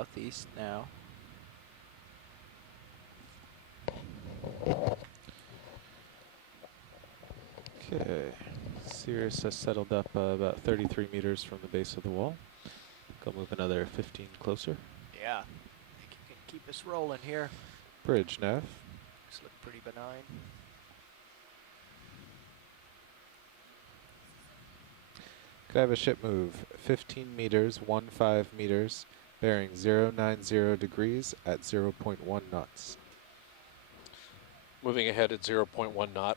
southeast now. Okay, Sirius has settled up about 33 meters from the base of the wall. Go move another 15 closer. Yeah, I think you can keep us rolling here. Bridge nav. These look pretty benign. Could I have a ship move 15 meters, 15 meters, bearing 090 degrees at 0.1 knots. Moving ahead at 0.1 knot.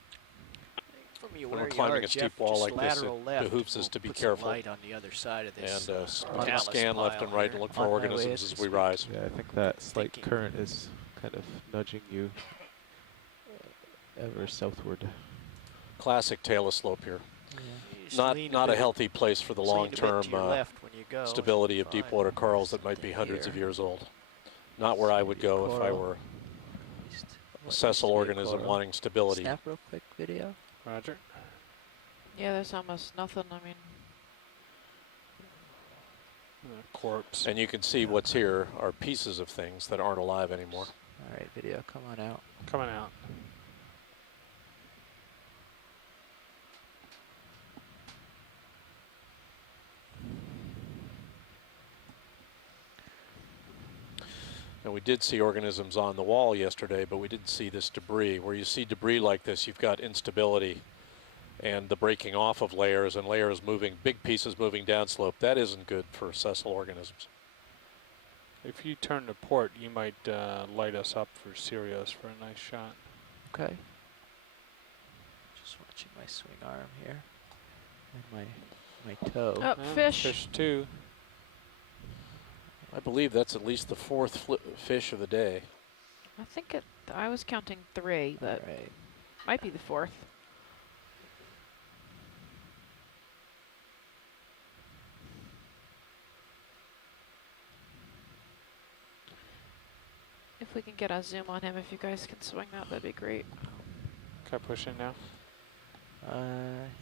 From you When where we're you climbing are, a Jeff, steep wall just like this, lateral it left. behooves us We'll to be put some careful. light on the other side of this, And talus scan left and pile right and here. look for On organisms highway as as we speak. rise. Yeah, I think that slight Thinking. current is kind of nudging you ever southward. Classic talus slope here. You just Not lean a bit- healthy place for the just lean a bit to long-term your left when you go, stability should of be deep fine. water corals that might be Something hundreds of here. years old. Not where I would go if I Coral. were East. a What sessile used to be a organism coral. wanting stability. Snap real quick video. Roger. Yeah, there's almost nothing. I mean, Corpse. And you can see what's here are pieces of things that aren't alive anymore. All right, video, come on out. Coming out. And we did see organisms on the wall yesterday, but we didn't see this debris. Where you see debris like this, you've got instability and the breaking off of layers and layers moving, big pieces moving downslope. That isn't good for sessile organisms. If you turn to port, you might light us up for Sirius for a nice shot. Okay. Just watching my swing arm here. And my toe. oh, Yeah, fish. Fish too. I believe that's at least the fourth fish of the day. I think I was counting 3, but All right. might be the 4th. If we can get a zoom on him, if you guys can swing that, that'd be great. Can I push in now?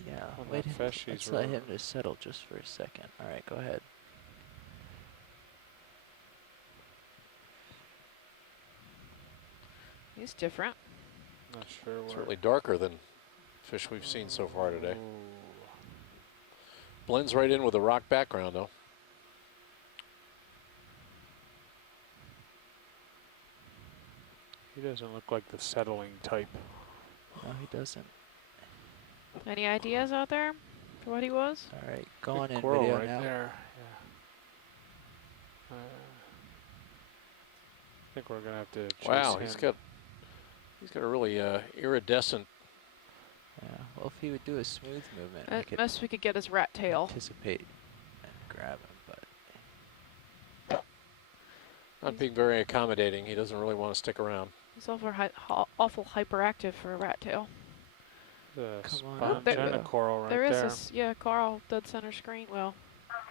Yeah. On Wait, that fish, let's he's let rolling. him just settle just for a second. All right, go ahead. He's different. Not sure where. Certainly darker than fish we've seen so far today. Ooh. Blends right in with the rock background, though. He doesn't look like the settling type. No, he doesn't. Any ideas out there for what he was? All right, go Good on in coral video right now. there. Yeah. I think we're gonna have to chase Wow, him. he's got a really iridescent. Yeah. Well, if he would do a smooth movement, we At could most we could get his rat tail. anticipate and grab him. But Not being very accommodating. He doesn't really want to stick around. He's awful hyperactive for a rat tail. The Come on sponge up, there- and a Joe. coral right There is there. this, yeah, Carl, dead center screen. Well,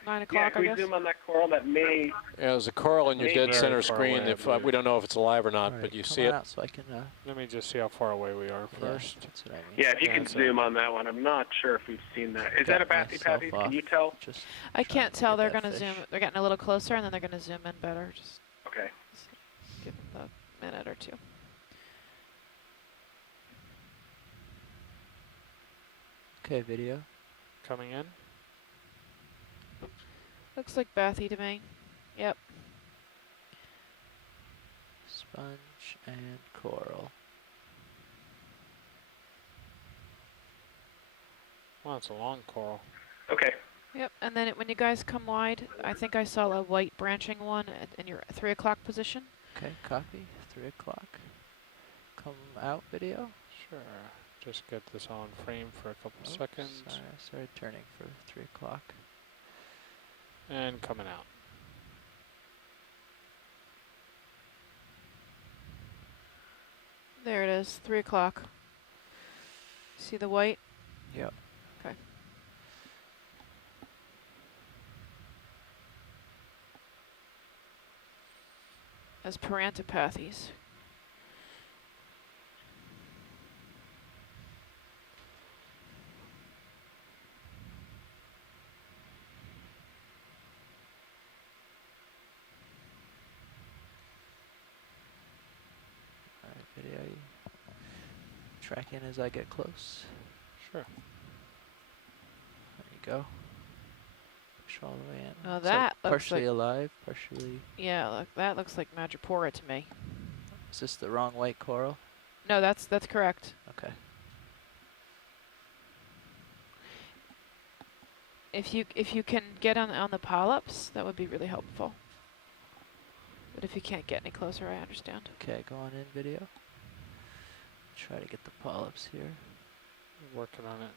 9 Yeah, o'clock, can I we guess. zoom on that coral that may? Yeah, there's a coral in your Maybe dead very center far screen. away, I If believe. we don't know if it's alive or all not, right, but you come see on it. out so I can. Let me just see how far away we are Yeah, first. that's what I mean. Yeah, if you can That's zoom on that one. I'm not sure if we've seen that. Is that a Got Bathy myself Pathy? off. Can you tell? Just I trying can't to tell. get They're that going to fish. zoom. They're getting a little closer, and then they're going to zoom in better. Just Okay. give them a minute or two. Okay, video. Coming in. Looks like Bathy to me. Yep. Sponge and coral. Well, it's a long coral. Okay. Yep. And then when you guys come wide, I think I saw a white branching one in your 3 o'clock position. Okay, copy. 3 o'clock. Come out, video. Sure. Just get this on frame for a couple Oops, seconds. Sorry, I started turning for 3 o'clock. And coming out. There it is. 3 o'clock. See the white? Yep. Okay. As parantopathies. track in as I get close. Sure. There you go. Push all the way in. Oh, It's that looks partially like- alive, partially. Yeah, look, that looks like Madrepora to me. Is this the wrong white coral? No, that's correct. Okay. If you can get on the polyps, that would be really helpful. But if you can't get any closer, I understand. Okay, go on in video. Try to get the polyps here. Working on it.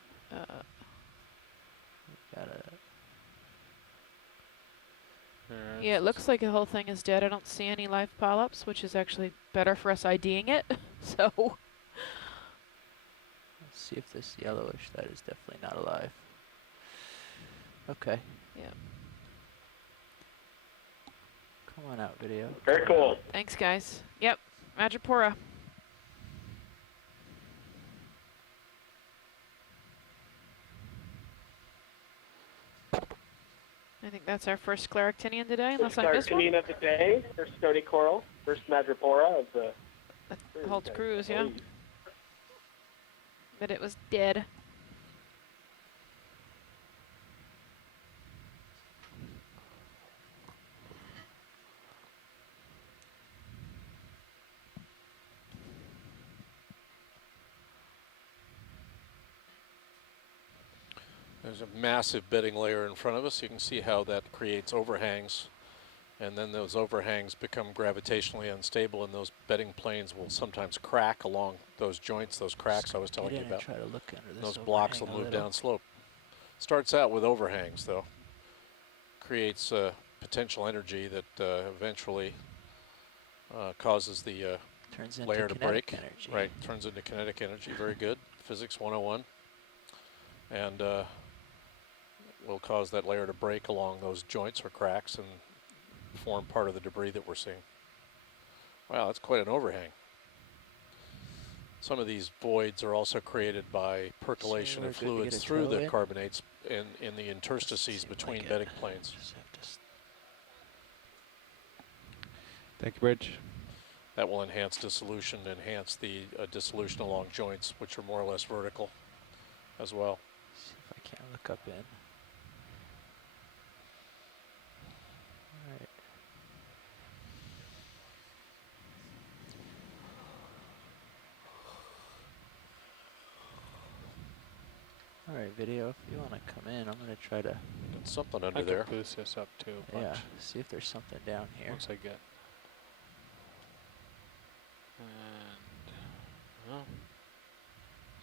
Gotta. There, Yeah, it looks like the whole thing is dead. I don't see any live polyps, which is actually better for us IDing it. So Let's see if this yellowish, that is definitely not alive. Okay. yeah. Come on out, video. Very cool. Thanks, guys. Yep, Madrepora. I think that's our first Scleractinian today, unless I missed one. Scleractinian of the day, first stony coral, first Madrepora of the Whole guys, cruise, yeah. believe. But it was dead. There's a massive bedding layer in front of us. You can see how that creates overhangs. And then those overhangs become gravitationally unstable, and those bedding planes will sometimes crack along those joints, those cracks I was telling you Get in and about. try to look under this Those blocks will overhang a move little. down slope. Starts out with overhangs, though. Creates potential energy that eventually causes the Turns into layer to kinetic break. energy. Right, turns into kinetic energy. Very good. Physics 101. And will cause that layer to break along those joints or cracks and form part of the debris that we're seeing. Wow, that's quite an overhang. Some of these voids are also created by percolation we're of good to get fluids a through toe the in? carbonates in the interstices Seemed between like it. bedding planes. Just have to Thank you, Bridge. That will enhance dissolution, enhance the dissolution along joints, which are more or less vertical as well. see if I can't look up in. Alright. Alright, video, if you want to come in, I'm going to try to, Got something I under could there. boost this up too a bunch yeah, see if there's something down here. once I get. And oh,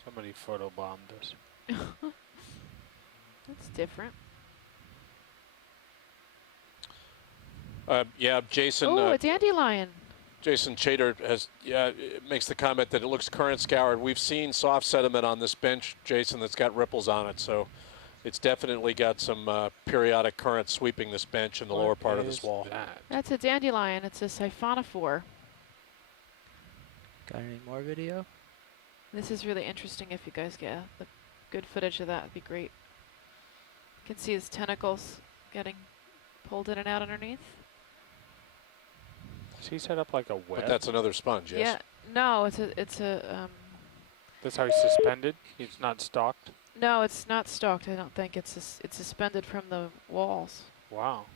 somebody photobombed us. That's different. Yeah, Jason. Oh, a dandelion. Jason Chater has makes the comment that it looks current scoured. We've seen soft sediment on this bench, Jason, that's got ripples on it. So it's definitely got some periodic current sweeping this bench in the lower part of this wall. That's a dandelion. It's a siphonophore. Got any more video? This is really interesting. If you guys get the good footage of that, it'd be great. You can see his tentacles getting pulled in and out underneath. Is he set up like a web? But that's another sponge, yes? Yeah. No, it's a That's how he's suspended? He's not stalked? no, it's not stalked. I don't think it's it's suspended from the walls. Wow.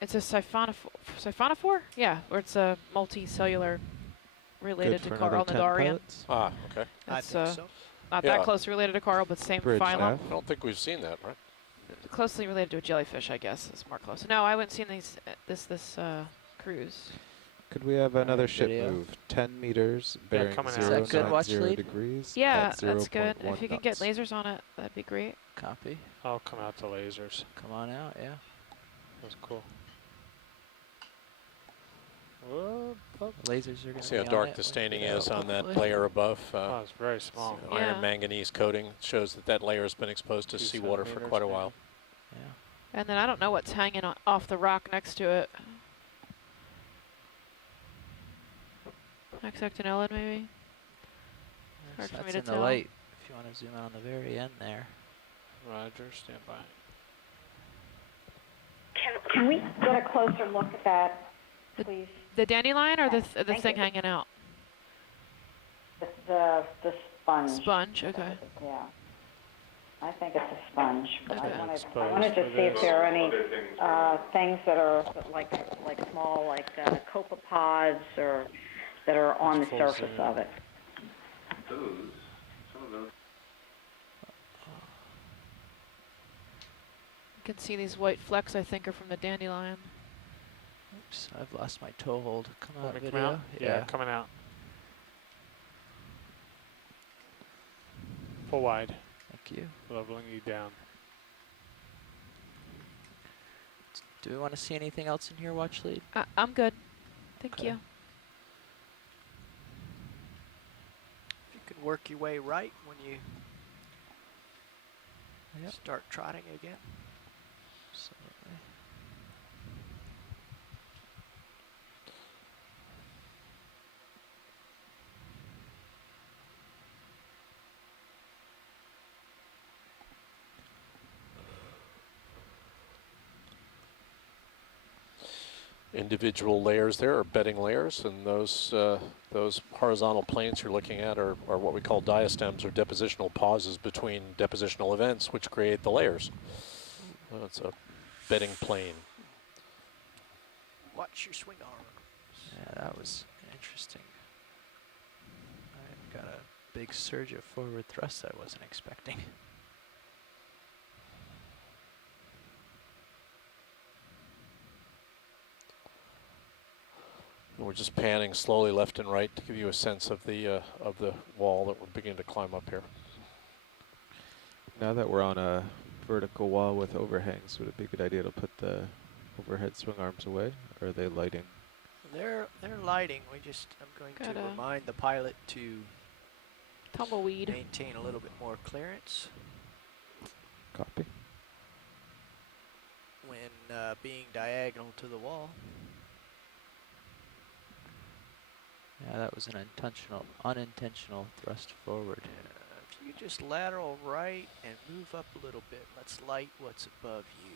It's a siphonophore. Yeah, where it's a multicellular related Good to for another coral 10 nidarian. pilots. Ah, okay. It's I think so. not Yeah. that closely related to coral, but same Bridge phylum. nav. I don't think we've seen that, right? Closely related to a jellyfish, I guess. Is more close. No, I haven't seen these. This cruise. Could we have another Alright, ship video. move? 10 meters, bearing coming out. Is that good, watch 090 lead? degrees. Yeah, at that's good. 0.1 If you can get knots. lasers on it, that'd be great. Copy. I'll come out to lasers. Come on out, yeah. That's cool. Whoa, oh, Lasers are going to See how dark the staining is on that layer above. oh, it's very small. Yeah. Iron manganese coating shows that that layer has been exposed to 2 seawater for centimeters quite a maybe? while. Yeah. And then I don't know what's hanging off the rock next to it. Hexactinella, maybe? Hard for me That's to in the tell. light. If you want to zoom in on the very end there. Roger, stand by. Can we get a closer look at that, The- please? The dandelion or the Thank thing you. hanging out? The sponge. Sponge, okay. Yeah. I think it's a sponge. But Okay. I wanted Exposed to for see if this. there are any things that are like small, like copepods or that are on the Full surface zoom. of it. You can see these white flecks, I think, are from the dandelion. Oops, I've lost my toe hold. Come Want out me to video. come out? Yeah, coming out. Full wide, Thank you. leveling you down. Do we want to see anything else in here, watch lead? I'm good. Thank Okay. you. If you can work your way right when you Yep. start trotting again. Absolutely. Individual layers there are bedding layers, and those horizontal planes you're looking at are what we call diastems, or depositional pauses between depositional events, which create the layers. So it's a bedding plane. Watch your swing arms. Yeah, that was interesting. I got a big surge of forward thrust I wasn't expecting. And we're just panning slowly left and right to give you a sense of the wall that we're beginning to climb up here. Now that we're on a vertical wall with overhangs, would it be a good idea to put the overhead swing arms away, or are they lighting? They're lighting. I'm going to Gotta- remind the pilot to Tumbleweed. maintain a little bit more clearance Copy. when being diagonal to the wall. Yeah, that was an unintentional thrust forward. If you just lateral right and move up a little bit, let's light what's above you.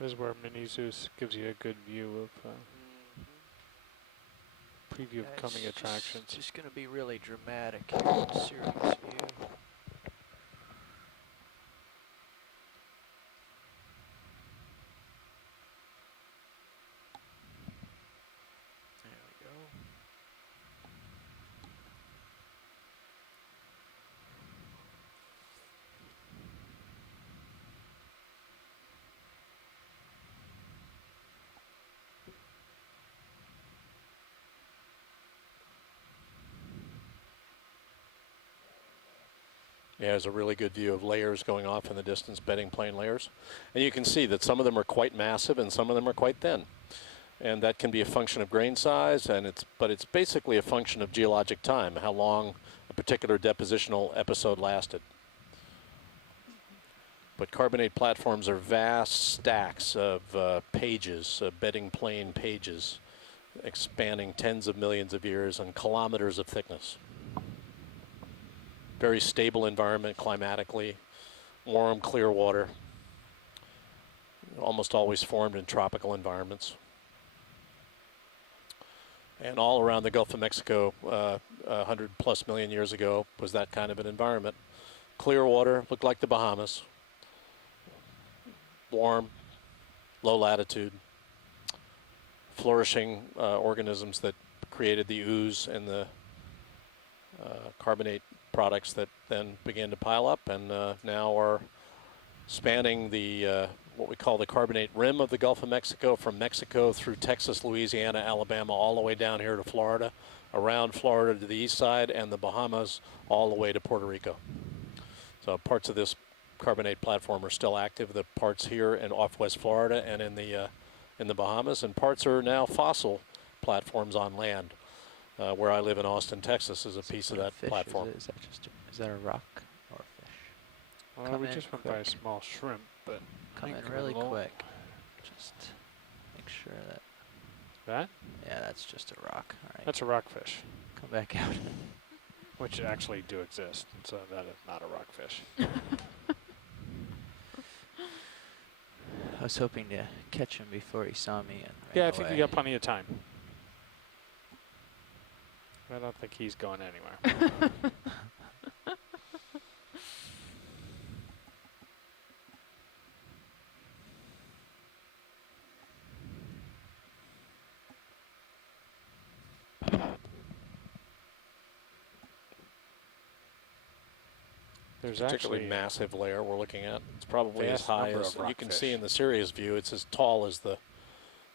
This is where Mini Zeus gives you a good view of preview of coming attractions. It's just going to be really dramatic here. Serious view. There we go. Yeah, there's a really good view of layers going off in the distance, bedding plane layers. And you can see that some of them are quite massive and some of them are quite thin. And that can be a function of grain size, but it's basically a function of geologic time, how long a particular depositional episode lasted. But carbonate platforms are vast stacks of pages, bedding plane pages, spanning tens of millions of years and kilometers of thickness. Very stable environment climatically, warm, clear water, almost always formed in tropical environments. And all around the Gulf of Mexico, 100 plus million years ago, was that kind of an environment. Clear water, looked like the Bahamas. Warm, low latitude, flourishing organisms that created the ooze and the carbonate products that then began to pile up and now are spanning the what we call the carbonate rim of the Gulf of Mexico, from Mexico through Texas, Louisiana, Alabama, all the way down here to Florida, around Florida to the east side, and the Bahamas all the way to Puerto Rico. So parts of this carbonate platform are still active. The parts here in off West Florida and in the Bahamas, and parts are now fossil platforms on land. Where I live in Austin, Texas, is a piece of that Fish, platform. Is that a rock or a fish? Well, Come we in just went by a quick. small shrimp, but Come I in think really we'll- quick. Just make sure that. That? Yeah, that's just a rock. All right. That's a rockfish, Come back out. which actually do exist, so that is not a rockfish. I was hoping to catch him before he saw me and Yeah, ran I think away. we got plenty of time. I don't think he's going anywhere. There's Particularly actually massive layer we're looking at. It's probably as vast high number as of you can rockfish. see in the Sirius view. It's as tall as the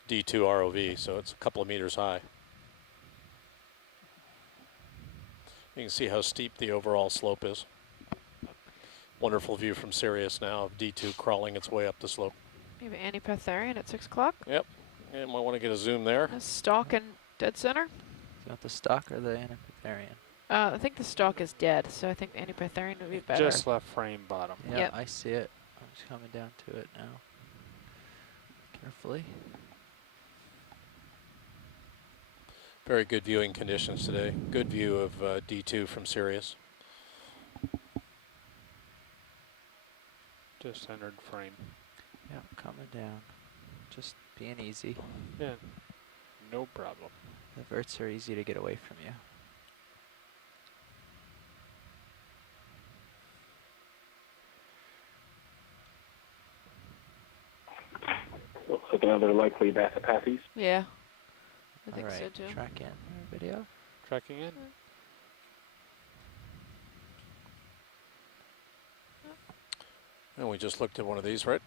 D2 ROV, so it's a couple of meters high. You can see how steep the overall slope is. Wonderful view from Sirius now of D2 crawling its way up the slope. We have an Antipatarian at 6 o'clock. Yep. And might want to get a zoom there. A stalk in dead center. Do you want the stock or the Antipatarian? I think the stalk is dead, so I think the Antipatarian would be better. just left frame bottom. Yeah, Yep. I see it. I'm just coming down to it now. Carefully. Very good viewing conditions today. Good view of D2 from Sirius. Just entered frame. Yeah, coming down. Just being easy. Yeah, no problem. The verts are easy to get away from you. Looks like another likely Bassapathies. Yeah. I All think so right, too. track in our video. Tracking in. And we just looked at one of these, right?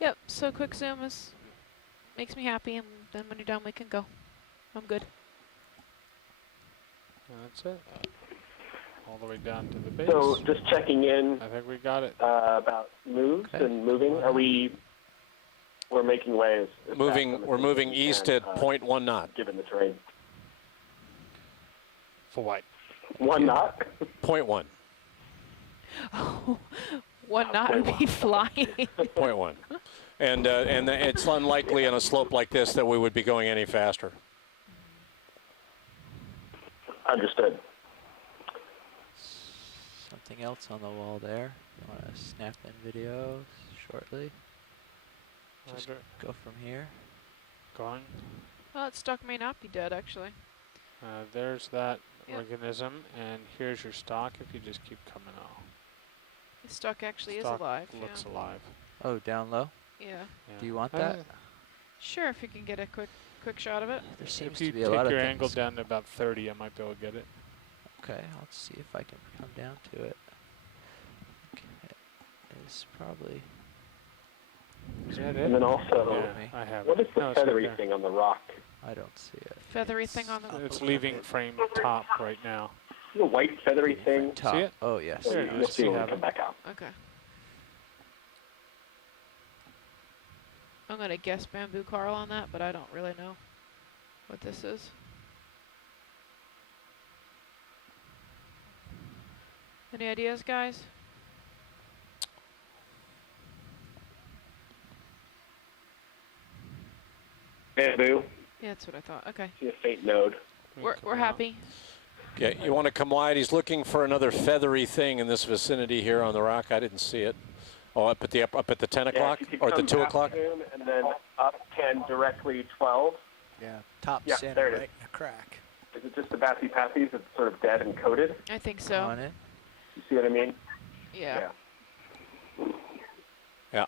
Yep, so quick zoom makes me happy, and then when you're done we can go. I'm good. And that's it. All the way down to the base. So just checking in I think we got it. about moves Okay. and moving. We're making waves. as fast on the We're moving system east and, at 0.1 knot. given the terrain. For what? 1 knot? 0.1. Oh, one knot would be flying. 0.1. And it's unlikely on a slope like this that we would be going any faster. Understood. Something else on the wall there. You want to snap in video shortly? Just Roger. go from here. Going. Well, its stalk may not be dead, actually. There's that Yep. organism, and here's your stock if you just keep coming on. The stalk actually Stock is alive. looks yeah. alive. Oh, down low? Yeah. Yeah. Do you want that? Sure, if you can get a quick shot of it. There seems If you to be take a lot of your things. angle down to about 30, I might be able to get it. Okay, I'll see if I can come down to it. Okay, it's probably. Is that And it? then also, Yeah, I have what it. is the No, it's right feathery there. thing on the rock? I don't see it. Feathery thing on the. It's leaving frame top right now. The white feathery thing? Top. See it? Oh yes. There it You'll is. see You when we have come it. back out. Okay. I'm gonna guess bamboo coral on that, but I don't really know what this is. Any ideas, guys? Bamboo. Yeah, that's what I thought. Okay. See a faint node. We're happy. Okay, you want to come wide. He's looking for another feathery thing in this vicinity here on the rock. I didn't see it. Oh, up at the 10 o'clock if you or the come 2 back o'clock? soon and then up 10 directly 12. Yeah, top Yeah, center, there it is. right in a crack. Is it just the Bassapathies that's sort of dead and coated? I think Come so. on in. You see what I mean? Yeah. Yeah.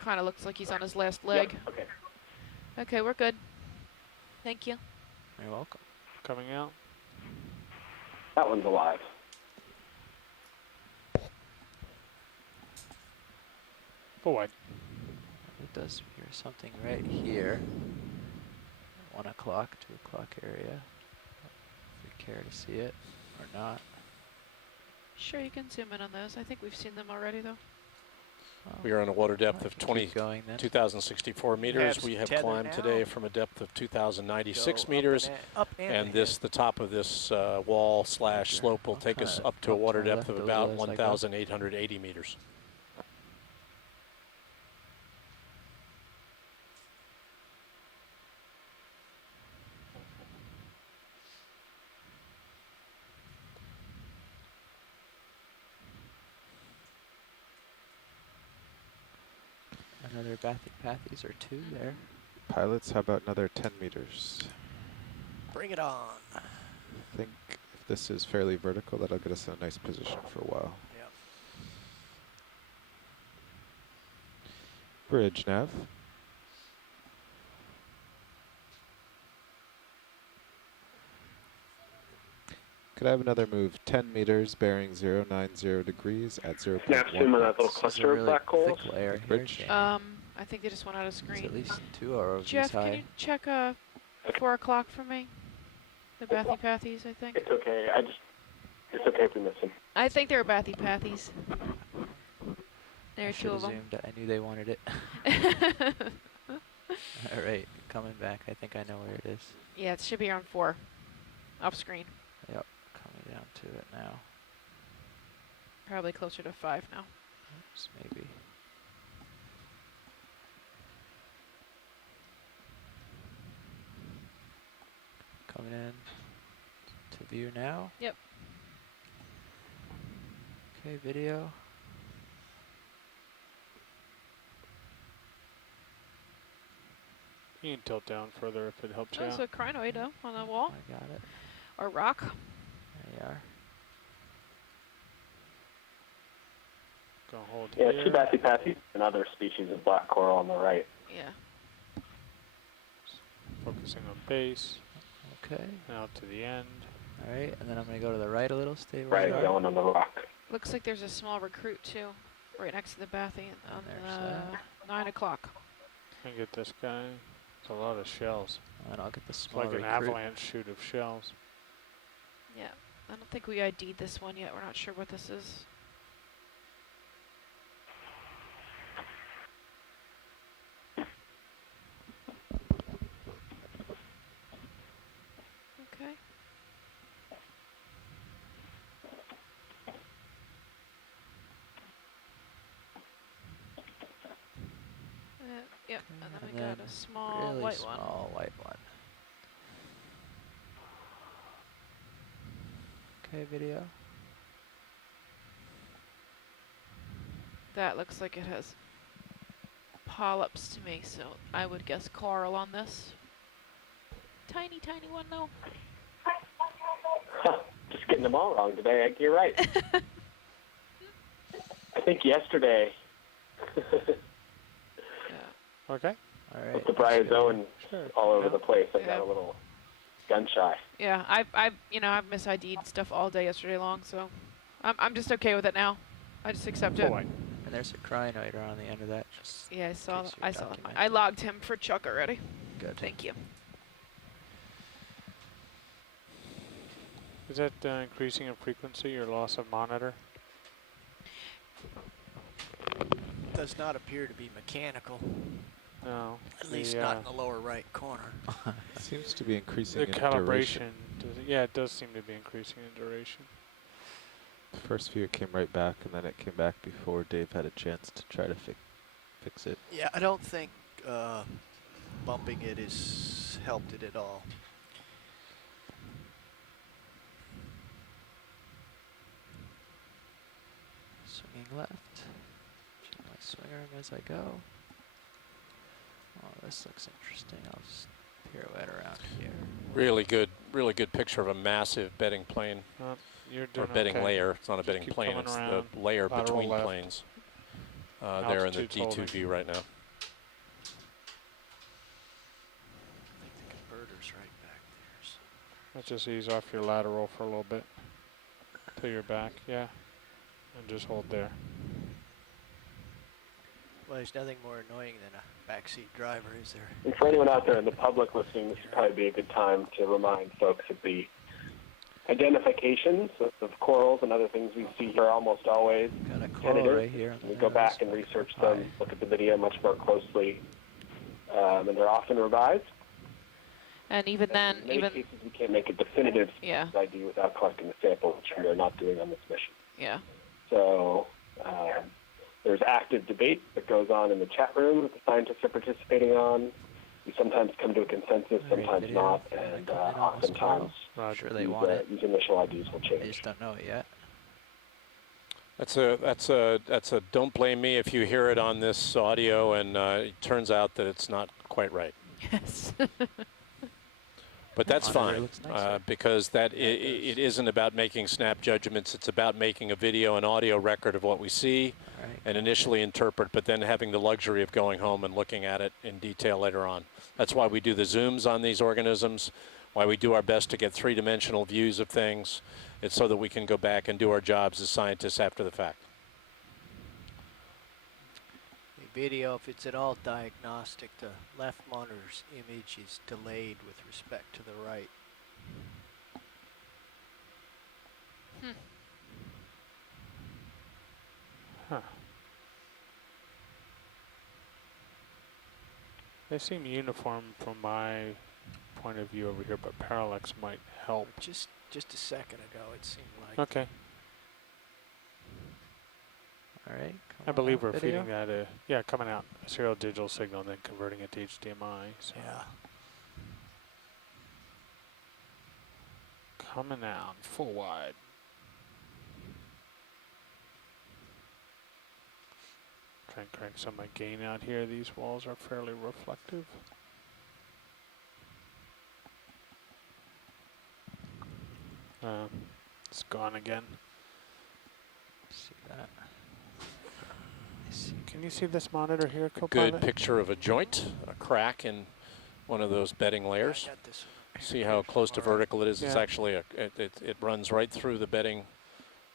Kind of looks like he's on his last leg. Yep, okay. Okay, we're good. Thank you. You're welcome. Coming out. That one's alive. For what? It does appear something right here. 1 o'clock, 2 o'clock area. If you care to see it or not. Sure, you can zoom in on those. I think we've seen them already, though. Well, We are on a water depth I of can keep going then. 2,064 meters. We have tether climbed now. today from a depth of 2,096 Go meters. up and And this, the top of this wall slash slope will I'll take us kinda up to a up to water my depth of left a about little as I go. 1,880 meters. And another bathypathes or two there. Pilots, how about another 10 meters? Bring it on. I think if this is fairly vertical, that'll get us in a nice position for a while. Yep. Bridge nav. Could I have another move 10 meters, bearing 090 degrees at 0.1? Snap zoom on that little This is a cluster of really black coals. thick layer here, Bridge. Jamie. I think they just went out of It's screen. at least 2 ROVs Jeff, high. can you check 4 o'clock for me? The bathypathes, I think. It's okay. It's okay if we miss him. I think they're bathypathes. There I are 2 should've of them. zoomed. I knew they wanted it. All right, coming back. I think I know where it is. Yeah, it should be on 4. Off screen. Yep, coming down to it now. Probably closer to 5 now. Oops, maybe. Coming in to view now. Yep. Okay, video. You can tilt down further if it helps you Oh, out. so a crinoid on the wall I got it. or rock. There you are. Go hold Yeah, here. two bathypathes, another species of black coral on the right. Yeah. Focusing on base. Okay. Out to the end. All right, and then I'm gonna go to the right a little. Stay Right, where you are. going on the rock. Looks like there's a small recruit too, right next to the bathy on There's 9 o'clock. I get this guy. It's a lot of shells. And I'll get the It's small like an recruit. avalanche shoot of shells. Yeah. I don't think we ID'd this one yet. We're not sure what this is. Okay. Yep, Okay, and then and we got then a small really white small white one. Okay, video. That looks like it has polyps to me, so I would guess coral on this. Tiny, tiny one though. Just getting them all wrong today. You're right. I think yesterday Yeah. Okay. All right. with the bryozoan Sure. all over Yeah. the place, I Yeah. got a little gun shy. Yeah, I've mis-ID'd stuff all day yesterday long, so I'm just okay with it now. I just accept it. Full white. And there's a crinoid on the end of that. Just Yeah, I saw. case I you're saw. documenting. I logged him for Chuck already. good. Thank you. Is that increasing in frequency or loss of monitor? Does not appear to be mechanical, No. at least not in the lower right corner. Seems to be increasing The in calibration. duration. Yeah, it does seem to be increasing in duration. The first few it came right back, and then it came back before Dave had a chance to try to fix it. Yeah, I don't think bumping it has helped it at all. Swinging left. Should I swinger him as I go? Oh, this looks interesting. I'll just pirouette around here. Really good picture of a massive bedding plane You're or doing bedding okay. layer. It's not a Just bedding keep plane. coming It's around, the layer lateral between left. planes. There in the Altitude's D2 holding. view right now. I think the converter's right back there. So. Let's just ease off your lateral for a little bit. Till you're back, yeah. And just hold there. Well, there's nothing more annoying than a backseat driver, is there? And for anyone out there in the public listening, this would probably be a good time to remind folks of the identifications of corals and other things we see here almost always. Got a coral tentative. right here. on the We go nose. back and research High. them, look at the video much more closely, and they're often revised. And even then, In many cases, we can't make a definitive yeah, ID without collecting the sample, which we are not doing on this mission. yeah. So there's active debate that goes on in the chat room that the scientists are participating on. We sometimes come to a consensus, All right, sometimes video. not, Gonna and come in on this oftentimes Roger. Sure they want it. these initial IDs will They change. just don't know it yet. That's a don't blame me if you hear it on this audio and it turns out that it's not quite right. Yes. But that's Monitor fine looks nicer. because that Yeah, it it isn't about making snap judgments. It's about making a video and audio record of what we see Right. and initially interpret, but then having the luxury of going home and looking at it in detail later on. That's why we do the zooms on these organisms, why we do our best to get three-dimensional views of things. It's so that we can go back and do our jobs as scientists after the fact. The video, if it's at all diagnostic, the left monitor's image is delayed with respect to the right. Huh. They seem uniform from my point of view over here, but parallax might help. Just a second ago, it seemed like. Okay. All right. I believe we're video. feeding that yeah, coming out a serial digital signal and then converting it to HDMI. So Yeah. coming out full wide. Try and crank some of my gain out here. These walls are fairly reflective. It's gone again. See that. I see. Can you see this monitor here, Good Copilot? picture of a joint, a crack in one of those bedding layers. I got this one. See how close to vertical it is? It's Yeah. actually, it runs right through the bedding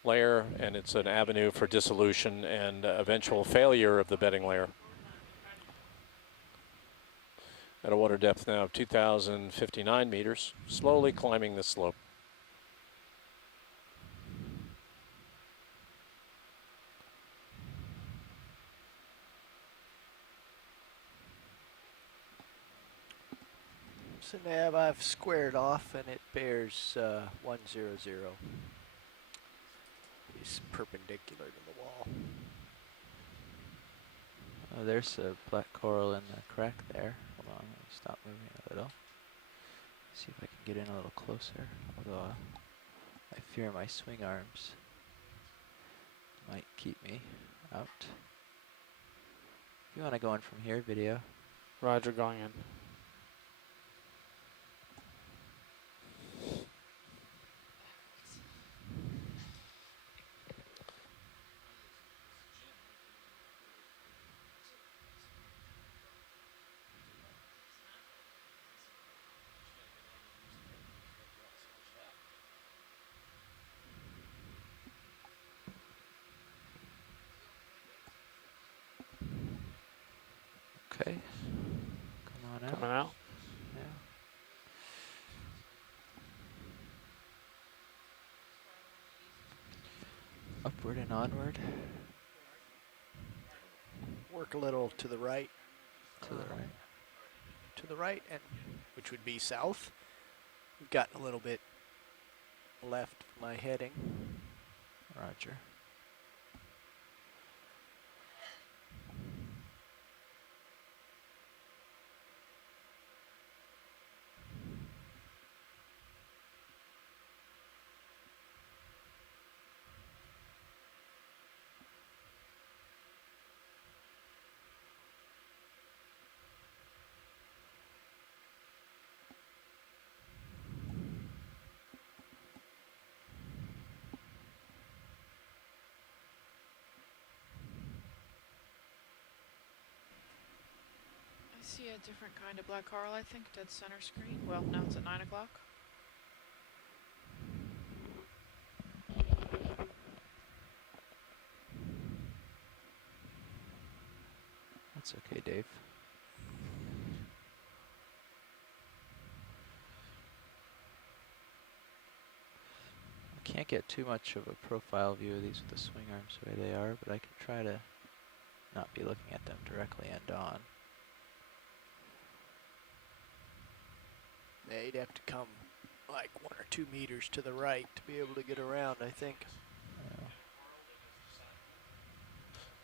layer, and it's an avenue for dissolution and eventual failure of the bedding layer. At a water depth now of 2,059 meters, slowly climbing the slope. So nav I've squared off and it bears 100. It's perpendicular to the wall. Oh, there's a black coral in the crack there. Hold on, let me stop moving a little. See if I can get in a little closer. Although I fear my swing arms might keep me out. If you want to go in from here, video. Roger, going in. Okay. Come on out. Coming out. Yeah. Upward and onward. Work a little to the right. To the right. To the right, and which would be south. We've gotten a little bit left of my heading. Roger. I see a different kind of black coral, I think, dead center screen. Well, now it's at 9 o'clock. That's okay, Dave. I can't get too much of a profile view of these with the swing arms the way they are, but I can try to not be looking at them directly end on. Yeah, you'd have to come like 1 or 2 meters to the right to be able to get around, I think.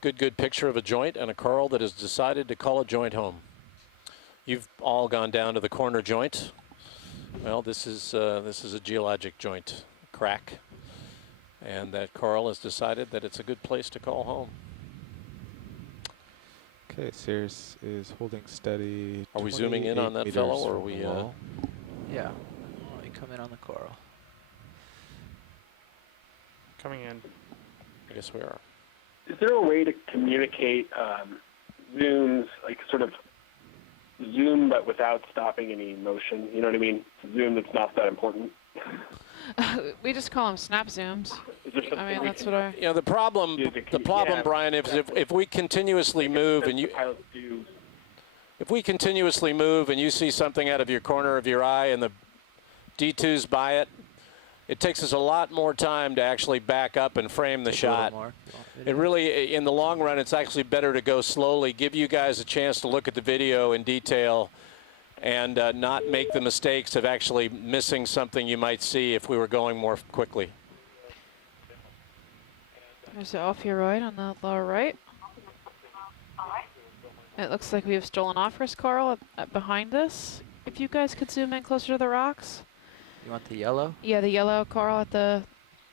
Good picture of a joint and a coral that has decided to call a joint home. You've all gone down to the corner joint. Well, this is a geologic joint crack, and that coral has decided that it's a good place to call home. Okay, Cirrus is holding steady. Are we zooming in on 28 that fellow, meters or are from the we? wall. Yeah. Why don't we come in on the coral? Coming in. I guess we are. Is there a way to communicate zooms, like sort of zoom but without stopping any motion? You know what I mean? Zoom that's not that important. We just call them snap zooms. Is there something I mean, we that's can what I. You know, the problem, do to Brian, yeah, if we continuously move and you, pilots do? if we continuously move and you see something out of your corner of your eye and the D2's by it, it takes us a lot more time to actually back up and frame the Take a little shot. more. It really, in the long run, it's actually better to go slowly, give you guys a chance to look at the video in detail and not make the mistakes of actually missing something you might see if we were going more quickly. There's the ophiuroid on the lower right. It looks like we have stolen off-risk coral behind this. If you guys could zoom in closer to the rocks. You want the yellow? Yeah, the yellow coral at the.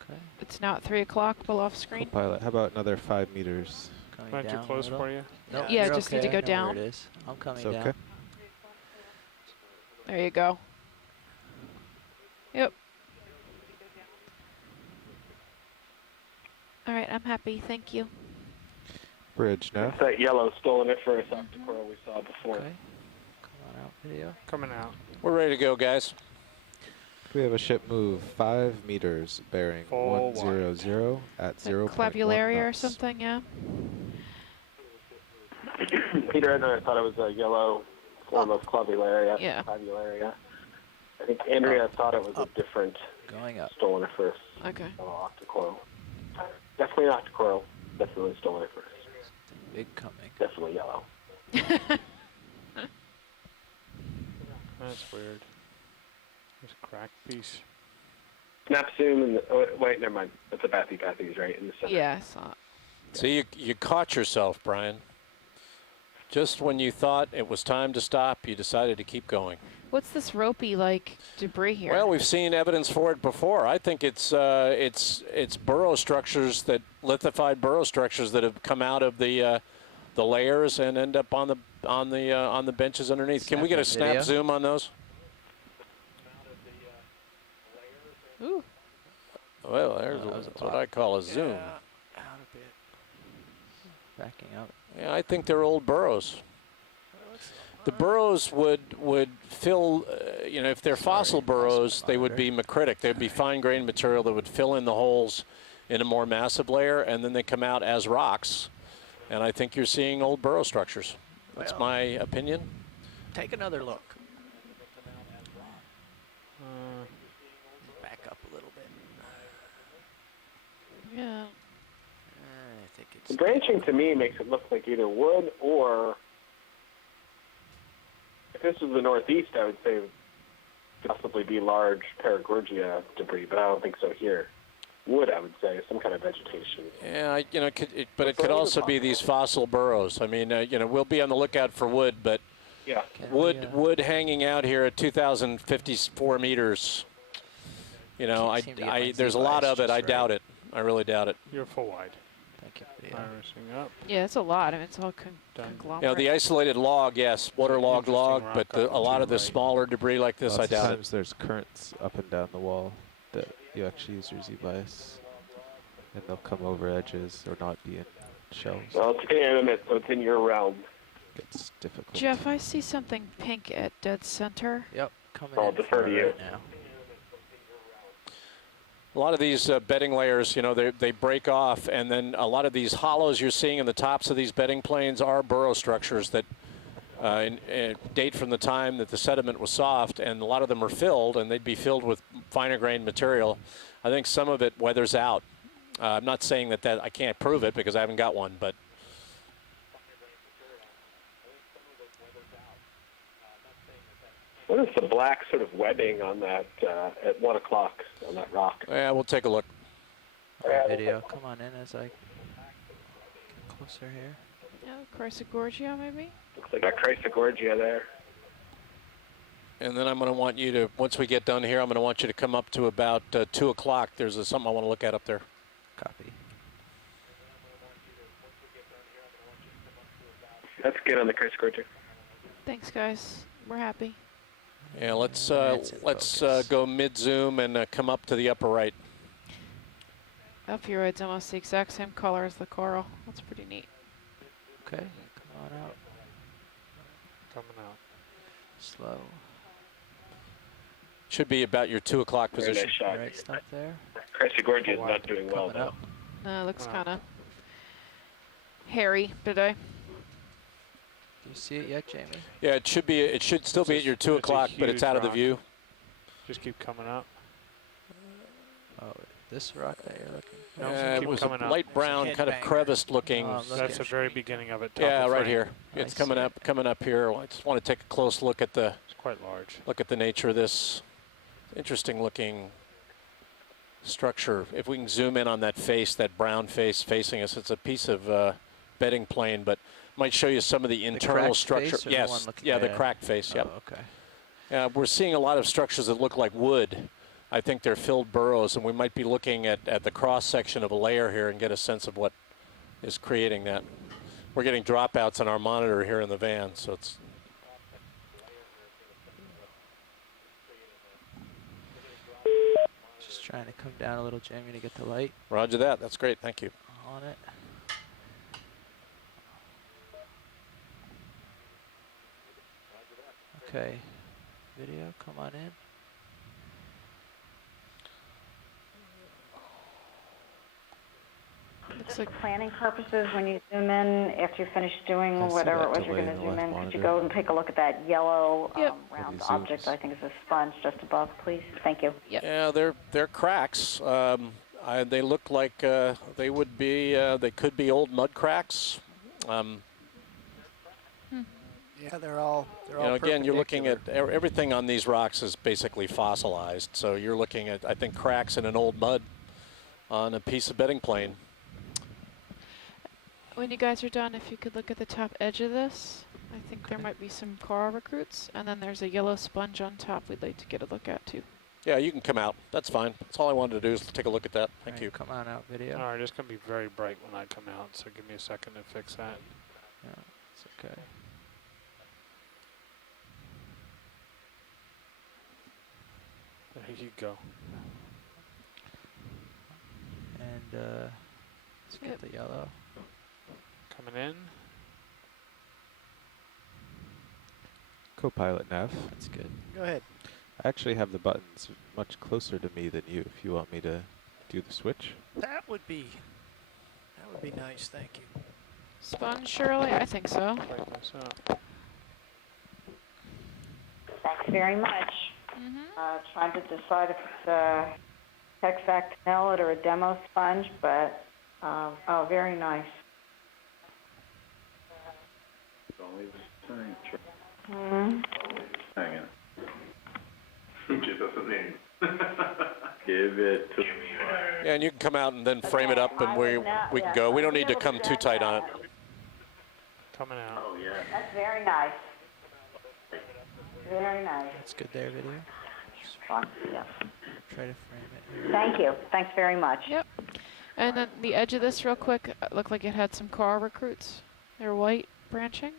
Okay. It's now at 3 o'clock below off screen. Pilot, how about another 5 meters? Coming Am I too down a close little. for you? Nope, Yeah, you're just need okay. to go I know down. where it is. I'm coming It's down. okay. There you go. Yep. All right, I'm happy. Thank you. Bridge now. It's that yellow stolen it for us off the coral we saw before. Okay. Come on out, video. Coming out. We're ready to go, guys. We have a ship move 5 meters, bearing Full 100 at Is that 0.1 Clavularia or knots. something, yeah. Peter, I thought it was a yellow form of clavularia. Yeah. Clavularia. I think Andrea thought it was a different Going up. stolen it first. Okay. Yellow octocoral. Definitely an octocoral. Definitely stolen it first. Big coming. Definitely yellow. That's weird. There's a crack piece. Snap zoom and oh, wait, never mind. That's a Bathy's right in the center. Yeah, I saw it. See, you caught yourself, Brian. Just when you thought it was time to stop, you decided to keep going. What's this ropey like debris here? Well, we've seen evidence for it before. I think it's burrow structures, that lithified burrow structures that have come out of the layers and end up on the benches underneath. Can we get a snap Video? zoom on those? Ooh. Well, there's that was a what lot. I call a zoom. Out a bit. Backing up. Yeah, I think they're old burrows. The burrows would fill, you know, if they're fossil burrows, they would be macritic. They'd be fine-grained material that would fill in the holes in a more massive layer, and then they come out as rocks. And I think you're seeing old burrow structures. That's Well. my opinion. Take another look. Back up a little bit. Yeah. I think The it's. branching to me makes it look like either wood or, if this was the northeast, I would say it could possibly be large Paragorgia debris, but I don't think so here. Wood, I would say, some kind of vegetation. Yeah, you know, but it could also be these fossil burrows. I mean, you know, we'll be on the lookout for wood, but Yeah. wood hanging out here at 2,054 meters. You know, Can't seem to get my there's a Z lot bias of it. just I right. doubt it. I really doubt it. You're full wide. Thank you, video. Irising up. Yeah, it's a lot. I mean, it's all Done. conglomerate. You know, the isolated log, yes, waterlogged Interesting log, rock but up a lot to of the right. smaller debris like this, I Lots of doubt it. times there's currents up and down the wall that you actually use your Z-bias, and they'll come over edges or not be in shells. Well, it's inanimate, so it's in your realm. It's difficult. Jeff, I see something pink at dead center. Yep, coming I'll in defer for to it you. right now. A lot of these bedding layers, you know, they break off, and then a lot of these hollows you're seeing in the tops of these bedding planes are burrow structures that date from the time that the sediment was soft, and a lot of them are filled, and they'd be filled with finer grained material. I think some of it weathers out. I'm not saying that I can't prove it because I haven't got one, but What is the black sort of webbing on that at 1 o'clock on that rock? yeah, we'll take a look. Alright, video, come on in as I get closer here. Yeah, Chrysogorgia maybe? Looks like a Chrysogorgia there. And then I'm going to want you to, once we get done here, I'm going to want you to come up to about 2 o'clock. There's something I want to look at up there. That's good on the Chris Scorcher. Thanks, guys. We're happy. Yeah, let's It's in focus. go mid zoom and come up to the upper right. Opioid's almost the exact same color as the coral. That's pretty neat. Okay, come on out. Coming out. Slow. Should be about your 2 o'clock Very position. nice shot. Right, stop there. Chris Scorcher is not doing well, Coming though. up. No, it looks Wow. kind of hairy today. Do you see it yet, Jamie? Yeah, it should be. It should still be at your 2 It's a o'clock, but it's huge out of the rock. view. Just keep coming up. Oh, this rock that you're looking for? No, It keep was a coming up. light brown, kind of Headbanger. creviced looking. Oh, look That's at the very beginning of it. Top Yeah, of right frame. here. I It's see it. coming up here. I just want to take a close look at the It's quite large. nature of this interesting looking structure. If we can zoom in on that face, that brown face facing us, it's a piece of bedding plane, but might show you some of the internal cracked structure. face or the Yes, one looking- yeah, the yeah. cracked face. Yep. Oh, okay. We're seeing a lot of structures that look like wood. I think they're filled burrows, and we might be looking at the cross section of a layer here and get a sense of what is creating that. We're getting dropouts on our monitor here in the van, so it's Just trying to come down a little, Jamie, to get the light roger that. That's great. Thank you. on it. Okay, video, come on in. Looks like Planning purposes, when you zoom in, after you finish doing I see whatever that it was you're delay going to in the zoom in, left could you monitor. go and take a look at that yellow Yep. round Maybe object? zooms. I think is a sponge just above, please. Thank you. Yep. Yeah, they're cracks. They look like they would be. They could be old mud cracks. Yeah, they're all Again, you're looking at perpendicular. everything on these rocks is basically fossilized. So you're looking at, I think, cracks in an old mud on a piece of bedding plane. when you guys are done, if you could look at the top edge of this, I think there Okay. might be some coral recruits, and then there's a yellow sponge on top we'd like to get a look at too. Yeah, you can come out. That's fine. That's all I wanted to do is take a look at that. Thank Alright, you. Come on out, video. All right, it's going to be very bright when I come out, so give me a second to fix that. Yeah, it's okay. There you go. And let's get Yep. the yellow. Coming in. Copilot nav. That's good. Go ahead. I actually have the buttons much closer to me than you if you want me to do the switch. That would be nice. Thank you. Sponge, Shirley? I think so. Check this out. Thanks very much. Mm-hmm. Trying to decide if it's a Hexac Canelid or a demo sponge, but, oh, very nice. Hmm. Hang on. Give us a name. Give it to me. Yeah, and you can come out and then frame it up, and I we would not- we can yeah, go. We I'll don't be need to able come do too that tight on it. now. Coming out. Oh, yeah. That's very nice. Very nice. That's good there, video. Fun, yeah. Try to frame it here. Thank you. Thanks very much. Yep. And then the edge of this real quick, looked like it had some coral recruits. They're white branching.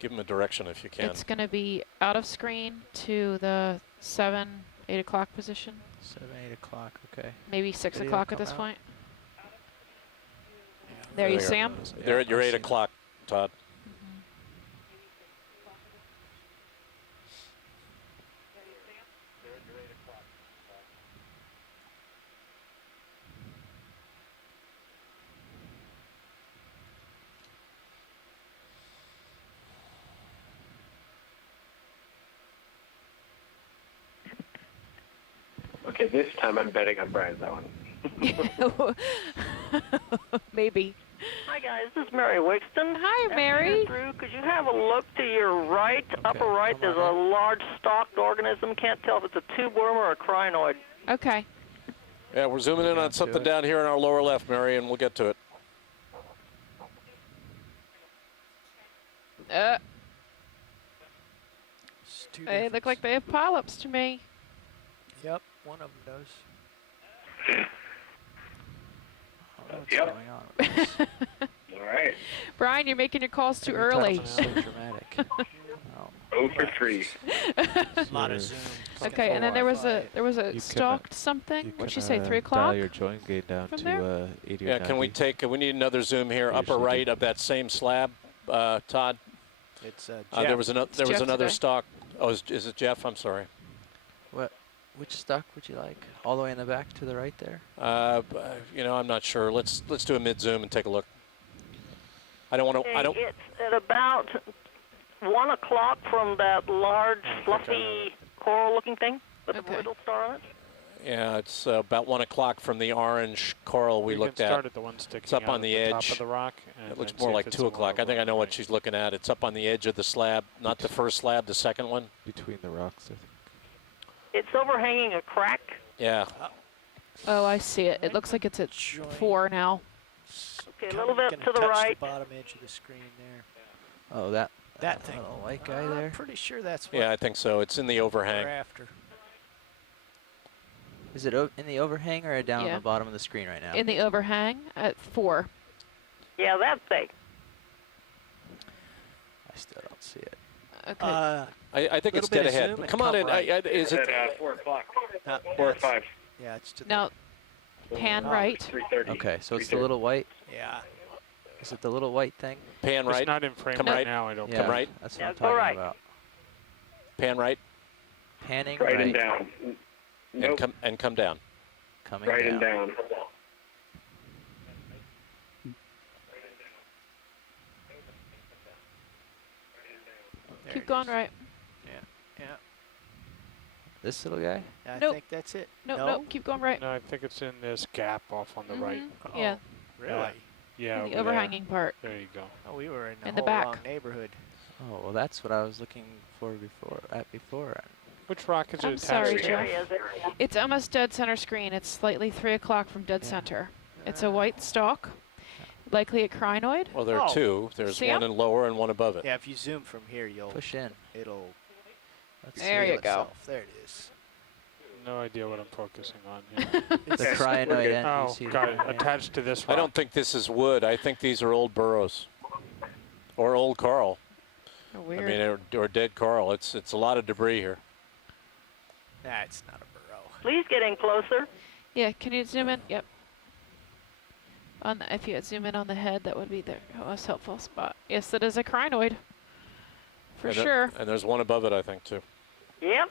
Give them a direction if you can. It's going to be out of screen to the 7, 8 o'clock position. 7, 8 o'clock, okay. Maybe 6 Video o'clock at come this out. point. There you see 'em? They're at your I 8 see. o'clock, Todd. Okay, this time I'm betting on Brian's that one. Maybe. Hi guys, this is Mary Wixton. Hi, After Mary. you're through, could you have a look to your right, upper right? come There's on a large stalked organism. Can't tell if it's a tube worm or a crinoid. Okay. Yeah, we're zooming in Down on to something it. down here in our lower left, Mary, and we'll get to it. It's two They look different- like they have polyps to me. Yep, one of them does. I don't know what's going on with this. All right. Brian, you're making your calls too Every touch early. is so dramatic. Oh. 0 for 3. A lot of zoom. Okay, and then there was a You can, stalked something. You What'd can she say? 3 dial o'clock. your join gain down from to there? 80 or Yeah, 90. can we take, we need another zoom here, We upper usually right do. of that same slab, Todd. It's There Jeff. was another. It's There was Jeff another today. stock. Oh, is it Jeff? I'm sorry. Which stock would you like? All the way in the back to the right there? You know, I'm not sure. Let's do a mid zoom and take a look. I don't want to. I don't. It's at about 1 o'clock from that large, fluffy, coral-looking thing with Okay. the little star on it. Yeah, it's about 1 o'clock from the orange coral we looked can at. start at the one sticking It's up out on at the top edge. of the rock. And It looks then see more if like it's 2 o'clock. I think I know what right. she's looking at. It's up on the edge of the slab, not the first slab, the second one. Between the rocks, I think. It's overhanging a crack. Yeah. Oh, I see it. It looks like it's at Join. 4 now. Okay, a little bit Gonna to the touch right. the bottom edge of the screen there. Oh, that Thing. little white guy I'm there. pretty sure that's what Yeah, I think so. It's in the we're overhang. after. Is it in the overhang or down on Yeah. the bottom of the screen right now? In the overhang at 4. Yeah, that thing. I still don't see it. Okay. I think it's little bit dead of ahead. zoom and Come on come in. right. Is it? At 4 o'clock. 4 or That's- 5. Yeah, it's to the. Now, pan right. 3:30. Okay, so it's the little white. Yeah. Is it the little white thing? Pan It's right. not in frame Come right right. now, I don't Yeah, Come right. That's what Yeah, I'm go talking right. about. Pan right. Panning Right right. and down. Nope. And come down. Coming Right down. and down. There Keep it going is. right. Yeah. This little guy? I Nope. think that's it. Nope, no? nope. Keep going right. No, I think it's in this gap off on the right. Mhm. Oh, Yeah, Really? Yeah, in over the overhanging part. There. There you go. Oh, we were in the In the whole back. wrong neighborhood. Oh, well, that's what I was looking for before. Which rock is it I'm attached sorry, to? Jeff. Area is it? It's almost dead center screen. It's slightly 3 o'clock from dead Yeah. center. It's a white stalk, likely a crinoid. Well, there are Oh. two. There's See one 'em? in lower and one above it. Yeah, if you zoom from here, you'll Push in. it'll Let's There see you it. go. itself. There it is. No idea what I'm focusing on. The Okay. crinoid end. Oh, You see got the it. yeah. Attached to this rock. I don't think this is wood. I think these are old burrows, or old coral. Oh, I weird. mean, or dead coral. It's a lot of debris here. Nah, it's not a burrow. Please get in closer. Yeah, can you zoom in? Yep. On the, if you zoom in on the head, that would be the most helpful spot. Yes, it is a crinoid. For And sure. And there's one above it, I think, too. Yep.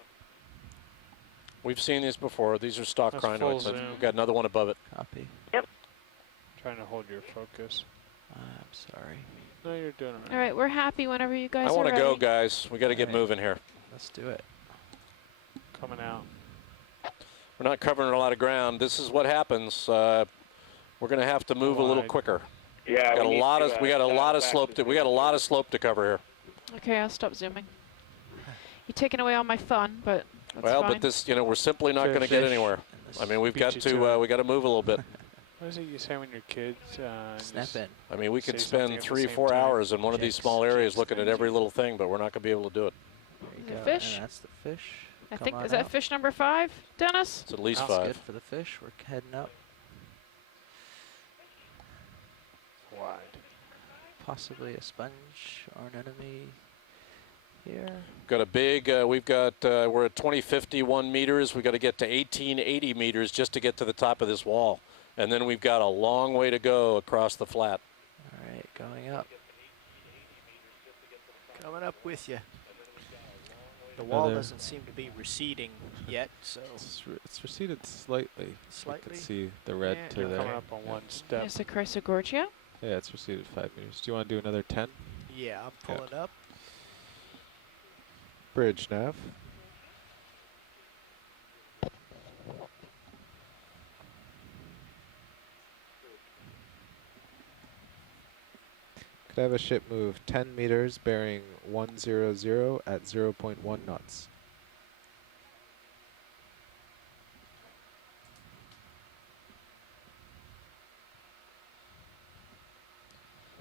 We've seen these before. These are stock That's full crinoids. zoom. We've got another one above it. Copy. Trying to hold your focus. I'm sorry. No, you're doing it All right, we're happy whenever you guys I are want to ready. go, guys. We got to get All right. moving here. Let's do it. Coming out. We're not covering a lot of ground. This is what happens. We're going to have to move a little Wide. quicker. Yeah, We got a need lot to, of we got a dial lot of back slope. the We got a lot of slope to cover here. Okay, I'll stop zooming. You're taking away all my fun, but that's Well, fine. but this, you know, we're simply not going to get Fish anywhere. in this I mean, we've Beat got you to to it. we got to move a little bit. What is it you say when your kids Snap just in. I mean, we could Say something spend at the 3 or same 4 time. hours in one of these Jigs, small areas jigs, looking at jigs. every little thing, but we're not going to be able to do it. There you Is it go. fish? And that's the fish. I Come think, on is that out. fish number 5, Dennis? It's at least That's 5. good for the fish. We're heading up. wide. Possibly a sponge or an enemy here. Got a big. We've got. We're at 2051 meters. We got to get to 1880 meters just to get to the top of this wall, and then we've got a long way to go across the flat. All right, going up. Coming up with you. The wall Another- doesn't seem to be receding yet, so It's receded slightly. You Slightly? can see the red Yeah, to You're there. coming up on one step. There's the Chrysogorgia. Yeah, it's receded 5 meters. Do you want to do another 10? yeah, I'm Yeah. pulling up. Bridge nav. Could have a ship move 10 meters bearing 100 at 0.1 knots.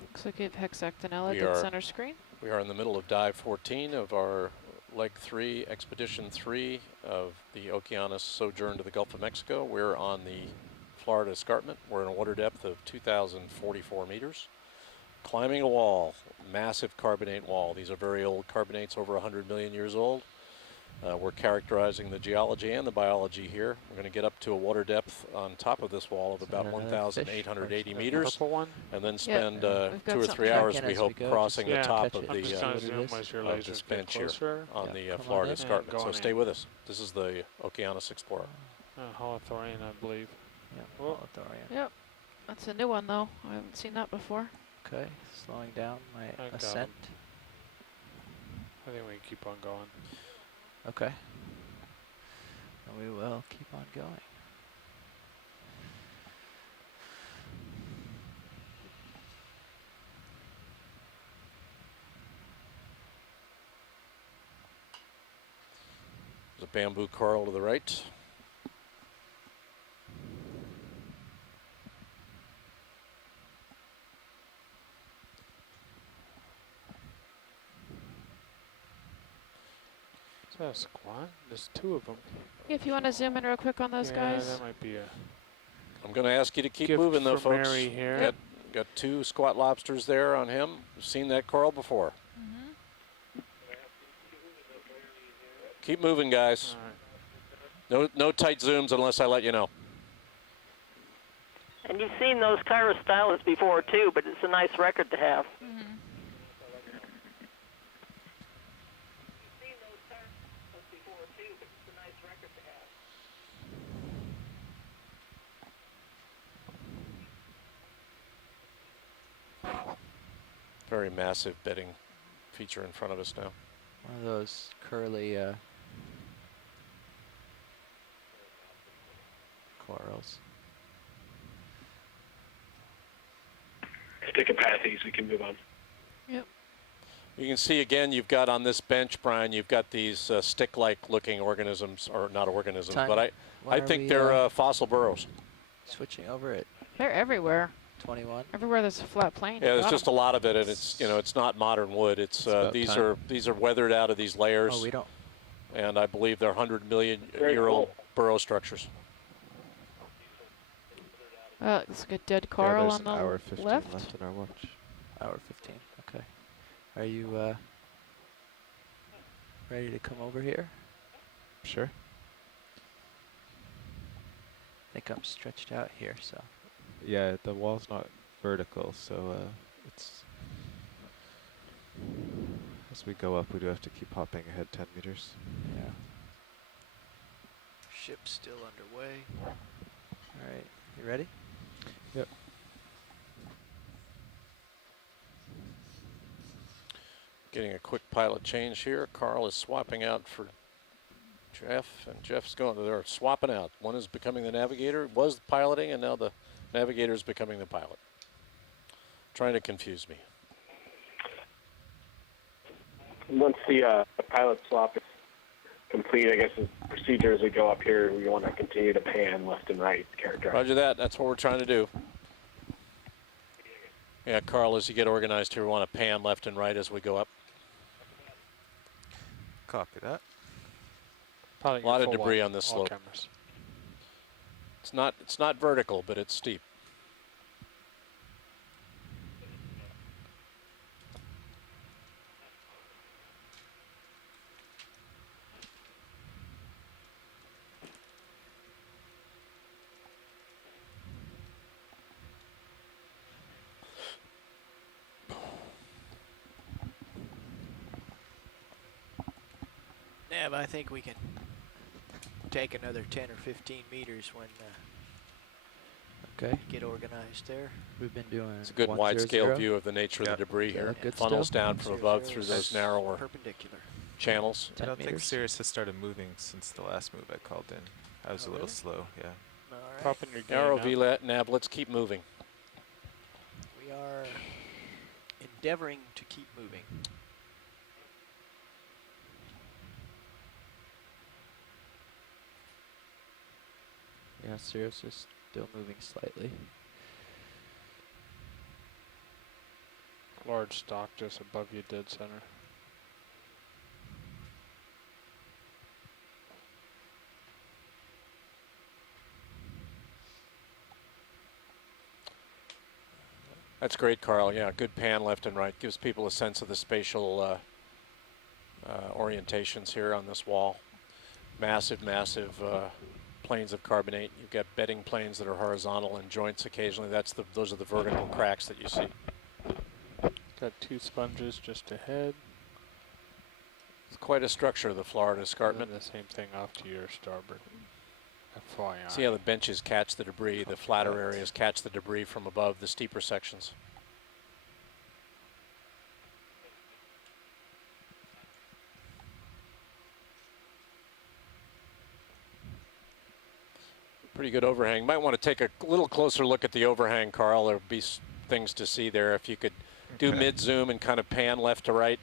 Looks like you have hexactinella We dead are- center screen. We are in the middle of dive 14 of our leg 3, expedition 3 of the Okeanos sojourn to the Gulf of Mexico. We're on the Florida escarpment. We're in a water depth of 2,044 meters. climbing a wall, massive carbonate wall. These are very old carbonates, over 100 million years old. We're characterizing the geology and the biology here. We're going to get up to a water depth on top of this wall of about 1,880 meters, Purple one? and then spend we've got 2 or something 3 check hours, in we as hope, we go, crossing just the to top catch of it. I'm the just going to zoom as your of this lasers get bench here closer. on Yeah, the come on Florida in. Escarpment. So Going stay in. with us. This is the Okeanos Explorer. Holothorian, I believe. Yeah, Whoa. Holothorian. Yep. That's a new one, though. I haven't seen that before. Okay, slowing down my I got ascent. I think we can keep on going. Okay. And we will keep on going. There's a bamboo coral to the right. Is that a squat? There's 2 of them. If you want to zoom in real quick on those Yeah, guys. that might be a I'm going to ask you to keep gift moving, though, for folks. Mary here. Got 2 squat lobsters there on him. We've seen that coral before. Keep moving, guys. All right. No tight zooms unless I let you know. And you've seen those Kairos stylists before too, but it's a nice record to have. Very massive bedding feature in front of us now. One of those curly corals. Stick apathies, we can move on. Yep. You can see again, you've got on this bench, Brian, you've got these stick-like looking organisms, or not organisms, Time. but Why I are think we, they're fossil burrows. Switching over at They're everywhere. 21. Everywhere there's a flat plane. Yeah, you there's got just a 'em. lot of it, and it's it's not modern wood. It's about these time. are weathered out of these layers, Oh, we don't. and I believe they're 100 million Very year old cool. burrow structures. Looks like a dead Yeah, coral there's on an the hour 15 left. left in our watch. Hour 15. Okay. Are you ready to come over here? Sure. I think I'm stretched out here, so. Yeah, the wall's not vertical, so it's as we go up, we do have to keep hopping ahead 10 meters. Yeah. Ship's still underway. All right, you ready? Yep. Getting a quick pilot change here. Carl is swapping out for Jeff, and Jeff's going. They're swapping out. One is becoming the navigator, was piloting, and now the navigator is becoming the pilot. Trying to confuse me. Once the pilot swap is complete, I guess the procedure as we go up here, we want to continue to pan left and right character. Roger that. That's what we're trying to do. Yeah, Carl, as you get organized here, we want to pan left and right as we go up. Copy that. Probably A lot of full debris wide, on this all slope. cameras. It's not vertical, but it's steep. Nev, I think we can take another 10 or 15 meters when Okay. get organized there. We've been doing. It's a good 100. wide-scale view of the nature of the debris Does that here. look good Funnels still? down from above through those narrower Perpendicular. channels. I 10 don't think meters. Sirius has started moving since the last move I called in. I was Oh, a little really? slow, yeah. All right. Popping your gain Narrow up. VLAT nav. Let's keep moving. We are endeavoring to keep moving. Yeah, Sirius is still moving slightly. Large stock just above you, dead center. That's great, Carl. Yeah, good pan left and right. Gives people a sense of the spatial orientations here on this wall. Massive, massive planes of carbonate. You've got bedding planes that are horizontal and joints occasionally. Those are the vertical cracks that you see. Got 2 sponges just ahead. It's quite a structure, the Florida escarpment. And the same thing off to your starboard. FYI. See how the benches catch the debris, the flatter areas catch the debris from above the steeper sections. Pretty good overhang. Might want to take a little closer look at the overhang, Carl. There'll be things to see there. If you could do mid-zoom and kind of pan left to right.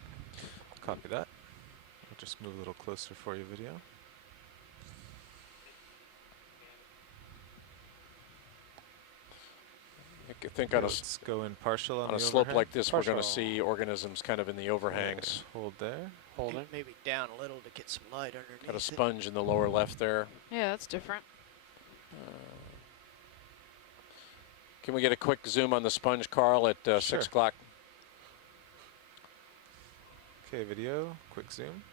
Copy that. I'll just move a little closer for you, video. I think on Let's go in partial on a the slope overhang. like this, we're going to see organisms kind of in the overhangs. Okay, hold there. Holding. Maybe down a little to get some light underneath. Got a sponge in the lower left there. Yeah, that's different. Can we get a quick zoom on the sponge, Carl, at 6 o'clock? Okay, video, quick zoom.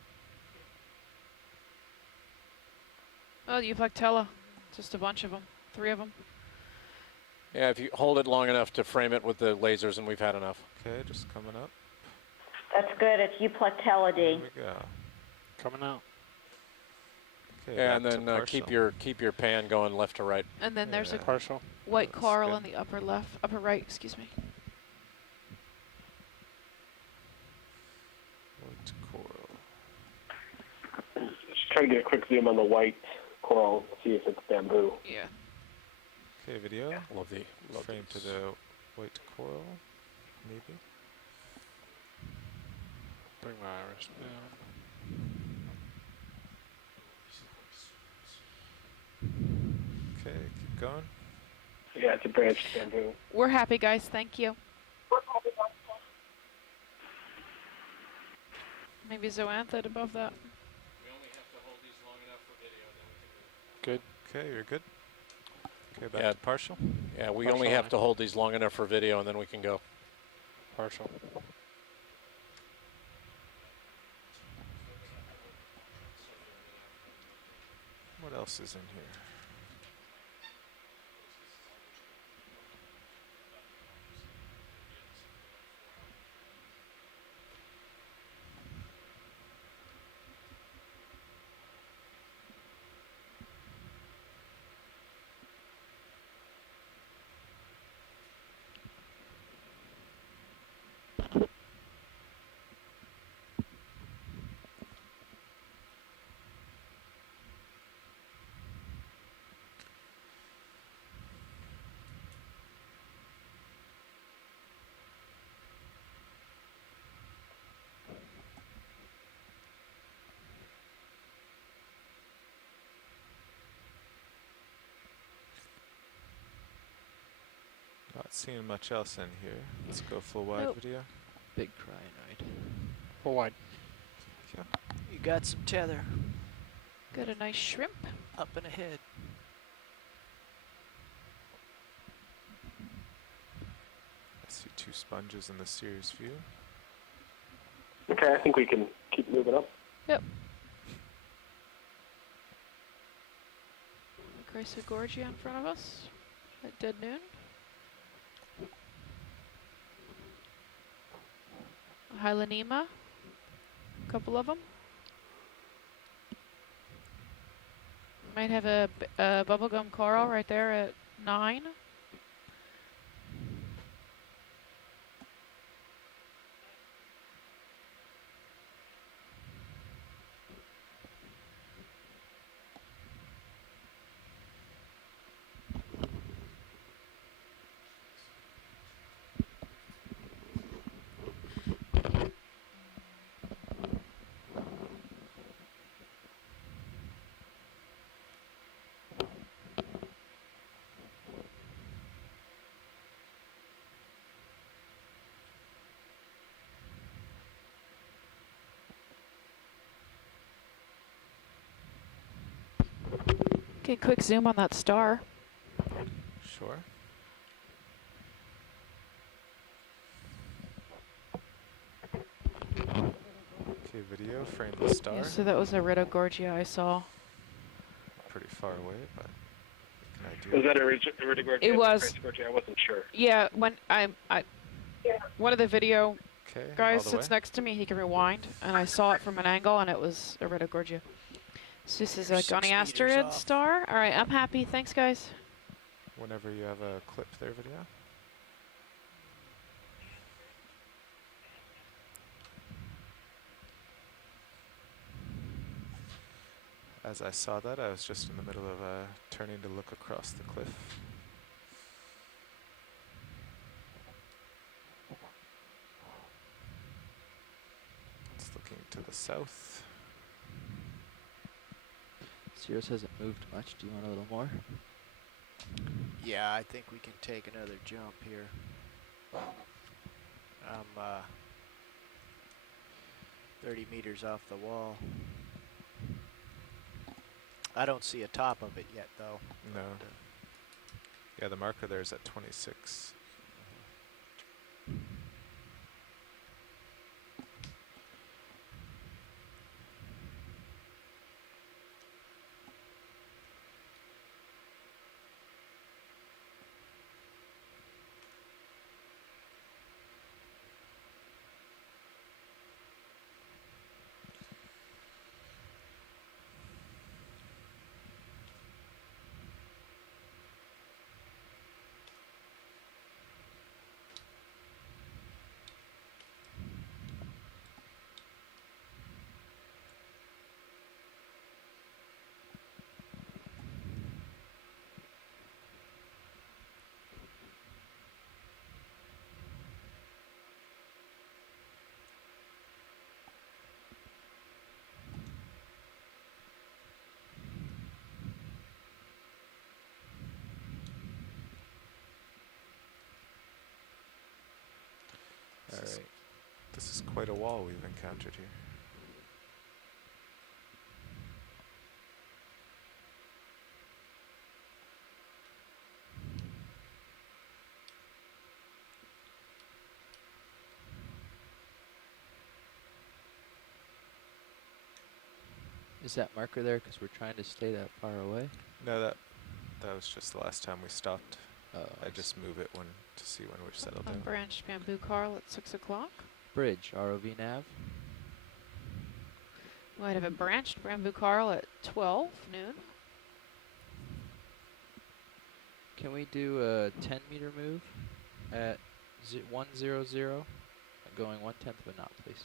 Oh, the Euplectella. Just a bunch of them. 3 of them. Yeah, if you hold it long enough to frame it with the lasers, and we've had enough. Okay, just coming up. That's good. It's Euplectella D. There we go. Coming out. Okay, Yeah, and back to then keep your pan going left to right. And then there's a Partial. white That's coral good. in the upper right, excuse me. White coral. Just try to get a quick zoom on the white coral, see if it's bamboo. Yeah. Okay, video. Love Frame to the white coral, maybe. Bring my iris down. Okay, keep going. Yeah, it's a branched bamboo. We're happy, guys. Thank you. Maybe zoanthid above that. We only have to hold these long enough for video, then we can Good. Okay, you're good. Okay, back Yeah. to partial. Yeah, we Partial only have line. to hold these long enough for video, and then we can go. Partial. What else is in here? Not seeing much else in here. Let's go full wide Nope. video. Big crinoid. Full wide. Yeah. You got some tether Got a nice shrimp. up and ahead. I see 2 sponges in the series view. Okay, I think we can keep moving up. Yep. Chrysogorgia in front of us at dead noon. Hylanema, a couple of them. Might have a bubblegum coral right there at 9. Okay, quick zoom on that star. Sure. Okay, video, frame the star. Yeah, so that was a Ritogorgia I saw. Pretty far away, but an Was idea. that a Ritogorgia? It was. Ritogorgia? I wasn't sure. Yeah, when one of the video Okay, guys all the sits way. next to me, he can rewind, and I saw it from an angle, and it was a Ritogorgia. So this is You're a 6 meters Goniasterid off. star. All right, I'm happy. Thanks, guys. Whenever you have a clip there, video. As I saw that, I was just in the middle of turning to look across the cliff. It's looking to the south. Zeros hasn't moved much. Do you want a little more? Yeah, I think we can take another jump here. I'm 30 meters off the wall. I don't see a top of it yet, though. No. But, Yeah, the marker there is at 26. Alright. This is quite a wall we've encountered here. Is that marker there because we're trying to stay that far away? No, that was just the last time we stopped. Oh, I just move it when to see when we're settled down. Unbranched bamboo coral at 6 o'clock. Bridge, ROV nav. Might have a branched bamboo coral at 12 noon. Can we do a 10-meter move at 100? Going 1/10 of a knot, please.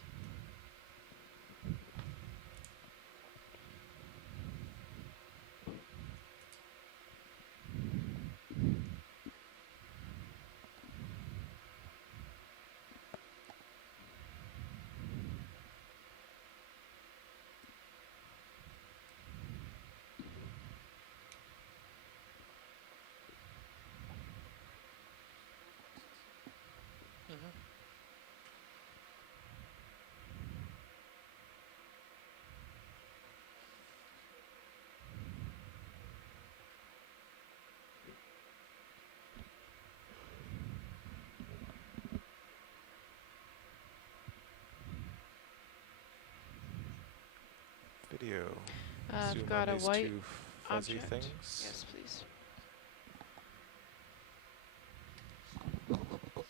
Video. I've Zoom got on a these white two fuzzy object. things. Yes, please.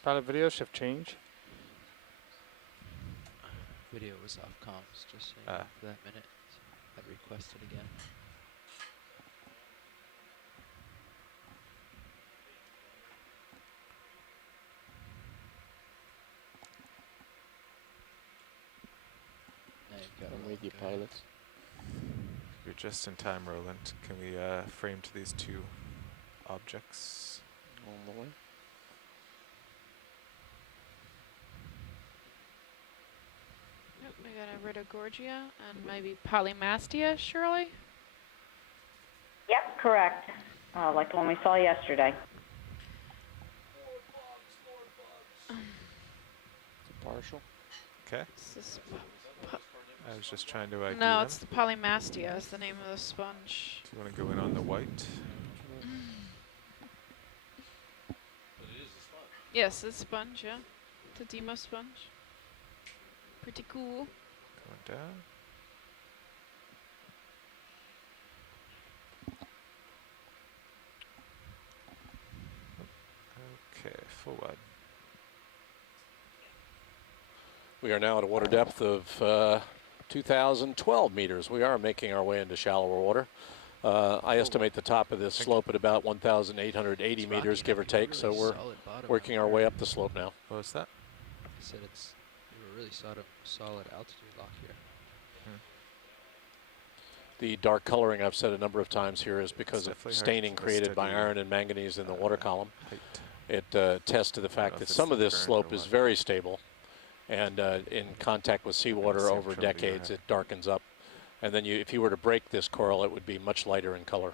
Pilot video shift change. Video was off comms, just so you know, for that minute. So I'd request it again. Now you've got I'm a with you, little guy. pilots. You're just in time, Roland. Can we frame to these two objects? On the way. Yep, we got a Ritogorgia and maybe Polymastia, surely? Yep, correct. Like the one we saw yesterday. Partial. Okay. Is this I was just trying to ID no, them. it's the Polymastia is the name of the sponge. Do you want to go in on the white? Yes, it's sponge, yeah. It's a Demo sponge. Pretty cool. Going down. Okay, full wide. We are now at a water depth of 2,012 meters. We are making our way into shallower water. I estimate the top of this slope at about 1,880 meters, give or take. So we're working our way up the slope now. What was that? I said it's a really solid altitude lock here. The dark coloring I've said a number of times here is because of definitely hard to staining keep a created by steady, iron and manganese in the water column. height. It attests to the fact if that it's some of the this current slope or is what. very stable, and in contact with seawater Same over from the decades, UR. it darkens up. And then if you were to break this coral, it would be much lighter in color.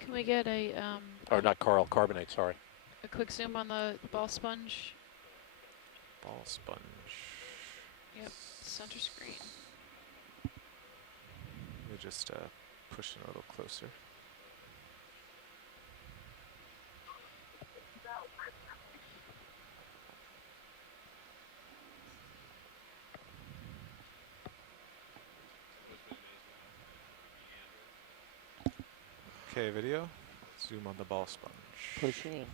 Can we get a Or not coral, carbonate, sorry. a quick zoom on the ball sponge? Ball sponge. Yep, center screen. Let me just push it a little closer. Okay, video. Zoom on the ball sponge. Pushing in.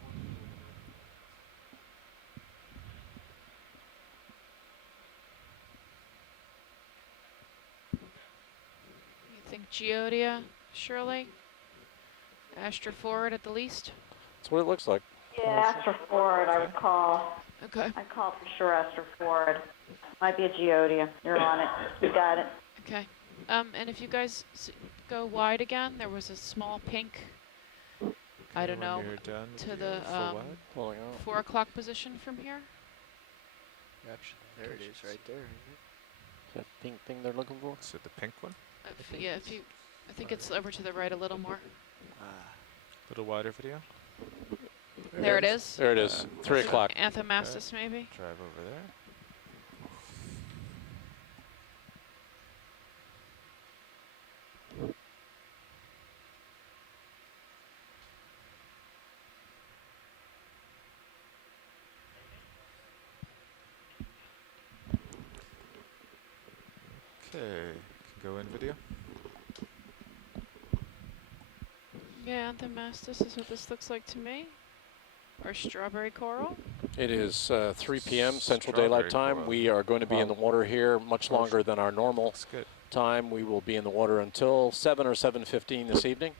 You think Geodia, Shirley? Astroforward at the least? That's what it looks like. Yeah, Astroforward, I would call. Okay. I call for sure Astroforward. Might be a Geodia. You're on it. You got it. Okay. And if you guys go wide again, there was a small pink, I Okay, don't when know, you're done, to video the full wide. Pulling out. 4 o'clock position from here. Actually, there it is right there. Isn't Is that pink thing they're looking for? So the pink one. Yeah, if you, I think it's over to the right a little more. it? A little wider video. There it is. There it is, 3 o'clock. Anthomastus, maybe. Drive over there. Okay, can go in video. Yeah, Anthomastus is what this looks like to me. Or strawberry coral. It is 3 p.m. Central Strawberry Daylight Time. coral. We are going to be in the water here much longer than our normal That's good. time. We will be in the water until 7 or 7:15 this evening.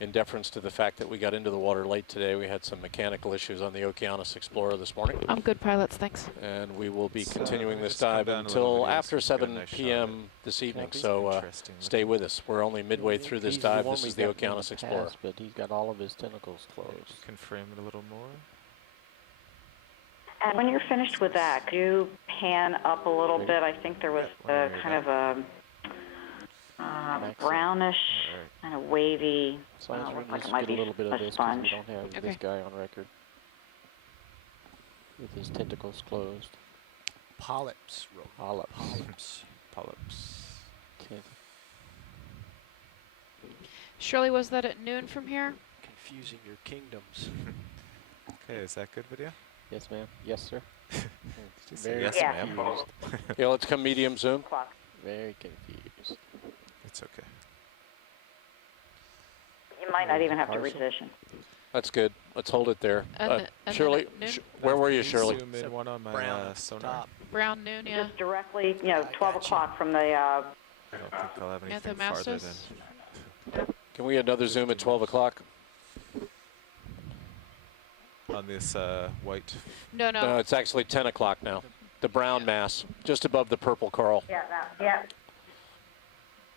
In deference to the fact that we got into the water late today, we had some mechanical issues on the Okeanos Explorer this morning. I'm good, pilots, thanks. And we will be So continuing let me this just come dive down a little until video so after we can get a 7 nice shot of p.m. this evening. Yeah, So Interesting stay looking. with us. We're only midway through this He's the dive. one This we is the got in Okeanos the Explorer. past, but he's got all of his tentacles closed. You can frame it a little more. And when you're finished with that, could you pan up a little bit? I think there was When you're kind of a brownish, Alright. kind of wavy. As long as we looks like just it might get be a little bit of a this, 'cause sponge. we don't have this Okay. guy on record with his tentacles closed. Polyps, Polyps. polyps. Polyps. Okay. Shirley, was that at noon from here? Confusing your kingdoms. Okay, is that good video? Yes, ma'am. Yes, sir. Just say Very yes, Yeah. ma'am. confused. Yeah, let's come medium zoom. Clock. Very confused. It's okay. You might not even have to Partial. revision. That's good. Let's hold it there. And then Shirley, at noon? where were you, Shirley? Zoom in one on my Brown at the sonar. top. Brown noon, yeah. Just directly, I 12 gotcha. o'clock from the, I don't think I'll have anything farther than. Anthomastus. Can we get another zoom at 12 o'clock? On this white. No, no. No, it's actually 10 o'clock now. The brown mass, just above the purple coral. yeah, yeah.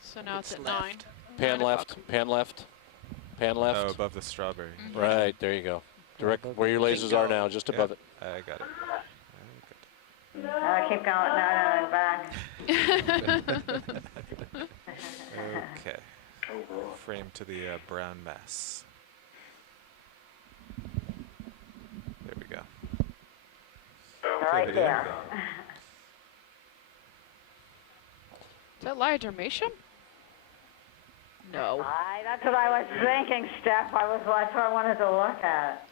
So now it's It's at left. 9. Pan 9 left, o'clock. pan left, pan left. Oh, above the strawberry. Mhm. Right, there you go. Direct where your lasers are now, just above it. I got it. Keep going. No, back. Okay. Frame to the brown mass. There we go. Right video. there. Is that Lyodromatium? No. That's what I was thinking, Steph. That's what I wanted to look at.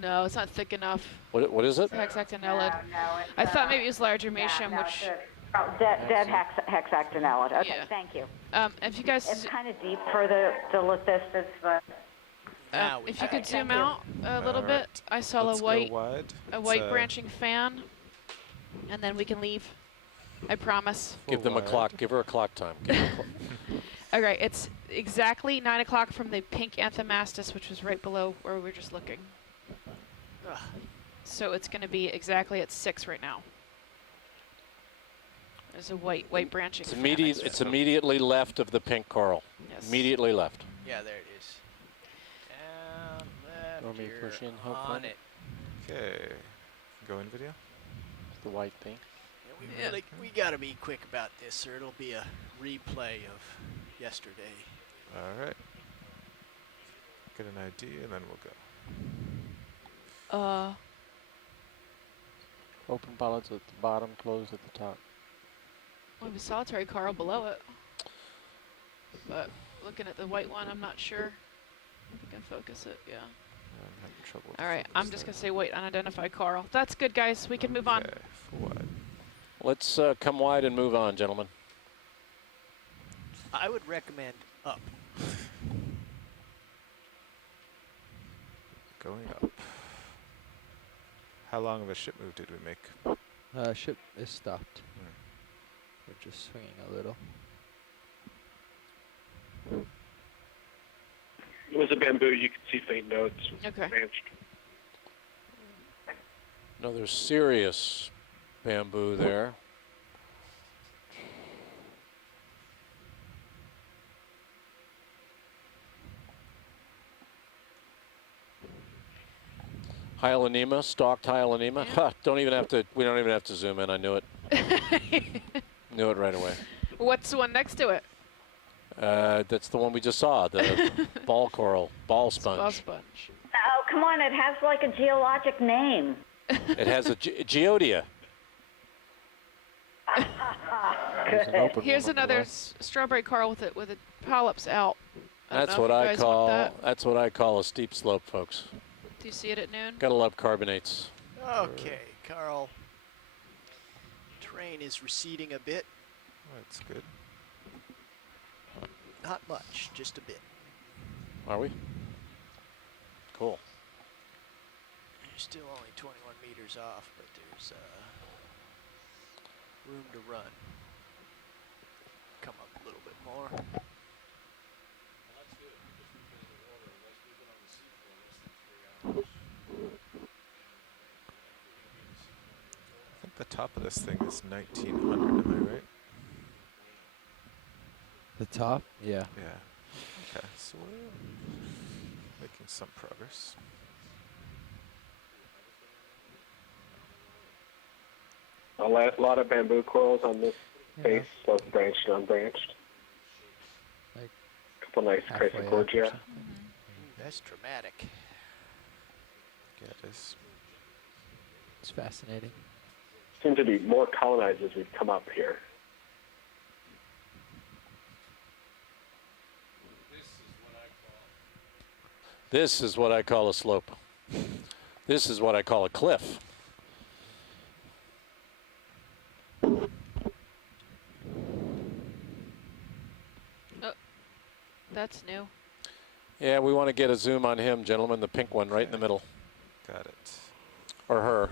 No, it's not thick enough. What is it? Hexactinellid. No, it's, I thought maybe it was Lyodromatium, yeah, no, which it's Oh, dead hexagonality. Okay, Yeah. thank you. If you guys, It's kind of deep for to look this. Now we if you can. could zoom Thank you. out a little All bit, right. I saw Let's a white go wide. branching fan, and then we can leave. I promise. Give them a clock. Give her a clock time. Give her a clock. Okay, it's exactly 9 o'clock from the pink anthomastus, which was right below where we were just looking. Ugh. So it's going to be exactly at 6 right now. There's a white branching It's fan immediate. next to It's it. immediately left of the pink coral. Yes. Immediately left. Yeah, there it is. Down, left, Want me to you're push in, on hopefully? it. Okay. Go in video. The white thing. Yeah, we gotta be quick about this, or it'll be a replay of yesterday. All right. Get an ID and then we'll go. Open pilots at the bottom, closed at the top. We have a solitary coral below it. But looking at the white one, I'm not sure if we can focus it. Yeah. I'm having trouble with All the right, focus I'm just there. going to say wait, unidentified coral. That's good, guys. We can move on. Okay, full wide. Let's come wide and move on, gentlemen. I would recommend up. Going up. How long of a ship move did we make? Ship is stopped. We're just swinging a little. It was a bamboo. You can see faint nodes. Okay. Branched. No, there's serious bamboo there. Hyalinema, stalked hyalinema. Yeah. Huh, don't even have to. We don't even have to zoom in. I knew it. Knew it right away. What's the one next to it? That's the one we just saw. The ball coral, ball sponge. Ball sponge. Oh, come on, it has like a geologic name. It has a geodia. There's an open Here's one on the another left. strawberry coral with the polyps out. I don't That's know what if you I guys want call. that. That's what I call a steep slope, folks. Do you see it at noon? Gotta love carbonates. Okay, Carl. Terrain is receding a bit. That's good. Not much, just a bit. Are we? Cool. You're still only 21 meters off, but there's room to run. Come up a little bit more. I think the top of this thing is 1900, am I right? The top? Yeah. Yeah. Okay, so we're making some progress. A lot of bamboo corals on this Yeah. face, both branched and unbranched. Like couple nice halfway up or Chrysochlorgia. something. That's dramatic. Yeah, it is. It's fascinating. Seems to be more colonized as we've come up here. This is what I call a slope. This is what I call a cliff. That's new. Yeah, we want to get a zoom on him, gentlemen. The pink one right in the middle. Got it. Or her.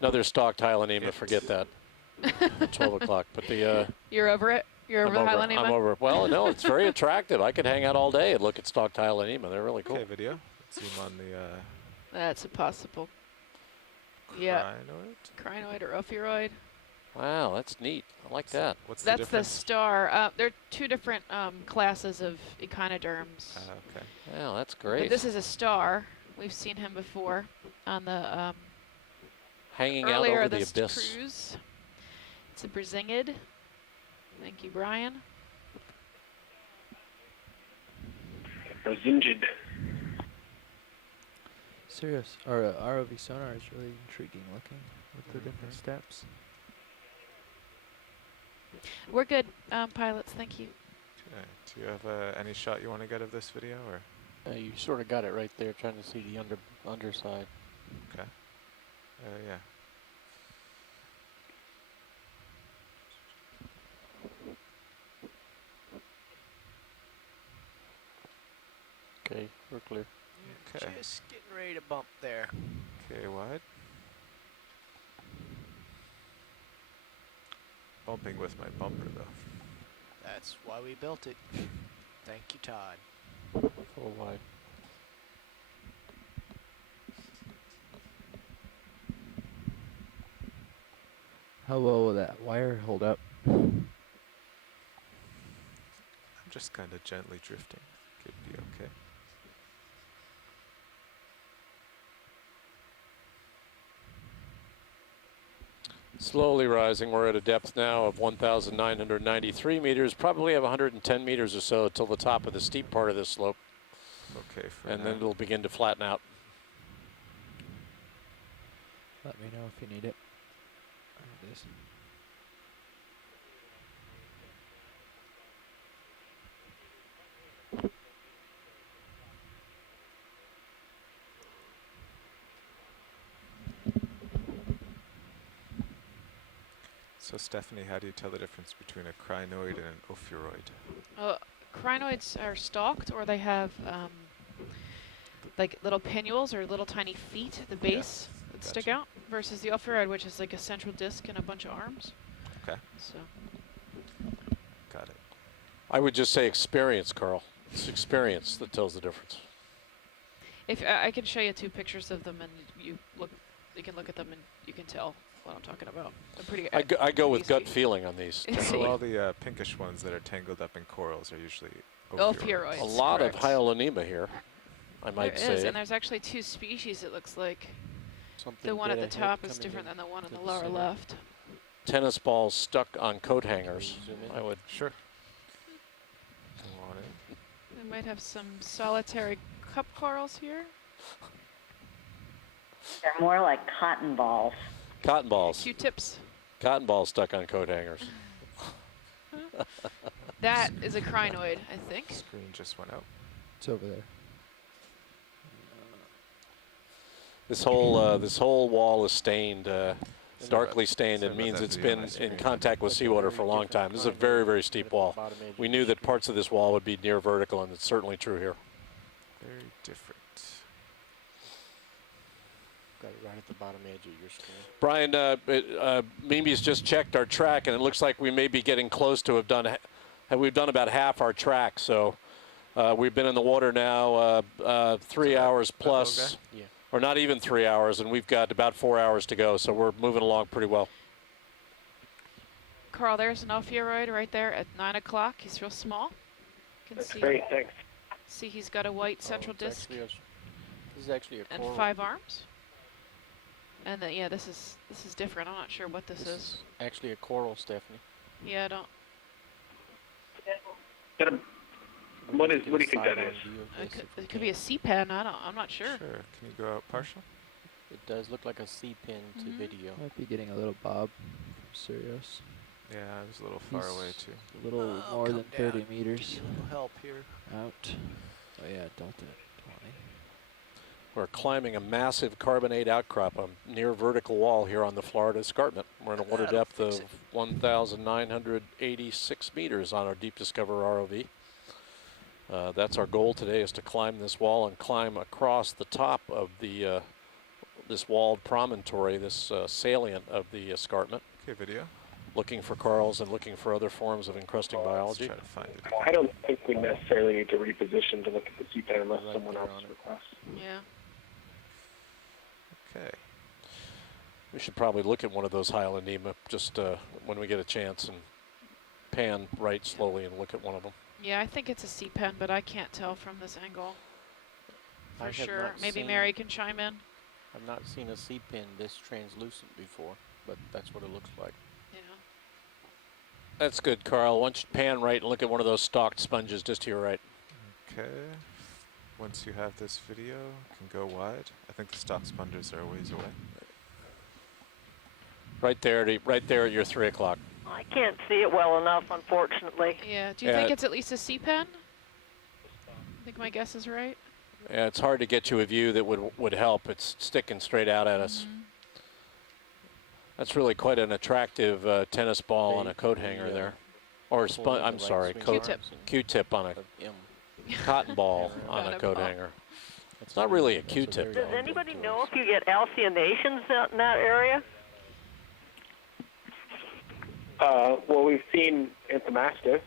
Another stalked hyalinema, It. forget that. At 12 o'clock. But the You're over it? You're over the Hylanema? I'm over it. Well, no, it's very attractive. I could hang out all day and look at stalked hyalinema. They're really cool. Okay, video. Let's zoom on the That's a possible. Yeah. crinoid. Crinoid or ophiuroid. Wow, that's neat. I like that. What's the That's the difference? star. There are two different classes of echinoderms. Okay. Wow, that's But great. this is a star. We've seen him before on the Hanging out earlier over the this abyss. cruise. It's a brazingid. Thank you, Brian. Zingid. Serious. Our ROV sonar is really intriguing looking with the different steps. We're good, pilots. Thank you. Okay. Do you have any shot you want to get of this video, or? You sort of got it right there, trying to see the underside. Okay. Yeah. Okay, we're clear. Okay. Just getting ready to bump there. Okay, wide. Bumping with my bumper though. That's why we built it. Thank you, Todd. Full wide. How well will that wire hold up? I'm just kind of gently drifting. Could be okay. Slowly rising. We're at a depth now of 1,993 meters. Probably have 110 meters or so till the top of the steep part of this slope. Okay for And now. then it'll begin to flatten out. Let me know if you need it. There it is. So Stephanie, how do you tell the difference between a crinoid and an ophiuroid? Crinoids are stalked, or they have like little pinnules or little tiny feet at the base that stick gotcha. out, versus the ophiuroid, which is like a central disc and a bunch of arms. Okay, So got it. I would just say experience, Carl. It's experience that tells the difference. if I can show you 2 pictures of them, and you can look at them and you can tell what I'm talking about. They're pretty. I go with easy. gut feeling on these. So all the pinkish ones that are tangled up in corals are usually Ophiuroids. A lot correct. of hyalonema here, I might There is, say. and there's actually 2 species. It looks like Something the one at the dead ahead top is coming different in than the one on to the the lower center. left. Tennis balls stuck on coat hangers. Zoom in. I would. Sure. Go on in. We might have some solitary cup corals here. They're more like cotton balls. Cotton balls. Q-tips. Cotton balls stuck on coat hangers. That is a crinoid, I think. Screen just went out. It's over there. This whole wall is stained, darkly stained, sorry and about means that it's video on been my screen. in contact with That's a seawater very for a long different time. This is a kind very, of very right steep at the wall. bottom edge We of knew the that screen. parts of this wall would be near vertical, and it's certainly true here. Very different. Got it right at the bottom edge of your screen. Brian, Mimi's just checked our track, and it looks like we may be getting close to we've done about half our track. So we've been in the water now 3 hours plus, Yeah. or not even 3 hours, and we've got about 4 hours to go. So we're moving along pretty well. Carl, there's an ophiuroid right there at 9 o'clock. He's real small. You can That's see. great, thanks. See, he's got a white central it's disc actually this is actually a and coral. 5 arms. And then, yeah, this is different. I'm not sure what this is. Actually a coral, Stephanie. Yeah, I don't. What do you think that is? It could be a C-pen. I'm not sure. Sure. Can you go out partial? It does look like a C-pin to Mhm. video. Might be getting a little bob from Sirius. Yeah, it was a little far away He's too. A little I'll more come than down 30 and meters Give you a little help here. out. Oh yeah, Delta 20. We're climbing a massive carbonate outcrop, a near vertical wall here on the Florida escarpment. We're in a water That'll depth fix of it. 1,986 meters on our Deep Discover ROV. That's our goal today, is to climb this wall and climb across the top of the this walled promontory, this salient of the escarpment, Okay, video. looking for corals and looking for other forms of encrusting Let's biology. try to find it. I don't think we necessarily need to reposition to look at the CPAN unless Right someone there else on it. requests. Yeah. Okay. We should probably look at one of those Hyalonema just when we get a chance and pan right slowly and look at one of them. Yeah, I think it's a C-pen, but I can't tell from this angle. I For have sure. not Maybe seen- Mary can chime in. I've not seen a C-pin this translucent before, but that's what it looks like. Yeah. That's good, Carl. Once you pan right and look at one of those stalked sponges just to your right. Okay. Once you have this video, you can go wide. I think the stock sponges are a ways away. Right there at your 3 o'clock. I can't see it well enough, unfortunately. Yeah. Do you think it's at least a C-pen? I think my guess is right. Yeah, it's hard to get you a view that would help. It's sticking straight out at us. Mhm. That's really quite an attractive tennis ball on a coat hanger The, there. Or pulling the I'm right sorry, swing coat Q-tip. arms and Q-tip on a of M. cotton ball on a Cotton coat ball. hanger. It's not really a Q-tip. Does anybody know if you get alcyonations in that area? Well, we've seen Anthomastus.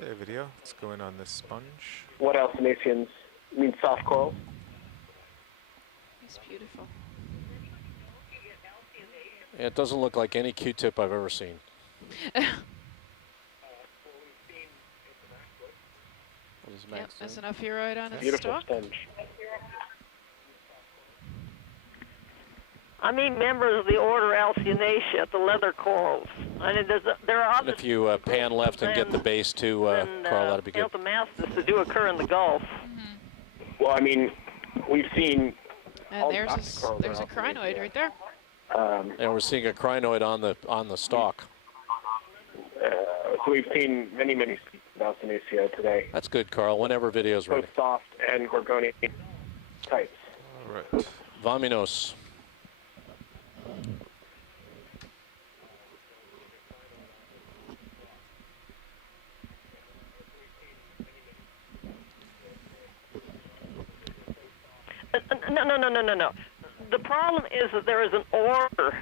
Okay, video. Let's go in on this sponge. What alcyonians? You mean soft corals? It's beautiful. It doesn't look like any Q-tip I've ever seen. Yep, there's enough heroid on its Beautiful stalk. sponge. I mean, members of the order Alcyonaceae, the leather corals. I mean, there are And other if you pan left and get the base too, Carl, that'd be good. Anthomastus that do occur in the Gulf. Well, I mean, we've seen. And there's a crinoid right there. And we're seeing a crinoid on the stalk. So we've seen many species of Alcyonaceae today. That's good, Carl. Whenever video's ready. Both soft and Gorgonian types. All right. Vaminos. No. The problem is that there is an order.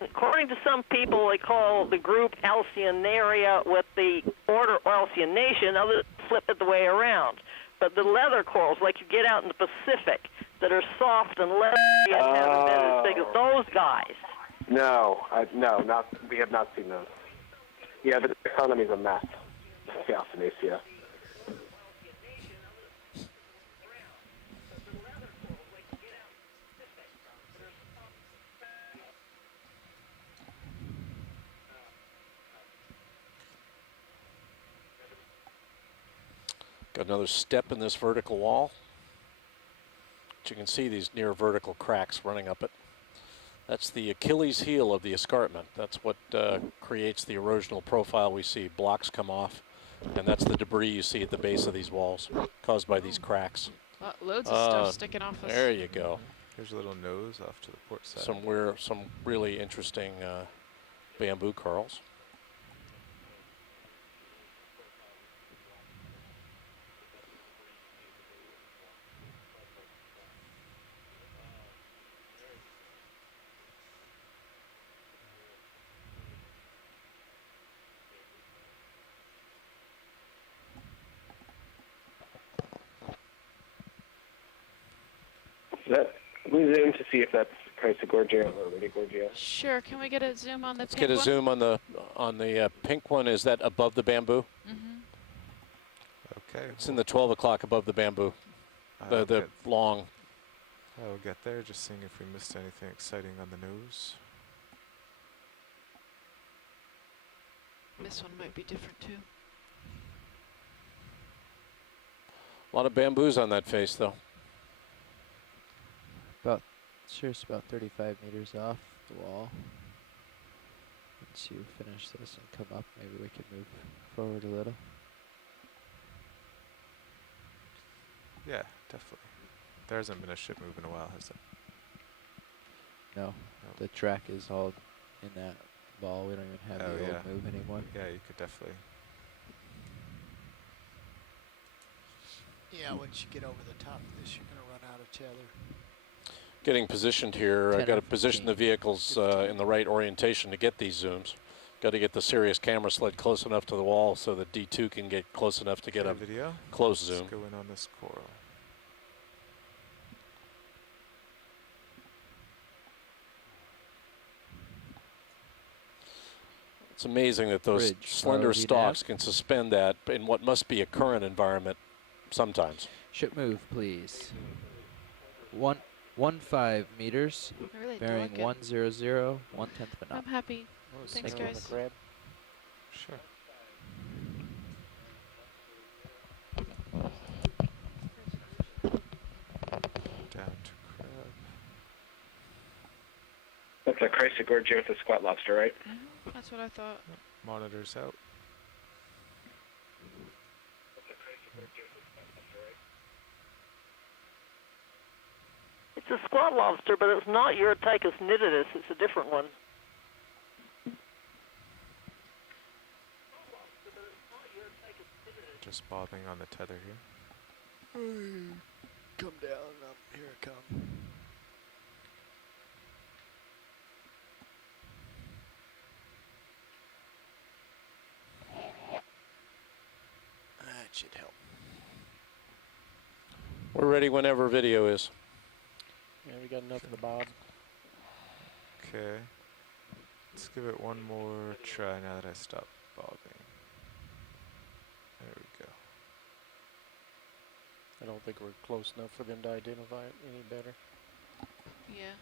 According to some people, they call the group Alcyonaria with the order Alcyonacea, and others flip it the way around. But the leather corals, like you get out in the Pacific, that are soft and leathery and haven't been as big as those guys. No, we have not seen those. Yeah, the economy's a mess. The Alcyonaceae. Got another step in this vertical wall. But you can see these near vertical cracks running up it. That's the Achilles heel of the escarpment. That's what creates the erosional profile we see. Blocks come off, and that's the debris you see at the base of these walls caused by these cracks. Loads of stuff sticking off us. There you go. Here's a little nose off to the port side. Some really interesting bamboo corals. We zoom to see if that's Chrysogorgia or Rhydigorgia. Sure. Can we get a zoom on the Let's pink get a one? zoom on the pink one. Is that above the bamboo? Okay. It's in the 12 o'clock above the bamboo. The long. I'll get there, just seeing if we missed anything exciting on the nose. This one might be different too. A lot of bamboos on that face, though. It's about 35 meters off the wall. Once you finish this and come up, maybe we can move forward a little. Yeah, definitely. There hasn't been a ship move in a while, has there? No, the track is all in that ball. We don't even have the old move anymore. Yeah, you could definitely. Yeah, once you get over the top of this, you're going to run out of tether. Getting positioned here. I've got to position the vehicles in the right orientation to get these zooms. Got to get the Sirius camera sled close enough to the wall so that D2 can get close enough to get a video. Close zoom. Let's go in on this coral. It's amazing that those slender stalks can suspend that in what must be a current environment sometimes. Ship move, please. 1.15 meters, Really bearing delicate. 100, 1/10 of a knot. I'm happy. Thanks, Thank you. guys. Sure. Down to crab. That's a Chrysogorgia with a squat lobster, right? That's what I thought. Monitors out. It's a squat lobster, but it's not Urotachus nitidus. It's a different one. Just bobbing on the tether here. Come down. Here I come. That should help. We're ready whenever video is. Yeah, we got enough of the bob. Okay. Let's give it one more try now that I stopped bobbing. There we go. I don't think we're close enough for them to identify it any better. Yeah.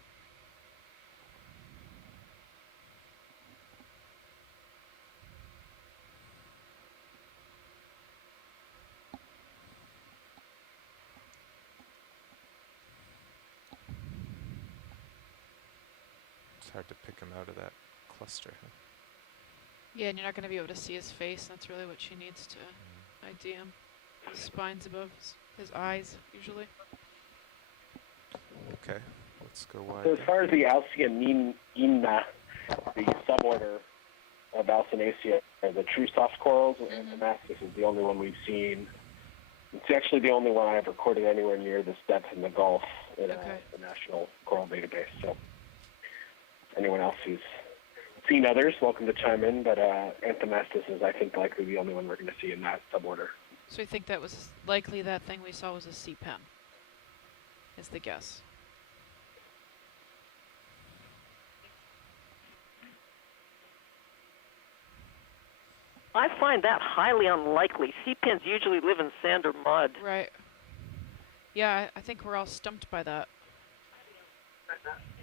It's hard to pick him out of that cluster. Huh? Yeah, and you're not going to be able to see his face. That's really what she needs to ID him. His spine's above his eyes, usually. Okay, let's go wide. So as far as the Alcyoneina, the suborder of Alcyonaceae, are the true soft corals, and Damascus is the only one we've seen. It's actually the only one I've recorded anywhere near this depth in the Gulf in the National Coral Database. So anyone else who's seen others, welcome to chime in, but Anthomastus is, I think, likely the only one we're going to see in that suborder. So you think that was likely that thing we saw was a sea pen, is the guess. I find that highly unlikely. Sea pens usually live in sand or mud. Right. Yeah, I think we're all stumped by that.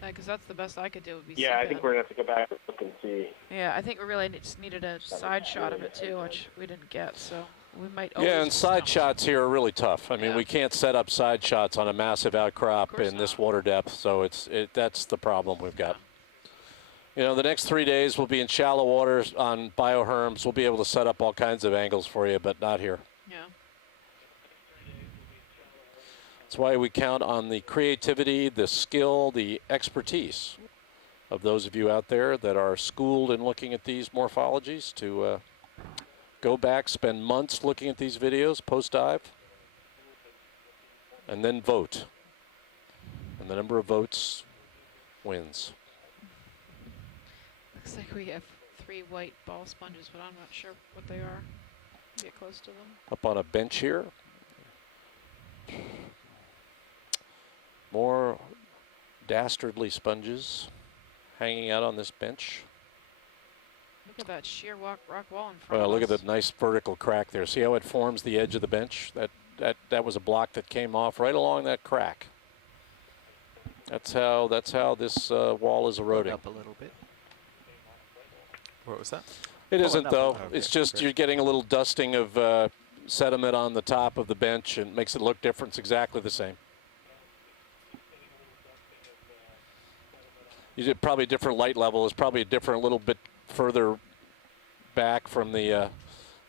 Because that's the best I could do would be Yeah, I think we're going to have to go back and look and see. Yeah, I think we really just needed a side shot of it too, which we didn't get, so we might Yeah, and side shots here are really tough. I mean, we can't set up side shots on a massive outcrop in this water depth, so that's the problem we've got. You know, the next 3 days we'll be in shallow waters on bioherms. We'll be able to set up all kinds of angles for you, but not here. Yeah. That's why we count on the creativity, the skill, the expertise of those of you out there that are schooled in looking at these morphologies to go back, spend months looking at these videos post-dive, and then vote. And the number of votes wins. Looks like we have 3 white ball sponges, but I'm not sure what they are. Get close to them. Up on a bench here. More dastardly sponges hanging out on this bench. Look at that sheer rock wall in front Well, of look us. at that nice vertical crack there. See how it forms the edge of the bench? That was a block that came off right along that crack. That's how this wall is eroding. Up a little bit. What was that? It isn't though. Okay, It's just great. you're getting a little dusting of sediment on the top of the bench and makes it look different. It's exactly the same. You did probably a different light level. It's probably a different, a little bit further back from the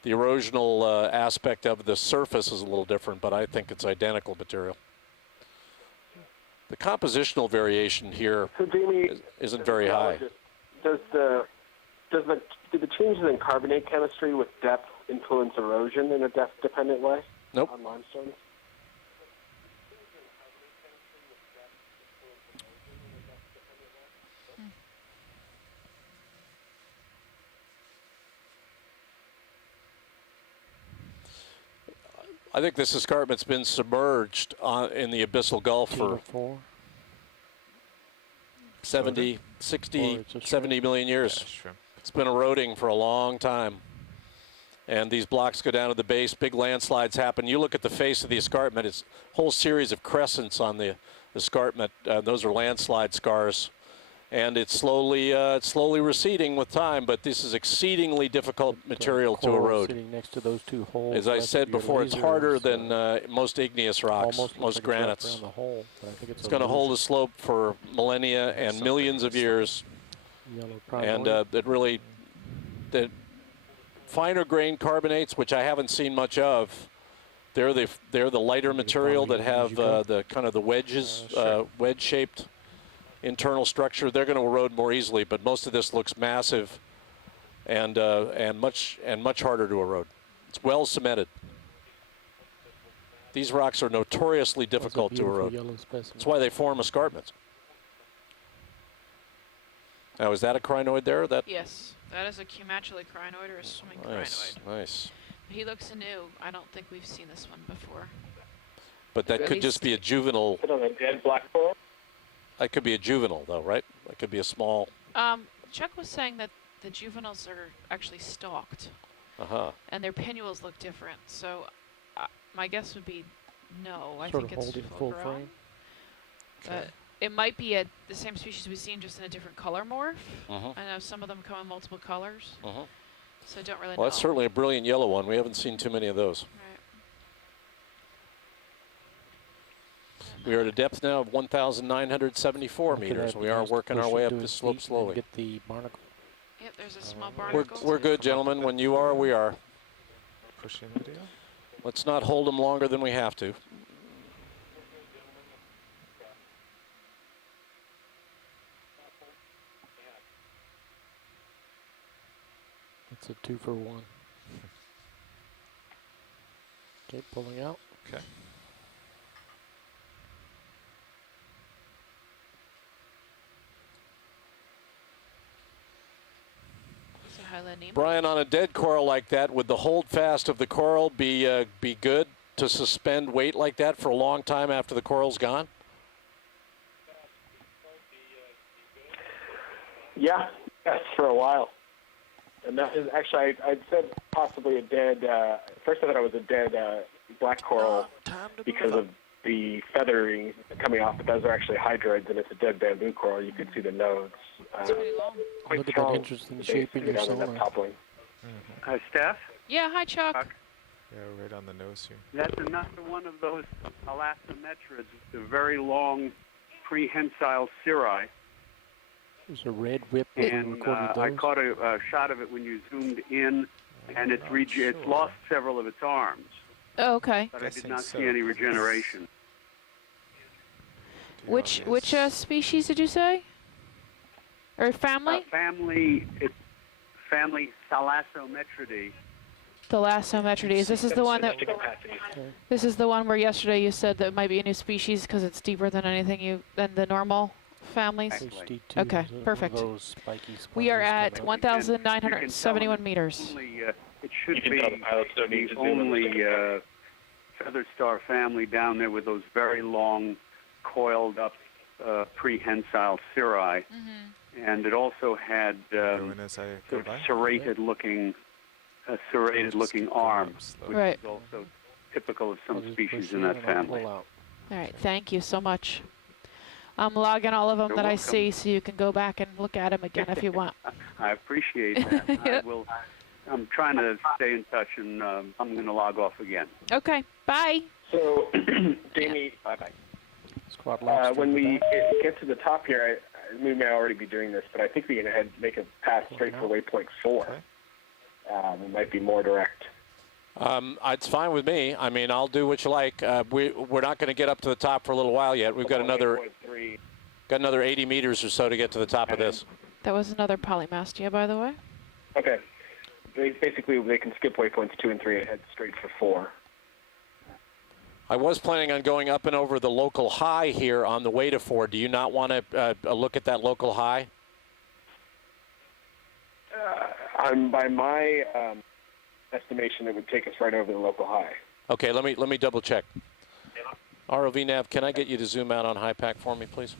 erosional aspect of the surface is a little different, but I think it's identical material. The compositional variation here So Jamie, isn't very high. Do the changes in carbonate chemistry with depth influence erosion in a depth-dependent way? Nope. On limestones? I think this escarpment's been submerged in the abyssal Gulf for 70, 60, 70 million years. Yeah, It's been eroding for a long time. And these blocks go down to the base, big landslides happen. You look at the face of the escarpment, it's a whole series of crescents on the escarpment. Those are landslide scars. And it's slowly receding with time, but this is exceedingly difficult material to erode. Sitting next to those 2 holes. As I said before, it's harder than most igneous rocks, almost most like granites. It's, the hole, but I think It's going to hold a slope for millennia and millions of years. And the finer grain carbonates, which I haven't seen much of, they're the lighter material that have the kind of the wedges, wedge-shaped internal structure. They're going to erode more easily, but most of this looks massive and much harder to erode. It's well cemented. These rocks are notoriously difficult to erode. Yellow specimen. That's why they form escarpments. Now, is that a crinoid there? That Yes, that is a cumatulate crinoid or a swimming nice, crinoid. nice. He looks new. I don't think we've seen this one before. But that could just be a juvenile. Put on a dead black coral. That could be a juvenile, though, right? That could be a small. Chuck was saying that the juveniles are actually stalked, and their pinnules look different. So, my guess would be no. I Sort think of it's holding full full grown. frame. But it might be the same species we've seen, just in a different color morph. I know some of them come in multiple colors, so I don't really know. Well, that's certainly a brilliant yellow one. We haven't seen too many of those. We are at a depth now of 1,974 meters. We are working our way up this slope slowly. Get the barnacle. Yep, there's a small barnacle. We're good, gentlemen. When you are, we are. Pushing video. Let's not hold them longer than we have to. It's a 2 for 1. Okay, pulling out. Okay. Brian, on a dead coral like that, would the hold fast of the coral be good to suspend weight like that for a long time after the coral's gone? Yeah, yes, for a while. And that is actually, I'd said possibly a dead, first I thought it was a dead black coral because of the feathering coming off, but those are actually hydroids, and it's a dead bamboo coral. You could see the nodes. Quite Look at strong. that interesting shape in your sonar. Hi, Steph. Yeah, hi, Chuck. Yeah, right on the nose here. That's another one of those elastometrids, the very long prehensile cirri. There's a red whip that And recorded those. I caught a shot of it when you zoomed in, and it's lost several of its arms. Oh, okay. But I did not see any regeneration. Which species did you say? Or family? It's family Thalassometridae. Thalassometridae. This is the one that. This is the one where yesterday you said that it might be a new species because it's deeper than than the normal families. Exactly. Okay, perfect. We are at 1,971 meters. It should be the only feather star family down there with those very long, coiled up prehensile cirri. And it also had sort of serrated-looking arms, which is also typical of some species in that family. All right, thank you so much. I'm logging all of them that I see, so you can go back and look at them again if you want. I appreciate that. I'm trying to stay in touch, and I'm going to log off again. Okay, bye. So, Jamie, bye-bye. When we get to the top here, we may already be doing this, but I think we can make a path straight for waypoint 4. It might be more direct. It's fine with me. I mean, I'll do what you like. We're not going to get up to the top for a little while yet. We've got another 80 meters or so to get to the top of this. That was another polymastia, by the way. Okay. Basically, they can skip waypoints 2 and 3 and head straight for 4. I was planning on going up and over the local high here on the way to 4. Do you not want to look at that local high? By my estimation, it would take us right over the local high. Okay, let me double check. ROV Nav, can I get you to zoom out on high pack for me, please?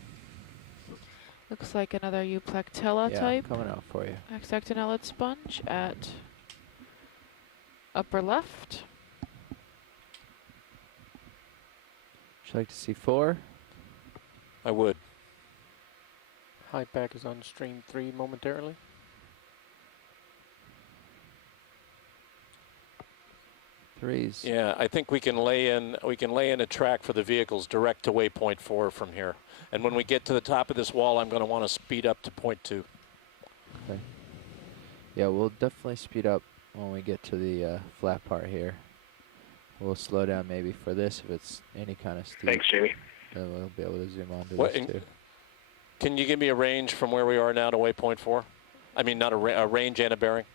Looks like another Euplectella type. Coming out for you. Hexactinellid sponge at upper left. Would you like to see 4? I would. High pack is on stream 3 momentarily. Threes. Yeah, I think we can lay in a track for the vehicles direct to waypoint 4 from here. And when we get to the top of this wall, I'm going to want to speed up to point 2. Okay. Yeah, we'll definitely speed up when we get to the flat part here. We'll slow down maybe for this if it's any kind of steep. Thanks, Jamie. Then we'll be able to zoom on to What, this too. Can you give me a range from where we are now to waypoint 4? I mean, not a range and a bearing.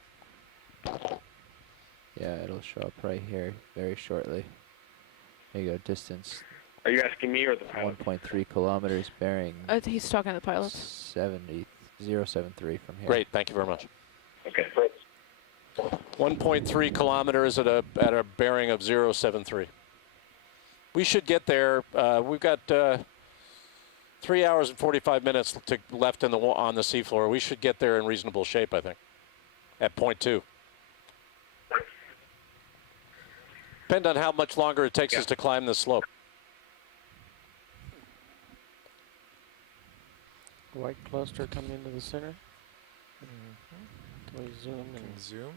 Yeah, it'll show up right here very shortly. There you go, distance Are you asking me or the pilot? 1.3 kilometers, bearing He's talking to the pilots. 073 from here. Great, thank you very much. Okay, great. 1.3 kilometers at a bearing of 073. We should get there. We've got 3 hours and 45 minutes left on the seafloor. We should get there in reasonable shape, I think, at point 2. Depend on how much longer it takes us to climb this slope. White cluster coming into the center. Can we zoom and zoom?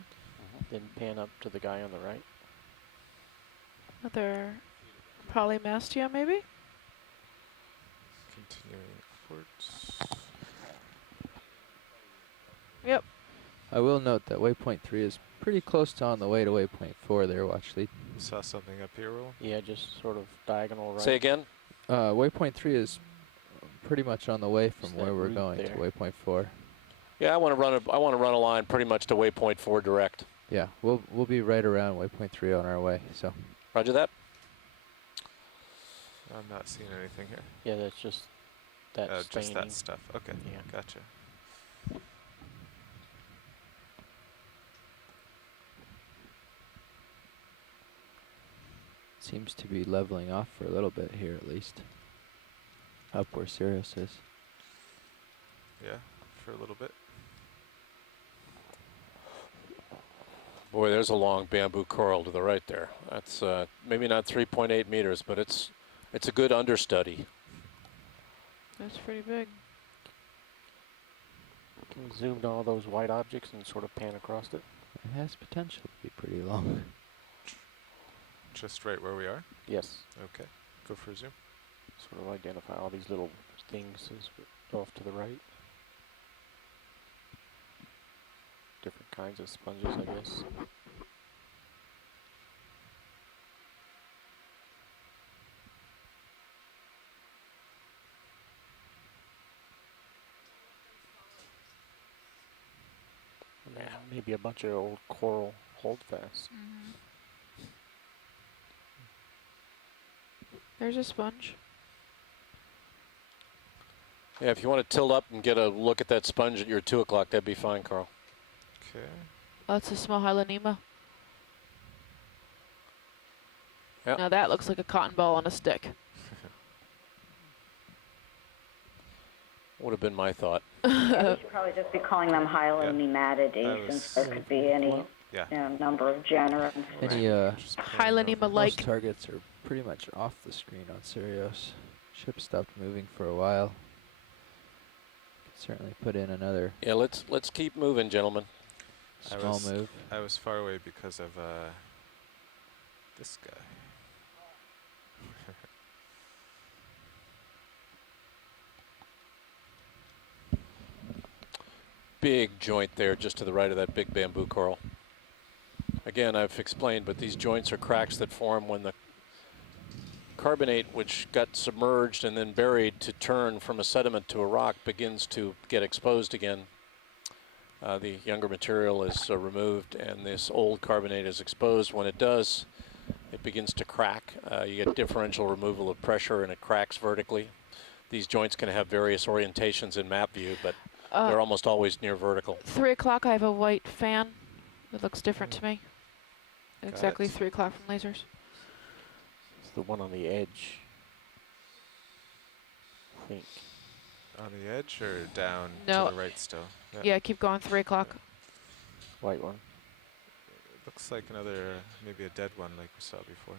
Then pan up to the guy on the right. Another polymastia, maybe? Continuing upwards. Yep. I will note that waypoint 3 is pretty close to on the way to waypoint 4 there, watch lead. You saw something up here, Will? Yeah, just sort of diagonal right. Say again? Waypoint 3 is pretty much on the way from Is where that we're route going there? to waypoint 4. Yeah, I want to run a line pretty much to waypoint 4 direct. Yeah, we'll be right around waypoint 3 on our way, so. Roger that. I'm not seeing anything here. Yeah, that's just that just staining. that stuff. Okay, Yeah. gotcha. Seems to be leveling off for a little bit here at least. Up where Sirius is. Yeah, for a little bit. Boy, there's a long bamboo coral to the right there. That's maybe not 3.8 meters, but it's a good understudy. That's pretty big. Can we zoom to all those white objects and sort of pan across it? It has potential to be pretty long. Just right where we are? Yes. Okay, go for a zoom. Sort of identify all these little things as off to the right. Different kinds of sponges, I guess. And then maybe a bunch of old coral holdfasts. There's a sponge. Yeah, if you want to tilt up and get a look at that sponge at your 2 o'clock, that'd be fine, Carl. Okay. Oh, it's a small hylanema. Yep. Now that looks like a cotton ball on a stick. Would have been my thought. Yeah, we should probably just be calling them Hylonematidae, since there could be any number of genera. Any Hylanema-like. most targets are pretty much off the screen on Sirius. Ship stopped moving for a while. Could certainly put in another Yeah, let's keep moving, gentlemen. small move. I was far away because of this guy. Big joint there just to the right of that big bamboo coral. Again, I've explained, but these joints are cracks that form when the carbonate, which got submerged and then buried to turn from a sediment to a rock, begins to get exposed again. The younger material is removed and this old carbonate is exposed. When it does, it begins to crack. You get differential removal of pressure and it cracks vertically. These joints can have various orientations in map view, but they're almost always near vertical. 3 o'clock, I have a white fan. It looks different to me. Exactly 3 o'clock from lasers. It's the one on the edge. I think. On the edge or down No. to the right still? Yeah, keep going, 3 o'clock. White one. It looks like another, maybe a dead one like we saw before. I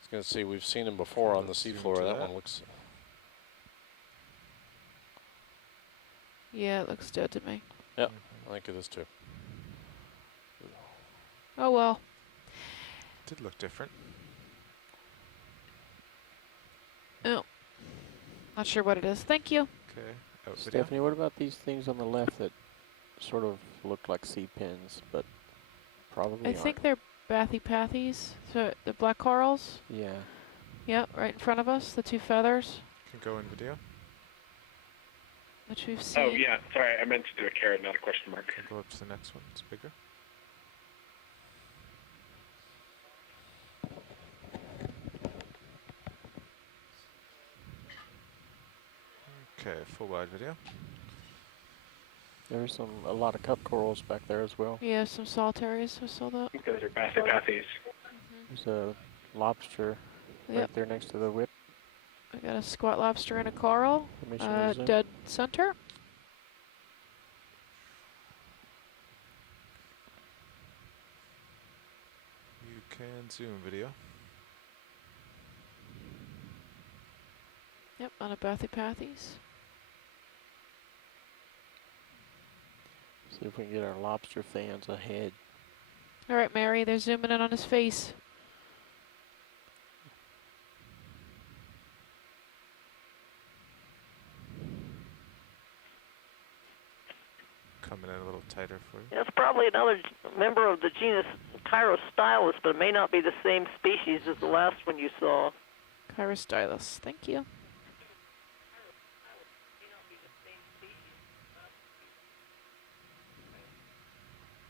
was going to see, we've seen them before on the seafloor. That one looks... Yeah, it looks dead to me. Yep, I think it is too. Oh well. Did look different. Oh. Not sure what it is. Thank you. Okay. Out video. Stephanie, what about these things on the left that sort of look like sea pins, but probably I think they're bathypathes. So the black corals. Yeah. Yep, right in front of us, the 2 feathers, Can go in video. which we've seen. Oh, yeah. Sorry, I meant to do a caret, not a question mark. Can go up to the next one. It's bigger. Okay, full wide video. There's a lot of cup corals back there as well. Yeah, some solitaries. I saw that. Those are bathies. There's a lobster Yep. right there next to the whip. I got a squat lobster and a coral. Permission to zoom. Dead center. You can zoom video. Yep, on a bathypathes. See if we can get our lobster fans ahead. All right, Mary, they're zooming in on his face. Coming in a little tighter for you. That's probably another member of the genus Chirostylus, but it may not be the same species as the last one you saw. Chirostylus, thank you.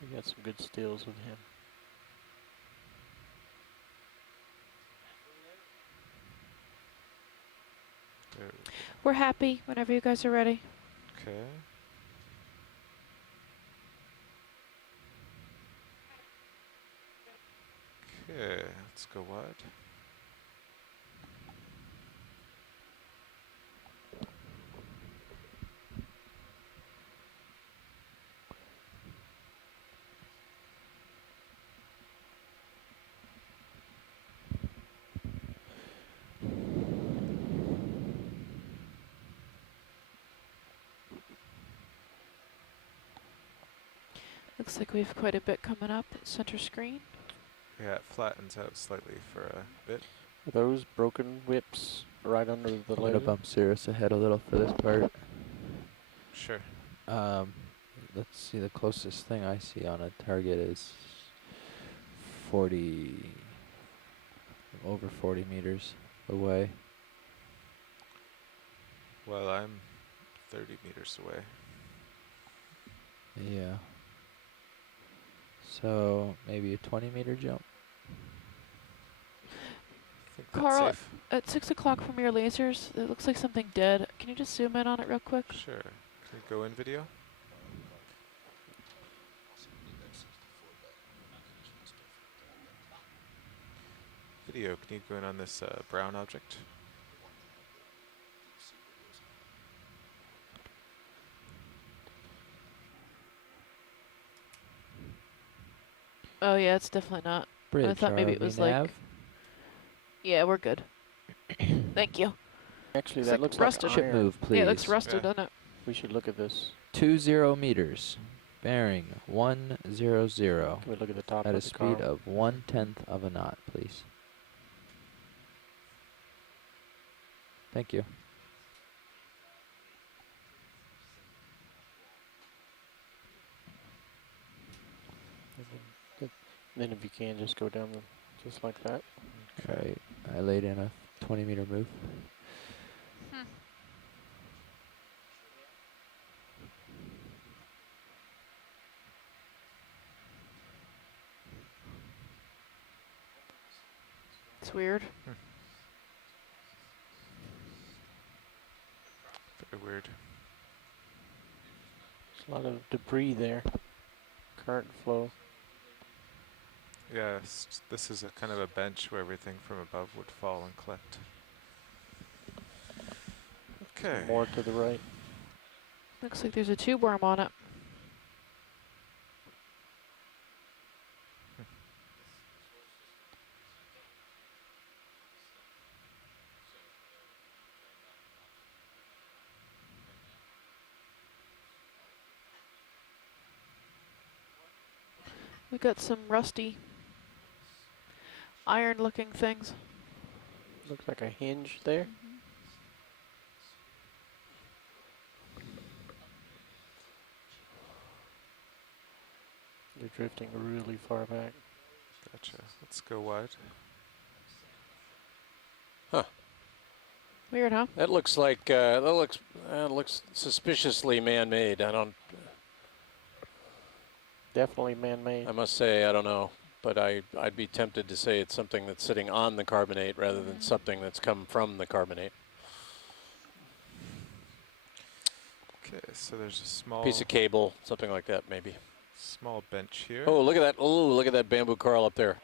We got some good stills with him. There we go. We're happy whenever you guys are ready. Okay. Okay, let's go wide. Looks like we have quite a bit coming up. Center screen. Yeah, it flattens out slightly for a bit. Are those broken whips right under the I'm gonna laser? bump Cirrus ahead a little for this part. Sure. Let's see, the closest thing I see on a target is 40, over 40 meters away. Well, I'm 30 meters away. Yeah. So maybe a 20-meter jump. I think that's Carl, safe. at 6 o'clock from your lasers, it looks like something dead. Can you just zoom in on it real quick? Sure. Can you go in video? Video, can you go in on this brown object? Oh yeah, it's definitely not. Bridge, I thought maybe it ROV was nav. like. Yeah, we're good. Thank you. Actually, It's that like looks rusted. like Ship iron. move, please. Yeah, it looks rusted, Yeah. doesn't it? We should look at this. 20 meters, bearing 100 Can we look at the top at of a the speed car? of 1/10 of a knot, please. Thank you. Then if you can, just go down the, just like that. Okay, I laid in a 20-meter move. It's weird. Very weird. There's a lot of debris there. Current flow. Yeah, this is a kind of a bench where everything from above would fall and collect. Okay. More to the right. Looks like there's a tube worm on it. We got some rusty iron-looking things. Looks like a hinge there. They're drifting really far back. Gotcha. Let's go wide. Weird, huh? That looks like that looks suspiciously man-made. I don't. Definitely man-made. I must say I don't know, but I'd be tempted to say it's something that's sitting on the carbonate rather than something that's come from the carbonate. Okay, so there's a small Piece of cable, something like that, maybe. small bench here. Oh, look at that! Oh, look at that bamboo coral up there.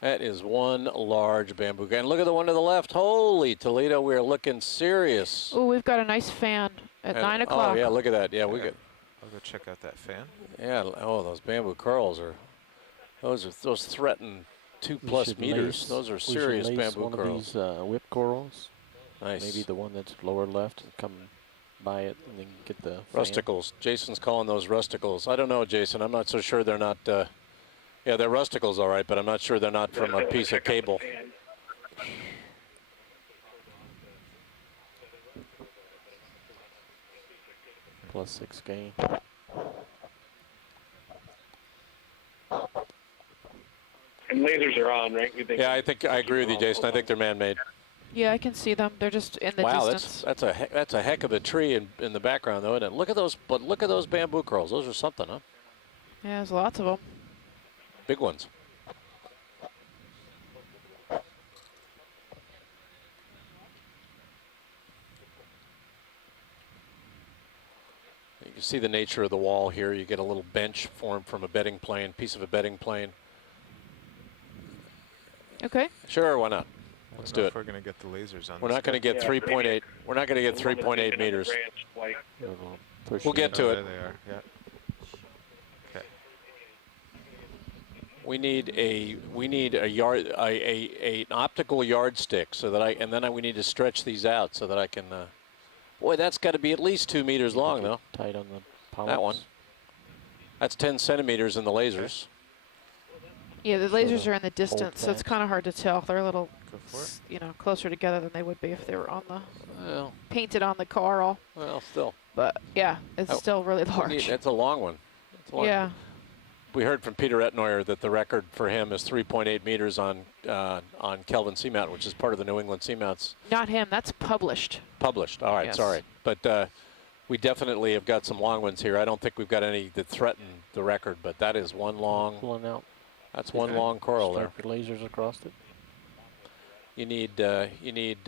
That is one large bamboo. And look at the one to the left. Holy Toledo, we're looking serious. Oh, we've got a nice fan at 9 o'clock. Oh yeah, look at that. Yeah, we Okay. got. I'll go check out that fan. Yeah. Oh, those bamboo corals are. Those threaten 2+ meters. Those are serious bamboo one corals. of these whip corals. Nice. Maybe the one that's lower left. Come by it and then get the Rusticles. Jason's calling those rusticles. I don't know, Jason. I'm not so sure they're not. Yeah, they're rusticles, all right, but I'm not sure they're not from a piece of cable. +6 gain. And lasers are on, right? Yeah, I agree with you, Jason. I think they're man-made. Yeah, I can see them. They're just in the distance. Wow, that's a heck of a tree in the background, though, isn't it? Look at those, but look at those bamboo curls. Those are something, huh? Yeah, there's lots of them. Big ones. You can see the nature of the wall here. You get a little bench formed from a bedding plane, piece of a bedding plane. Okay. Sure, why not? Let's do it. We're going to get the lasers on. We're not going to get 3.8. We're not going to get 3.8 meters. We'll get to it. There they are. Yeah. Okay. We need a yard an optical yardstick so that we need to stretch these out so that I can. Boy, that's got to be at least 2 meters long, though. Tight on the polyps. That one. That's 10 centimeters in the lasers. Yeah, the lasers are in the distance, so it's kind of hard to tell. They're a little, closer together than they would be if they were on the painted on the coral. Well, still. But yeah, it's still really large. That's a long one. Yeah. We heard from Peter Etnoyer that the record for him is 3.8 meters on Kelvin Seamount, which is part of the New England Seamounts. Not him. That's published. Published. All right. Yes. Sorry, but we definitely have got some long ones here. I don't think we've got any that threaten the record, but that is one long. Pulling out. That's one long coral there. Start your lasers across it. You need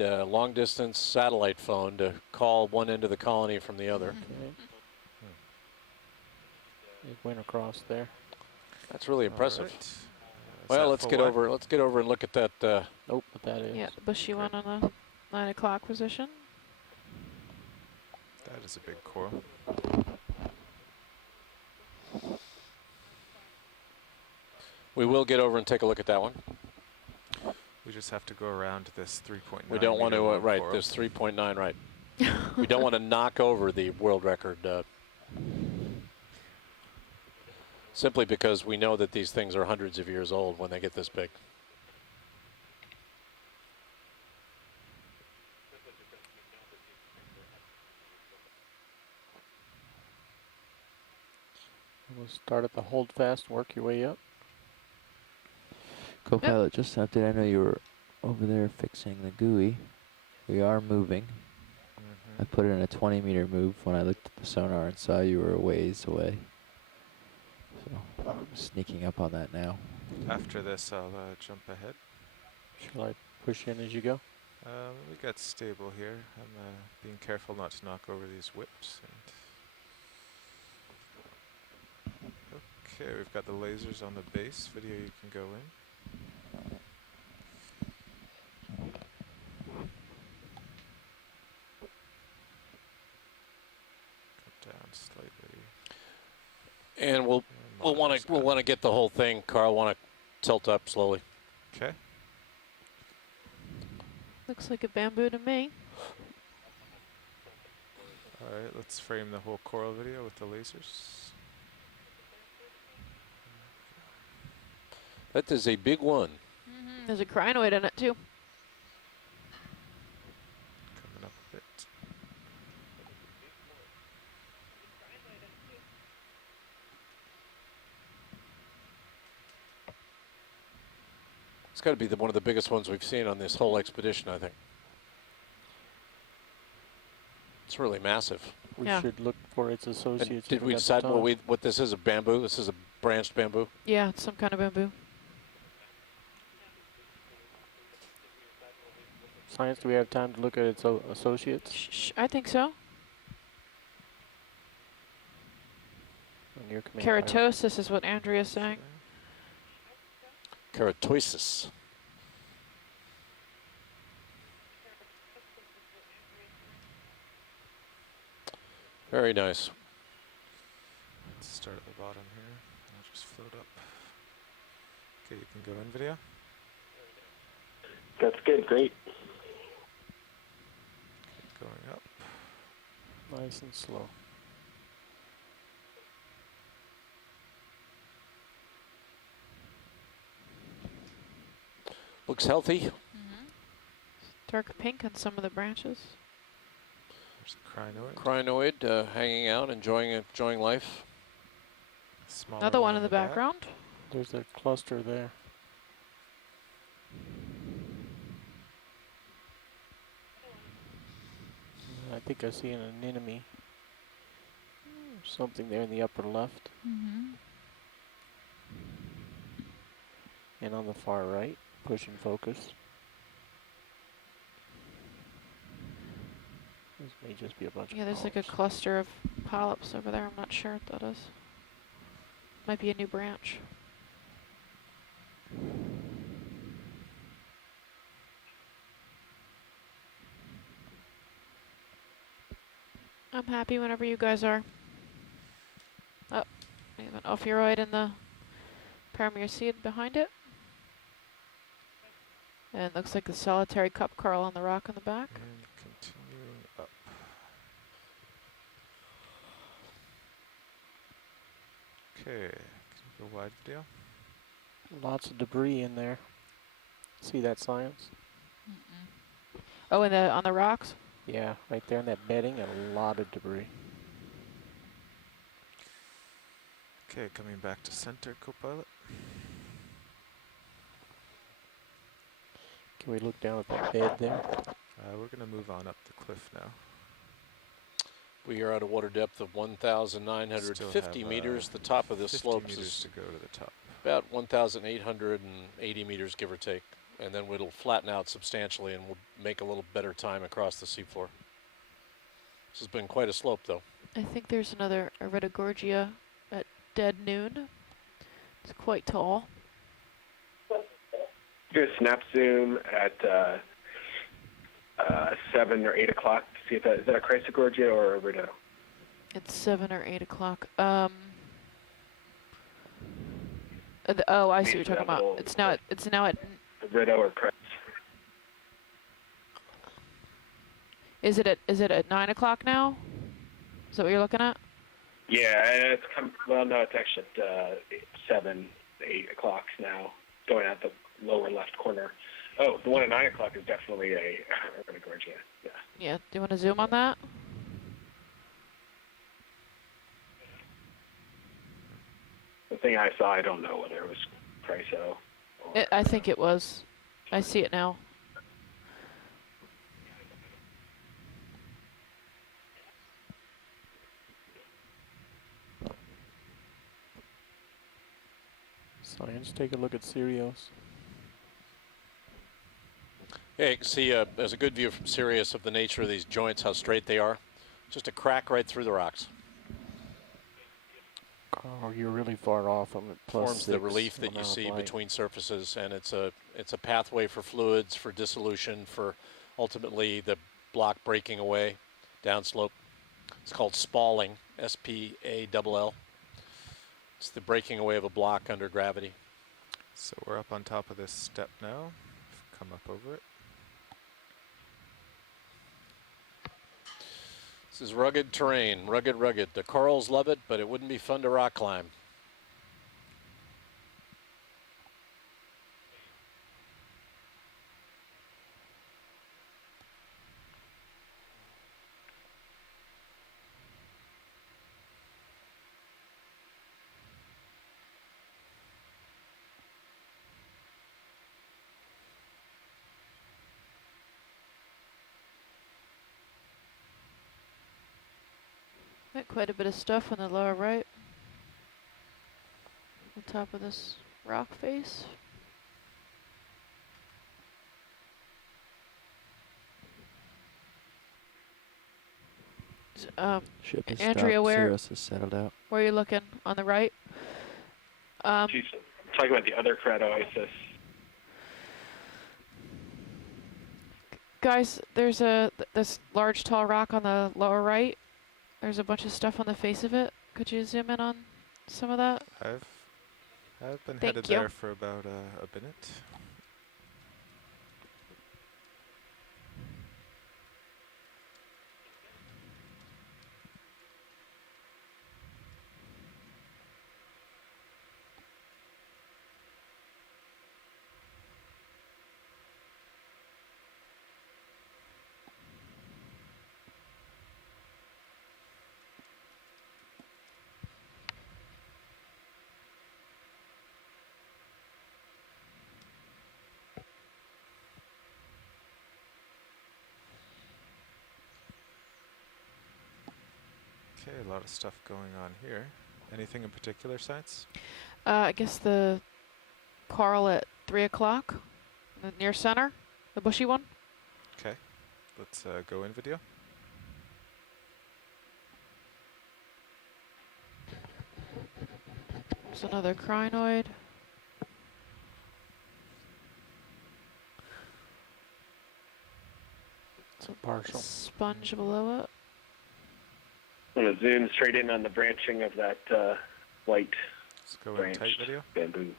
long distance satellite phone to call one end of the colony from the other. Okay. It went across there. That's really impressive. Right. Well, let's get over. Let's get over and look at that. Nope, but that is. Yeah, the bushy one on the 9 o'clock position. That is a big coral. We will get over and take a look at that one. We just have to go around this 3.9. We don't want to, right, coral. this 3.9, right. We don't want to knock over the world record simply because we know that these things are hundreds of years old when they get this big. We'll start at the hold fast, work your way up. Co-pilot, just an update. I know you were over there fixing the GUI. We are moving. I put in a 20-meter move when I looked at the sonar and saw you were a ways away. So I'm sneaking up on that now. After this, I'll jump ahead. Shall I push in as you go? We got stable here. I'm being careful not to knock over these whips. Okay, we've got the lasers on the base. Video you can go in. Come down slightly. And we'll want to get the whole thing. Carl, want to tilt up slowly. Okay. Looks like a bamboo to me. All right, let's frame the whole coral video with the lasers. That is a big one. There's a crinoid in it too. Coming up a bit. It's got to be one of the biggest ones we've seen on this whole expedition, I think. It's really massive. We should look for its associates. And did we decide what this is? A bamboo? This is a branched bamboo? Yeah, it's some kind of bamboo. Science, do we have time to look at its associates? I think so. On your command pilot. Keratosis is what Andrea's saying. Keratosis. Very nice. Let's start at the bottom here. I'll just float up. Okay, you can go in video. That's good. Great. Keep going up. Nice and slow. Looks healthy. Mm-hmm. Dark pink on some of the branches. There's a Crinoid hanging out, enjoying life. Smaller Another one in the background. There's a cluster there. I think I see an anemone. Something there in the upper left. Mm-hmm. And on the far right, pushing focus. This may just be a bunch of Yeah, there's like a cluster of polyps over there. I'm not sure what that is. Might be a new branch. I'm happy whenever you guys are. Oh, we have an ophiuroid in the Parameciid behind it. And it looks like a solitary cup coral on the rock in the back. And continuing up. Okay, can you go wide video? Lots of debris in there. See that, Science? Oh, and on the rocks? Yeah, right there in that bedding, a lot of debris. Okay, coming back to center, co-pilot. Can we look down at that bed there? We're going to move on up the cliff now. We are at a water depth of 1,950 meters. The top of this slope is to go to the top. About 1,880 meters, give or take. And then it'll flatten out substantially and we'll make a little better time across the seafloor. This has been quite a slope, though. I think there's another Iridogorgia at dead noon. It's quite tall. Do a snap zoom at 7 or 8 o'clock to see if that is that a Chrysogorgia or a Rideau? It's 7 or 8 o'clock. Oh, I see what you're talking about. It's now at. Rideau or Chris? Is it at 9 o'clock now? Is that what you're looking at? Yeah, it's well, no, it's actually at 7, 8 o'clock now, going out the lower left corner. Oh, the one at 9 o'clock is definitely a Iridogorgia. Yeah. Yeah. Do you want to zoom on that? The thing I saw, I don't know whether it was Chryso. I think it was. I see it now. Science, take a look at Sirius. Yeah, you can see there's a good view from Sirius of the nature of these joints, how straight they are. Just a crack right through the rocks. Oh, you're really far off from it. Forms the relief that you see between surfaces, and it's a pathway for fluids, for dissolution, for ultimately the block breaking away downslope. It's called spalling, S-P-A-L-L. It's the breaking away of a block under gravity. So we're up on top of this step now. Come up over it. This is rugged terrain, rugged. The corals love it, but it wouldn't be fun to rock climb. Got quite a bit of stuff on the lower right. On top of this rock face. Ship is Andrea, stopped. where Cirrus is settled out. are you looking? On the right? She's talking about the other Cretoisis. Guys, there's this large tall rock on the lower right. There's a bunch of stuff on the face of it. Could you zoom in on some of that? I've been Thank headed you. there for about a minute. Okay, a lot of stuff going on here. Anything in particular, Science? I guess the coral at 3 o'clock, the near center, the bushy one. Okay, let's go in video. There's another crinoid. It's a partial. Sponge below it. I'm going to zoom straight in on the branching of that white Let's go in tight video. bamboo.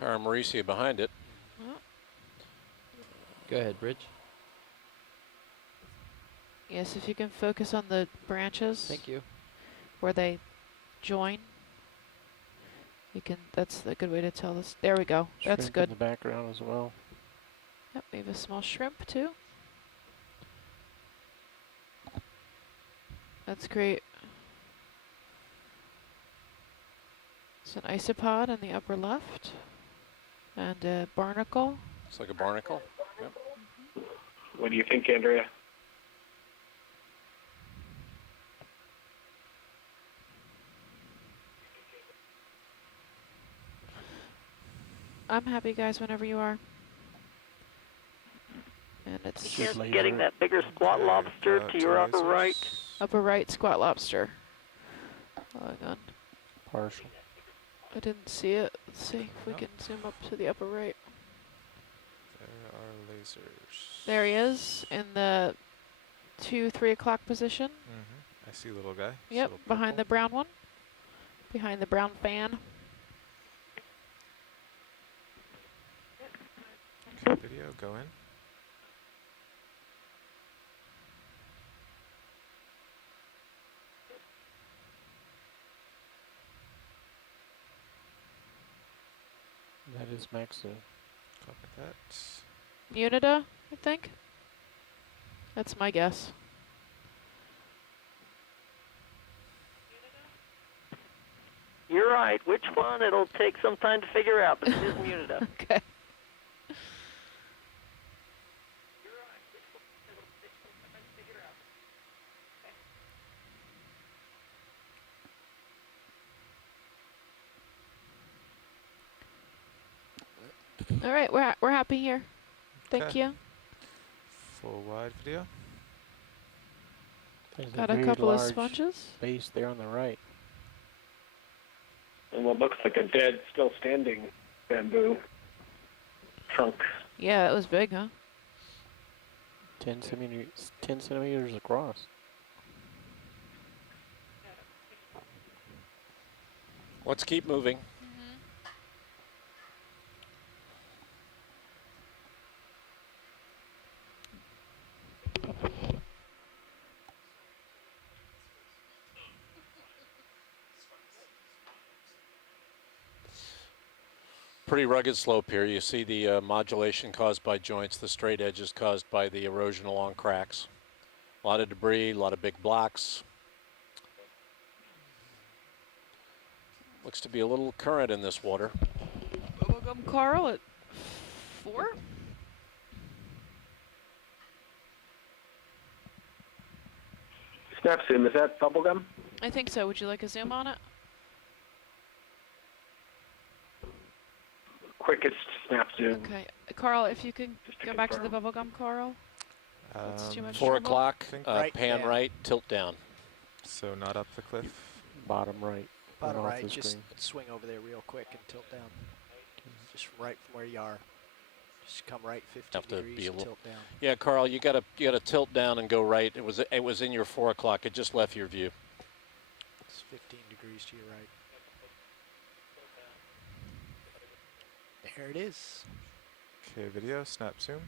Paramaricia behind it. Go ahead, Bridge. Yes, if you can focus on the branches. Thank you. Where they join. You can. That's a good way to tell this. There we go. That's Shrimp good. in the background as well. Yep, we have a small shrimp too. That's great. It's an isopod in the upper left. And a barnacle. It's like a barnacle. Yep. What do you think, Andrea? I'm happy, guys, whenever you are. And it's Just getting that bigger squat lobster to your upper right. upper right squat lobster. Hang on. Partial. I didn't see it. Let's see if we can zoom up to the upper right. There are lasers. There he is in the 2-3 o'clock position. I see a little guy. Yep, behind the brown one. Behind the brown fan. Okay, video, go in. That is Maxo. Copy that. Unida, I think. That's my guess. You're right. Which one? It'll take some time to figure out, but it is Munida. Okay. All right, we're happy here. Thank Okay. you. Full wide video. There's Got a very couple of large sponges. base there on the right. And what looks like a dead, still standing bamboo trunk. Yeah, that was big, huh? 10 centimeters across. Let's keep moving. Pretty rugged slope here. You see the modulation caused by joints, the straight edges caused by the erosion along cracks. A lot of debris, a lot of big blocks. Looks to be a little current in this water. Bubblegum coral at 4. Snap zoom, is that bubblegum? I think so. Would you like a zoom on it? Quickest snap zoom. Okay. Carl, if you can go back to the bubblegum coral. That's too much 4 trouble. o'clock, Right pan down. right, tilt down. So not up the cliff. Bottom right. Bottom off right, the just screen. swing over there real quick and tilt down. Just right from where you are. Just come right 15 Have to degrees be a and little. tilt down. Yeah, Carl, you gotta tilt down and go right. It was in your 4 o'clock. It just left your view. It's 15 degrees to your right. There it is. Okay, video, snap zoom.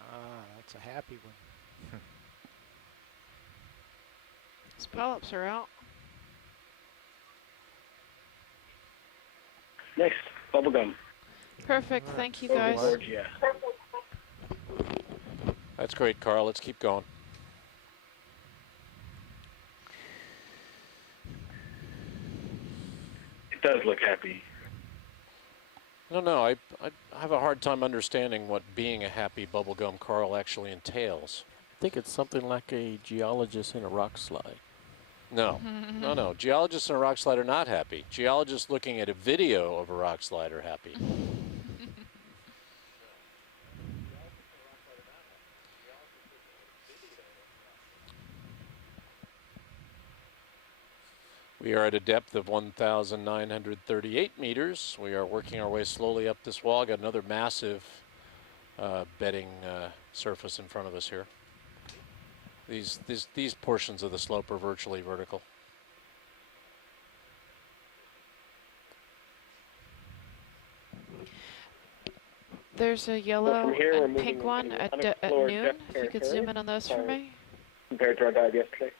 Ah, that's a happy one. His polyps are out. Nice. Bubblegum. Perfect. Thank you, Over guys. Georgia. That's great, Carl. Let's keep going. It does look happy. No, I have a hard time understanding what being a happy bubblegum Carl actually entails. I think it's something like a geologist in a rock slide. No, no. Geologists in a rock slide are not happy. Geologists looking at a video of a rock slide are happy. We are at a depth of 1,938 meters. We are working our way slowly up this wall. Got another massive bedding surface in front of us here. These portions of the slope are virtually vertical. There's a yellow from here, we're and moving pink into one at unexplored noon. depth If you could territory. zoom in on those for me. Compared to our dive yesterday.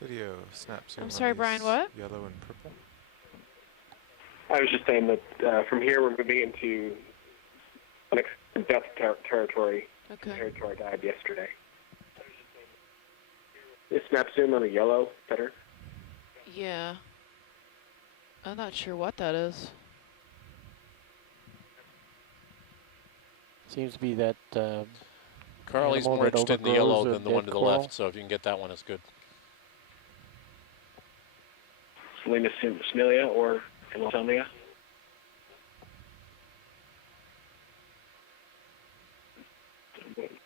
Video, snap zoom. I'm on sorry, Brian, these what? Yellow and purple. I was just saying that from here we're moving into unexplored depth territory compared to our dive yesterday. Is snap zoom on the yellow better? Yeah. I'm not sure what that is. Seems to be that. Carl, he's animal more that interested in the overgrows yellow a than the dead one to the coral. left, so if you can get that one, it's good. Selena Similia or Philosonia?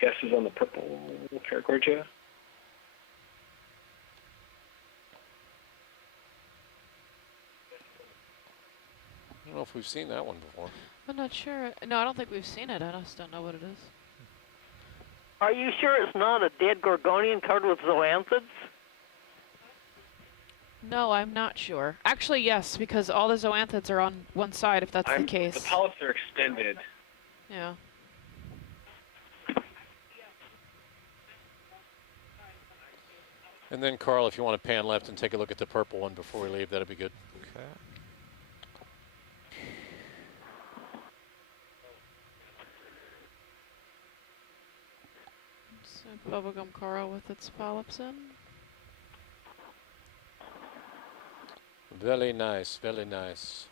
Guesses on the purple Paragorgia? I don't know if we've seen that one before. I'm not sure. No, I don't think we've seen it. I just don't know what it is. Are you sure it's not a dead gorgonian covered with zoanthids? No, I'm not sure. Actually, yes, because all the zoanthids are on one side, if that's the The case. polyps are extended. Yeah. And then, Carl, if you want to pan left and take a look at the purple one before we leave, that'd be good. Okay. So bubblegum coral with its polyps in. Very nice, very nice.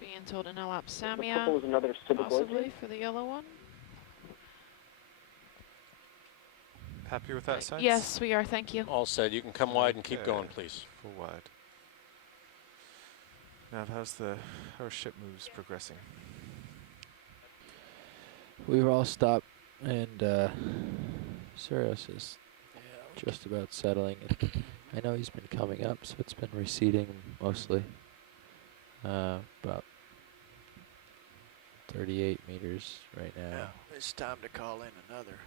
Being told an The elapsamia, purple was another possibly for the yellow one. Happy with that size? Yes, we are. Thank you. All said. You can come wide and keep Okay. going, please. Full wide. Now, how's our ship moves progressing? We were all stopped, and Sirius is just about settling. I know he's been coming up, so it's been receding mostly. About 38 meters right now. Yeah, it's time to call in another.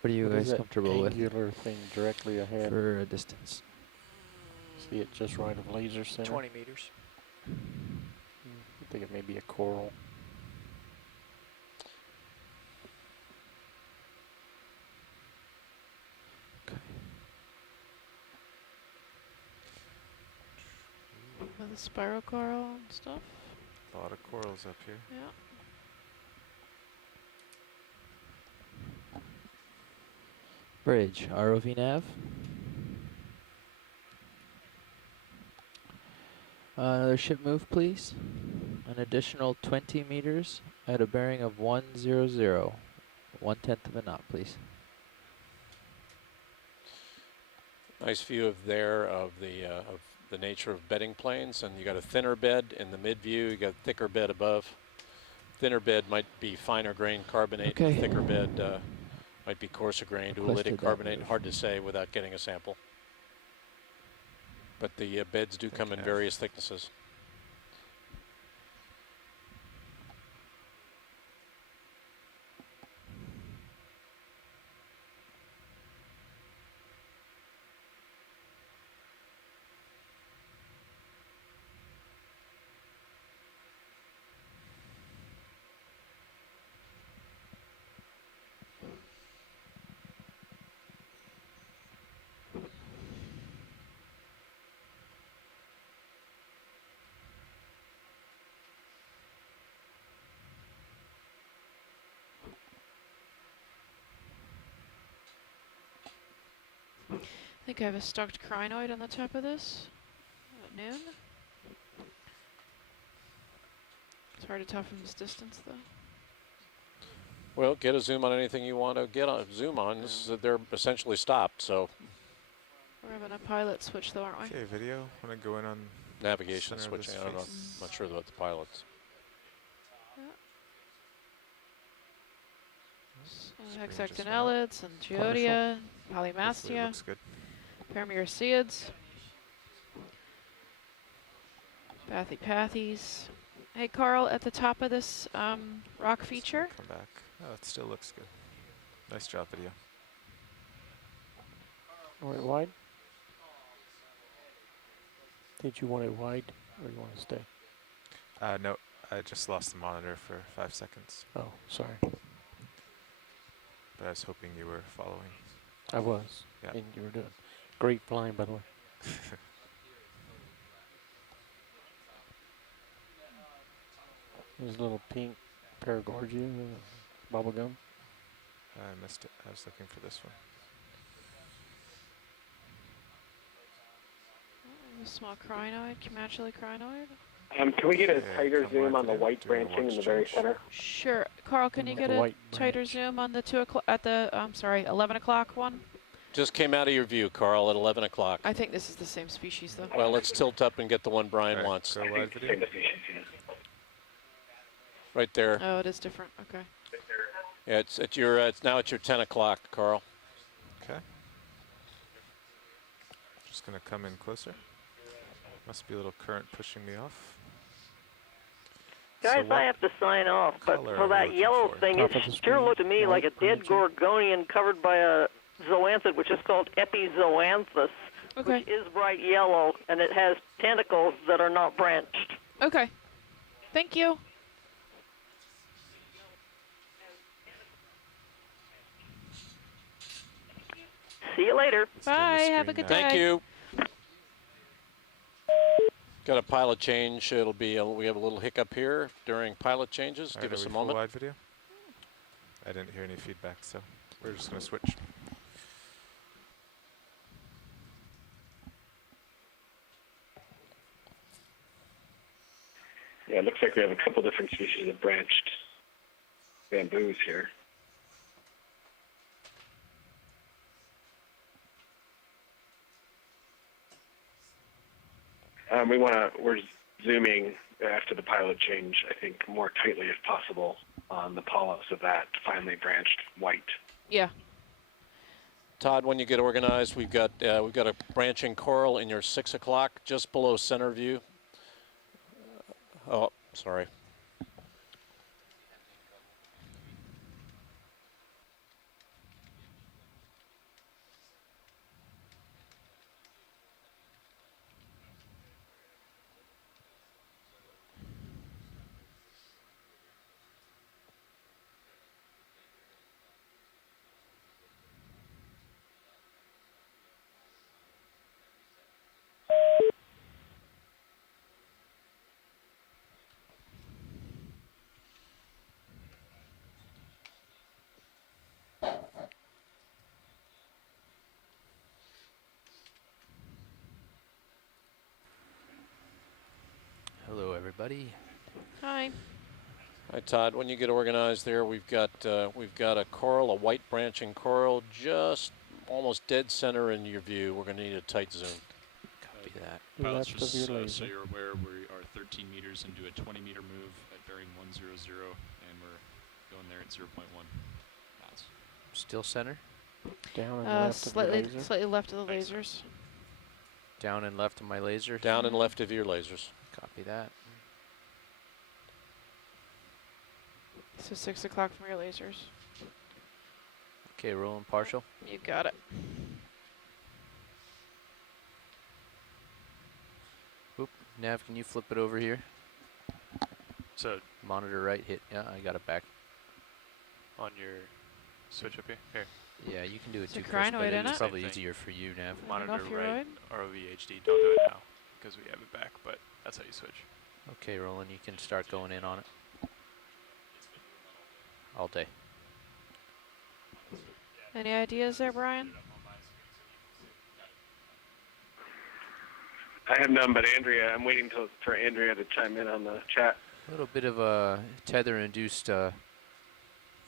What are you What is guys that comfortable with angular thing directly ahead? for a distance? See it just right of laser center. 20 meters. I think it may be a coral. With the spiral coral and stuff. A lot of corals up here. Yeah. Bridge, ROV nav. Another ship move, please. An additional 20 meters at a bearing of 100. 1/10 of a knot, please. Nice view of the nature of bedding planes, and you got a thinner bed in the mid view. You got a thicker bed above. Thinner bed might be finer grain carbonate. Okay. Thicker bed might be coarser grained Requested oolitic that carbonate. move. Hard to say without getting a sample. But the beds do come in various thicknesses. I think I have a stocked crinoid on the top of this at noon. It's hard to tell from this distance, though. Well, get a zoom on anything you want to get a zoom on. They're essentially stopped, so. We're having a pilot switch, though, aren't we? Okay, video. Want to go in on Navigation center of switching. this I don't know. face. I'm not sure about the pilots. Hexactinellids and Geodia, Hopefully it Polymastia, looks good. Paramyrciids, Bathypathes. Hey, Carl, at the top of this rock feature, Come back. Oh, it still looks good. Nice job, video. Want it wide? Did you want it wide, or you want to stay? No, I just lost the monitor for 5 seconds. Oh, sorry. But I was hoping you were following. I was. Yeah. And you were doing great flying, by the way. There's a little pink Paragorgia bubble gum. I missed it. I was looking for this one. a small crinoid, Comanche crinoid. Can we get a Yeah, tighter come zoom wide on the video, white doing a branching in the watch very change. center? Sure. Carl, can you Like get a a white tighter branch. zoom on the 2 o'clock, at the, I'm sorry, 11 o'clock one? Just came out of your view, Carl, at 11 o'clock. I think this is the same species, though. Well, let's tilt up and get the one Brian Alright, wants. go wide video. Right there. Oh, it is different. Okay. Yeah, it's now at your 10 o'clock, Carl. Okay. Just gonna come in closer. Must be a little current pushing me off. Guys, So I have to sign off, but color for are that you yellow looking for? thing, Top it of the sure screen, looked to me like a white dead branching. gorgonian covered by a zoanthid, which is called epizoanthus, Okay. which is bright yellow, and it has tentacles that are not branched. Okay. Thank you. See you later. Let's dim the Bye. Have a screen good now. day. Thank you. Got a pilot change. It'll be we have a little hiccup here during pilot changes. Alright, Give are us we a full moment. wide video? I didn't hear any feedback, so we're just gonna switch. Yeah, it looks like we have a couple different species of branched bamboos here. We're zooming after the pilot change, I think, more tightly if possible on the polyps of that finely branched white. Yeah. Todd, when you get organized, we've got a branching coral in your 6 o'clock, just below center view. Oh, sorry. everybody. Hi. Hi, Todd. When you get organized there, we've got a coral, a white branching coral, just almost dead center in your view. We're going to need a tight zoom. Copy that. Left Pilots, of your so laser. you're aware, we are 13 meters into a 20-meter move at bearing 100, and we're going there at 0.1 knots. Still center? Down and left of your laser. Slightly left of the lasers. Down and left of my laser? Down and left of your lasers. Copy that. So 6 o'clock from your lasers. Okay, rolling partial. You got it. Oop, Nav, can you flip it over here? So Monitor right, hit. Yeah, I got it back. on your switch up here? Here. Yeah, you can do it It's a too, Chris, but crinoid in it's it. probably Same thing. easier for you, Nav. Monitor off your right, roid? ROV HD. Don't do it now because we have it back, but that's how you switch. Okay, Roland, you can start going in on it. All day. Any ideas there, Brian? I have none, but Andrea, I'm waiting for Andrea to chime in on the chat. A little bit of a tether-induced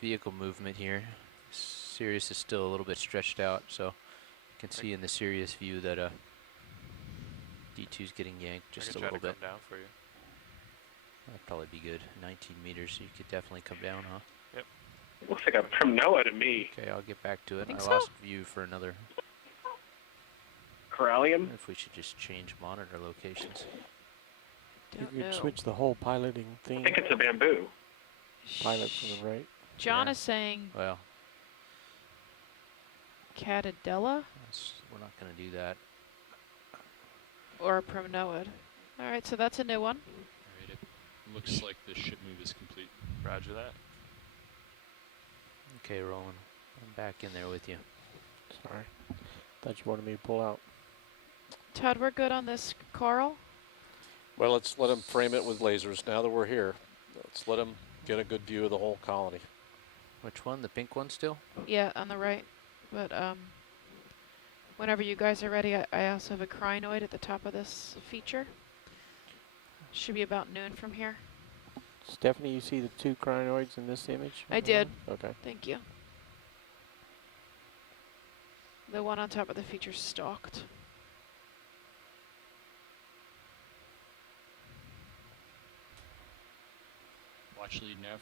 vehicle movement here. Sirius is still a little bit stretched out, so you can see in the Sirius view that D2's getting yanked just a little bit. I can try to come down for you. That'd probably be good. 19 meters, so you could definitely come down, huh? Yep. Looks like a Primnoa to me. Okay, I'll get back to it. Think I so? lost view for another. Corallium? If we should just change monitor locations. You Don't could know. switch the whole piloting I thing. think it's a bamboo. Pilot from the right. John Yeah. is saying Well, Catadella we're not going to do that. or a Primnoid. All right, so that's a new one. Alright, it looks like the ship move is complete. Roger that. Okay, Roland, I'm back in there with you. Sorry. Thought you wanted me to pull out. Todd, we're good on this coral. Well, let's let them frame it with lasers. Now that we're here, let's let them get a good view of the whole colony. Which one? The pink one still? Yeah, on the right. But whenever you guys are ready, I also have a crinoid at the top of this feature. Should be about noon from here. Stephanie, you see the two crinoids in this image? I did. Okay. Thank you. The one on top of the feature stalked. Watch lead nav.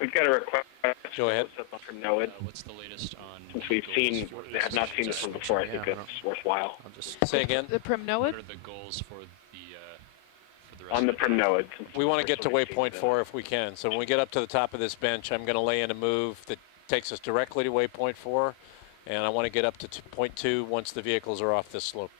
We've got a request. Go ahead. From NOAA. What's the latest on Since we've goals seen, for they have not seen this one before, I Yeah, think I don't- it's worthwhile. I'll just Say again. The What Primnoid? are the goals for the rest On the of the Primnoid. We want to get to waypoint 4 if we can. So when we get up to the top of this bench, I'm going to lay in a move that takes us directly to waypoint 4, and I want to get up to point 2 once the vehicles are off this slope.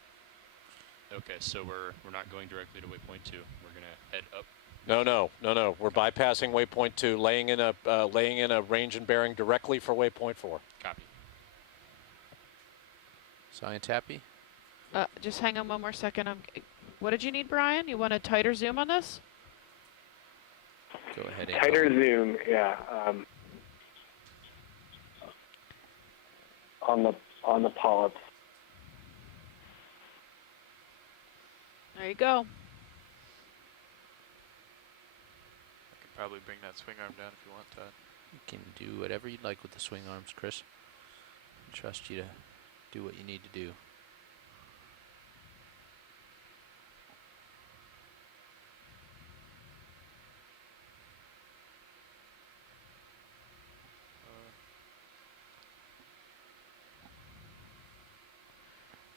Okay, so we're not going directly to waypoint 2. We're gonna head up. No. We're bypassing waypoint 2, laying in a range and bearing directly for waypoint 4. Copy. Science happy? Just hang on one more second. What did you need, Brian? You want a tighter zoom on this? Go ahead. Tighter Angel. zoom, yeah. On the polyps. There you go. I could probably bring that swing arm down if you want, Todd. You can do whatever you'd like with the swing arms, Chris. I trust you to do what you need to do.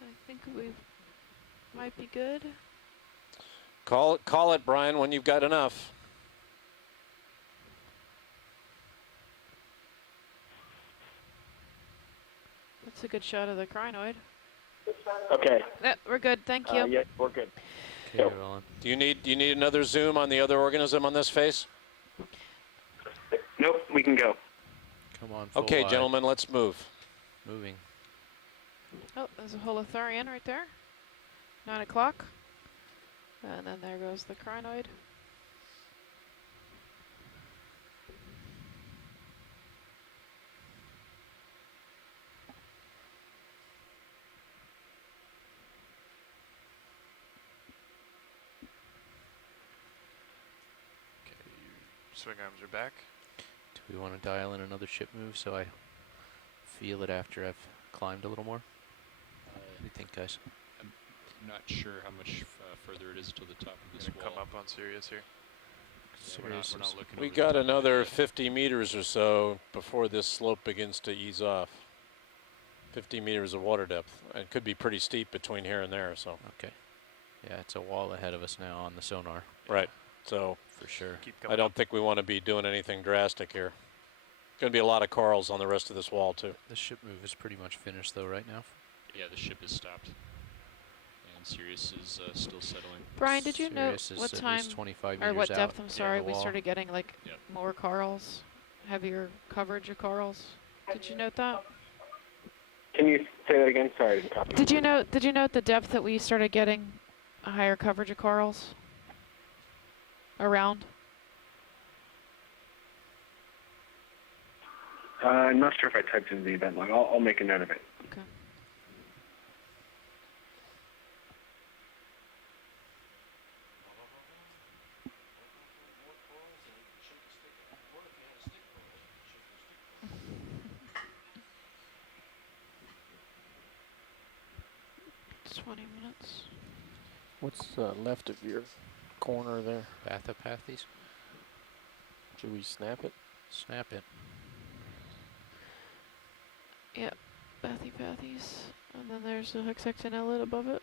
I think we might be good. Call it, Brian, when you've got enough. That's a good shot of the crinoid. Okay. We're good. Thank you. Yeah, we're good. Okay, Roland. Do you need another zoom on the other organism on this face? Nope, we can go. Come on. Full Okay, wide. gentlemen, let's move. Moving. Oh, there's a holothurian right there. 9 o'clock. And then there goes the crinoid. swing arms are back. Do we want to dial in another ship move so I feel it after I've climbed a little more? What do you think, guys? I'm not sure how much further it is to the top of this wall. Come up on Sirius here. Yeah, we're not looking We over the got top of it another yet. 50 meters or so before this slope begins to ease off. 50 meters of water depth. It could be pretty steep between here and there, so. Okay. Yeah, it's a wall ahead of us now on the sonar. Right, so. For sure. I don't think we want to be doing anything drastic here. Going to be a lot of corals on the rest of this wall, too. The ship move is pretty much finished, though, right now. Yeah, the ship is stopped. And Sirius is still settling. Brian, did you know Sirius is what at time, least 25 or what meters depth, out I'm sorry, the we wall. started getting like Yep. more corals, heavier coverage of corals? Did you note that? Can you say that again? Sorry, I didn't copy. Did you note the depth that we started getting a higher coverage of corals around? I'm not sure if I typed in the event log. I'll make a note of it. Okay. It's 20 minutes. What's left of your corner there? Bathopathes. Should we snap it? Snap it. Yep, Bathypathes. And then there's the Hexectin Elid above it.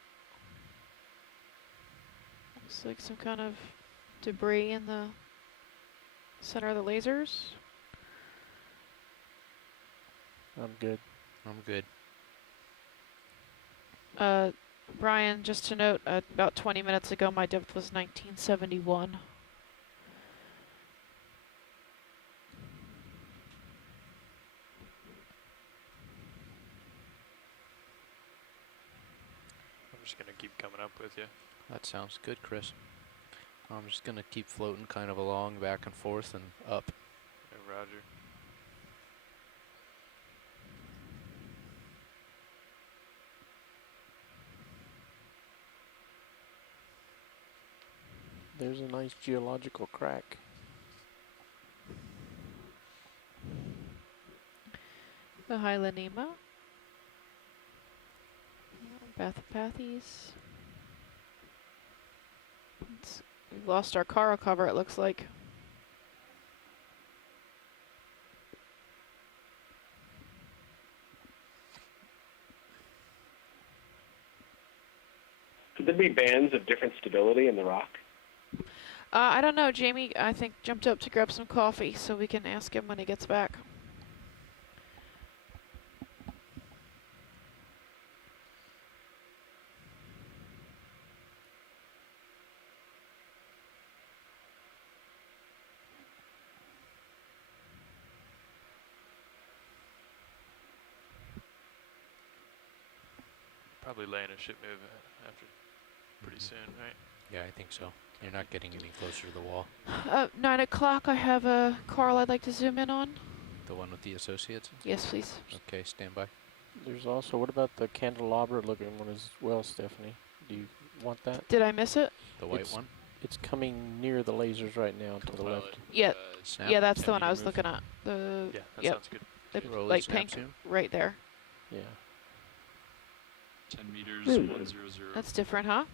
Looks like some kind of debris in the center of the lasers. I'm good. I'm good. Brian, just to note, about 20 minutes ago my depth was 1971. I'm just going to keep coming up with you. That sounds good, Chris. I'm just going to keep floating kind of along, back and forth, and up. Yeah, roger. There's a nice geological crack. The Hylanema. Bathopathes. We've lost our coral cover, it looks like. Could there be bands of different stability in the rock? I don't know. Jamie, I think, jumped up to grab some coffee, so we can ask him when he gets back. Probably laying a ship move after pretty soon, right? Yeah, I think so. You're not getting any closer to the wall. 9 o'clock, I have a coral I'd like to zoom in on. The one with the associates? Yes, please. Okay, stand by. There's also, what about the candelabra looking one as well, Stephanie? Do you want that? Did I miss it? The white one? It's coming near the lasers right now to the left. Yeah, snap. yeah, that's the one I was looking at. The Yeah, that yep. sounds good. The Roll it, light snap pink, zoom. right there. Yeah. 10 meters, 100. That's different, huh?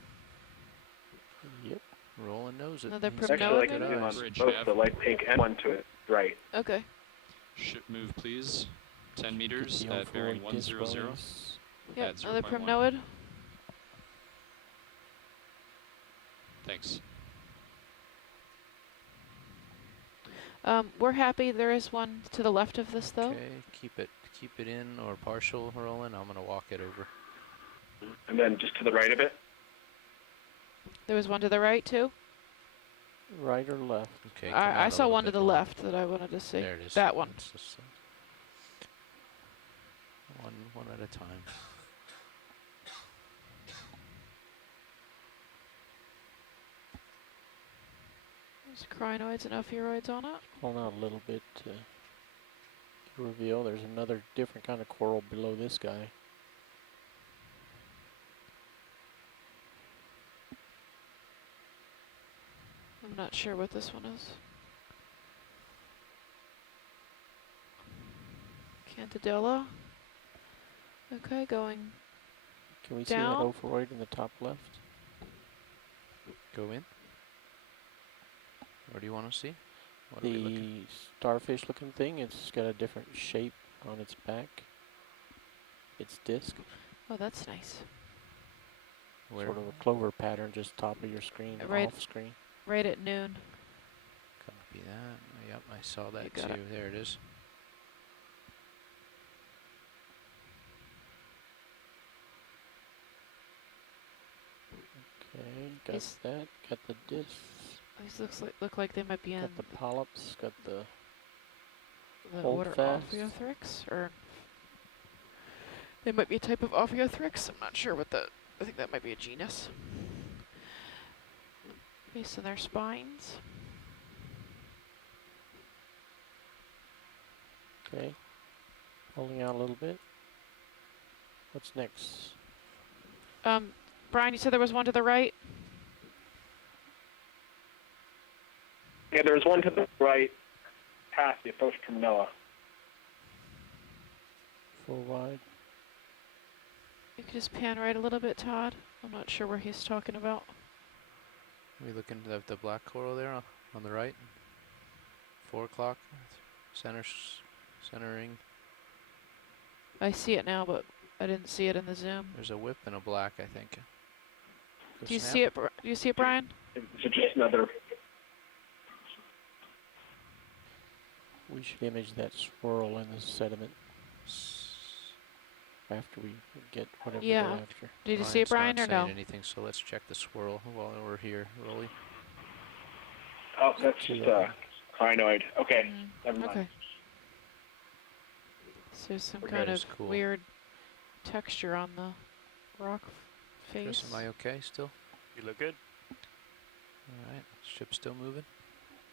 Yep. Roll and nose it. Another It's actually like primnoid? zoom on Bridge both F. the light pink and one to it right. Okay. Ship move, please. 10 meters the at bearing infrared disc 100. bonus. Yep, At another 0.1. primnoid. Thanks. We're happy. There is one to the left of this, though. Okay, keep it in or partial rolling. I'm gonna walk it over. And then just to the right of it. There was one to the right, too. Right or left? Okay. come out I a saw little one to bit the more. left that I wanted to see. There it is. That one. It's just, one at a time. There's crinoids and ophiuroids on it. Hold on a little bit to reveal. There's another different kind of coral below this guy. I'm not sure what this one is. Cantadilla. Okay, going Can we see that down. ophoroid in the top left? Go in. What do you want to see? What are we The looking? starfish looking thing, it's got a different shape on its back. Its disc. Oh, that's nice. Where? Sort of a clover pattern, just top of your screen, Right. off screen. Right at noon. Copy that. Yep, I saw that got too. it. There it is. Okay, got These- that. Got the disc. These look like they might be in Got the polyps. Got the the hold order fast. Ophiothrix, or they might be a type of Ophiothrix. I'm not sure what the. I think that might be a genus. Based on their spines. Okay. Pulling out a little bit. What's next? Brian, you said there was one to the right. Yeah, there's one to the right past the approach from NOAA. Full wide. You could just pan right a little bit, Todd. I'm not sure where he's talking about. We looking at the black coral there on the right. 4 o'clock. Centering. I see it now, but I didn't see it in the zoom. There's a whip and a black, I think. Go Do you snap. see it? Do you see it, Brian? It's just another. We should image that swirl in the sediment after we get whatever Yeah. we're after. Did you see it, Brian, Ryan's or not no? saying anything, so let's check the swirl while we're here, Rolly. Oh, that's just a crinoid. Okay, never mind. Okay. So there's some Okay. kind That is of cool. weird texture on the rock face. Chris, am I okay still? You look good. All right, ship's still moving.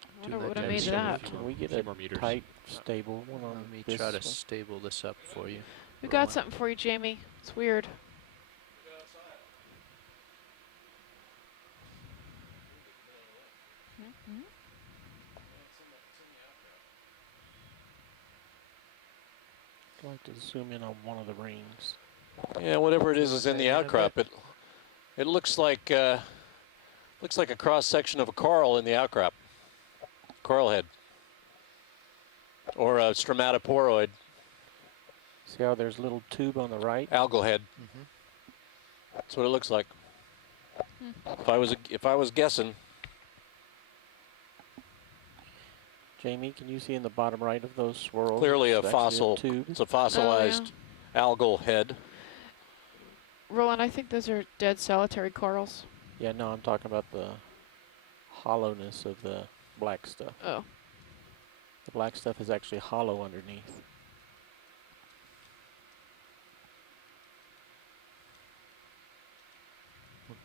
I wonder Do what would that have made Jim. that. Can we get few a more meters. tight, stable one on Let me this try to one? stable this up for you. We got something for you, Jamie. It's weird. Mhm. I'd like to zoom in on one of the rings. Yeah, whatever it is in the in a outcrop. It looks like a cross section of a coral in the outcrop. Coral head. Or a stromatoporoid. See how there's a little tube on the right? Algal head. Mm-hmm. That's what it looks like. If I was guessing. Jamie, can you see in the bottom right of those swirls? Clearly a it's actually fossil. tube? It's a fossilized algal head. Roland, I think those are dead solitary corals. Yeah, no, I'm talking about the hollowness of the black stuff. Oh. The black stuff is actually hollow underneath.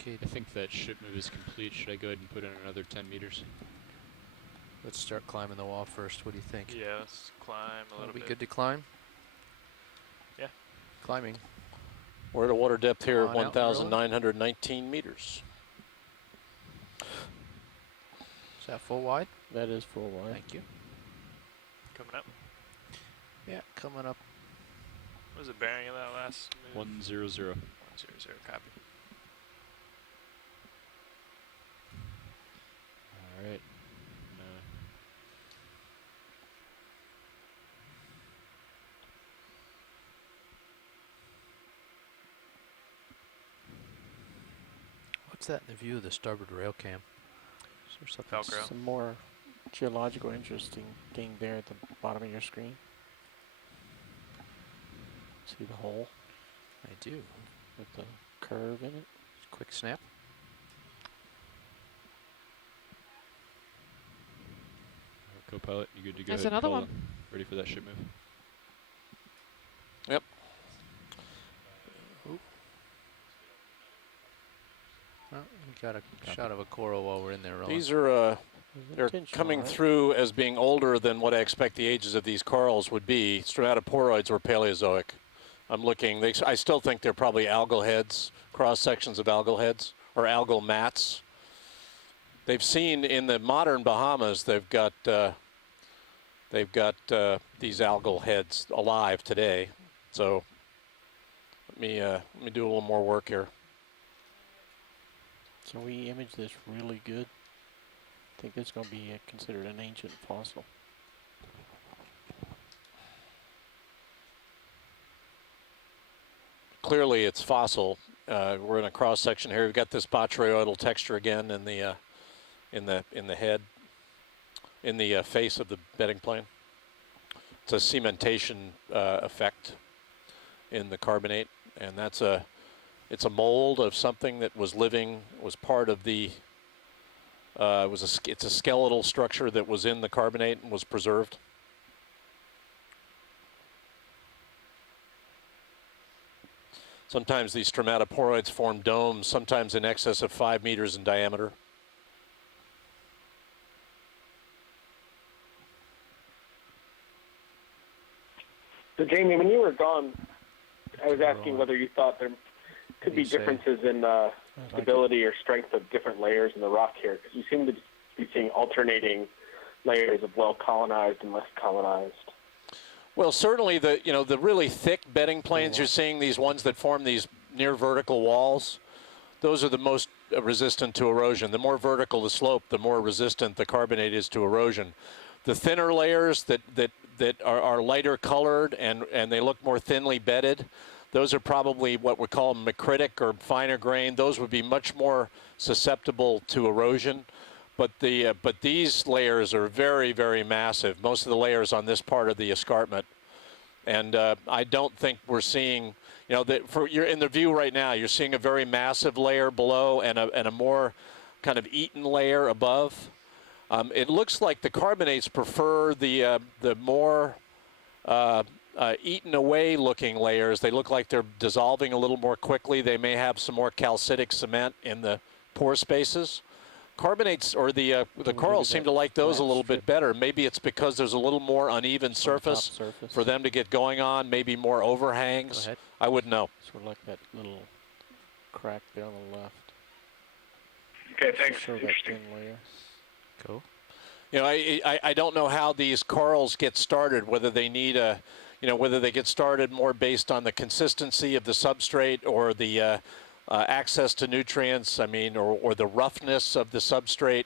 Okay, I think that ship move is complete. Should I go ahead and put in another 10 meters? let's start climbing the wall first. What do you think? Yeah, let's climb a Are little we bit. good to climb? Yeah. Climbing. We're at a water depth here of Come on out, Roland. 1,919 meters. Is that full wide? That is full wide. Thank you. Coming up. Yeah, coming up. What was the bearing of that last move? 100. 100, copy. All right. What's that in the view of the starboard rail cam? Is there something? Velcro. Some more geological interesting thing there at the bottom of your screen. See the hole I do. with the curve in it? Quick snap. Co-pilot, you good to go? There's ahead and another call one. it? Ready for that ship move? Yep. Oh, we got a shot of a coral while we're in there, Roland. These are they're coming through as being older than what I expect the ages of these corals would be. Stromatoporoids or Paleozoic. I'm looking. I still think they're probably algal heads, cross sections of algal heads or algal mats. They've seen in the modern Bahamas. They've they've got these algal heads alive today. So let me do a little more work here. Can we image this really good? I think it's going to be considered an ancient fossil. Clearly, it's fossil. We're in a cross section here. We've got this botryoidal texture again in the head, in the face of the bedding plane. It's a cementation effect in the carbonate, and it's a mold of something that was living, was part of the. It's a skeletal structure that was in the carbonate and was preserved. Sometimes these stromatoporoids form domes, sometimes in excess of 5 meters in diameter. So, Jamie, when you were gone, I was asking whether you thought there could be differences in stability or strength of different layers in the rock here, because you seem to be seeing alternating layers of well-colonized and less colonized. Well, certainly the really thick bedding planes, you're seeing these ones that form these near vertical walls. Those are the most resistant to erosion. The more vertical the slope, the more resistant the carbonate is to erosion. The thinner layers that are lighter colored and they look more thinly bedded, those are probably what we call macritic or finer grain. Those would be much more susceptible to erosion. But these layers are very, very massive. Most of the layers on this part of the escarpment, and I don't think we're seeing, you're in the view right now. You're seeing a very massive layer below and a more kind of eaten layer above. It looks like the carbonates prefer the more eaten away looking layers. They look like they're dissolving a little more quickly. They may have some more calcitic cement in the pore spaces. Carbonates or the corals seem to like those a little bit better. Maybe it's because there's a little more uneven surface for them to get going on, maybe more overhangs. I wouldn't know. Sort of like that little crack there on the left. Okay, thanks. Show that thin layer. Cool. I don't know how these corals get started, whether they need whether they get started more based on the consistency of the substrate or the access to nutrients, or the roughness of the substrate.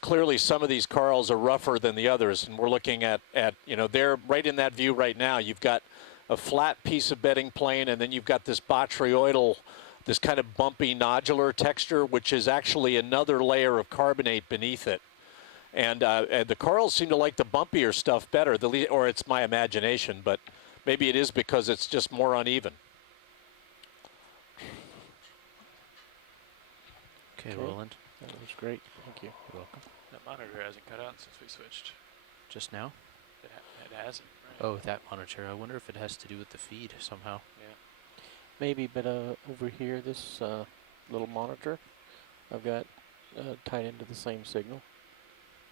Clearly, some of these corals are rougher than the others, and we're looking at they're right in that view right now. You've got a flat piece of bedding plane, and then you've got this botryoidal, this kind of bumpy nodular texture, which is actually another layer of carbonate beneath it. And the corals seem to like the bumpier stuff better, or it's my imagination, but maybe it is because it's just more uneven. Okay, Roland. That was great. Thank you. You're welcome. That monitor hasn't cut out since we switched. Just now? It hasn't. Right? Oh, that monitor. I wonder if it has to do with the feed somehow. Yeah. Maybe, but over here, this little monitor, I've got tied into the same signal,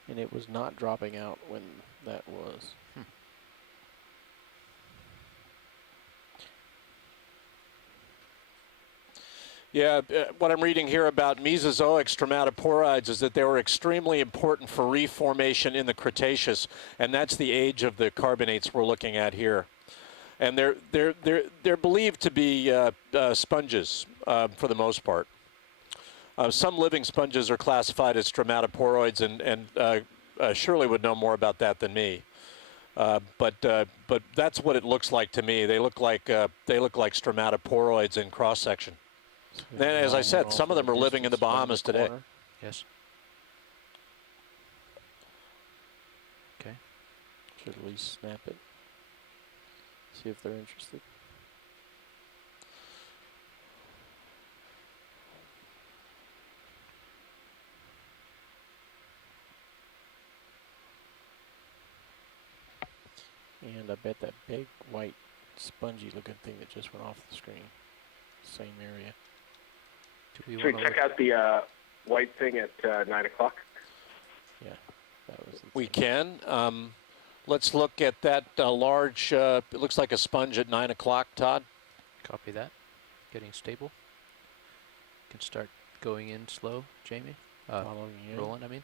and it was not dropping out when that was. Yeah, what I'm reading here about Mesozoic stromatoporoids is that they were extremely important for reformation in the Cretaceous, and that's the age of the carbonates we're looking at here. And they're believed to be sponges for the most part. Some living sponges are classified as stromatoporoids, and Shirley would know more about that than me. But that's what it looks like to me. They look like stromatoporoids in cross section. Then, as I said, some of them are living in the Bahamas today. Yes. Okay. Should at least snap it. See if they're interested. And I bet that big white spongy looking thing that just went off the screen. Same area. Should we check out the white thing at 9 o'clock? Yeah, that was. We can. Let's look at that large. It looks like a sponge at 9 o'clock. Todd. Copy that. Getting stable. Can start going in slow, Jamie. Following in. Roland, I mean.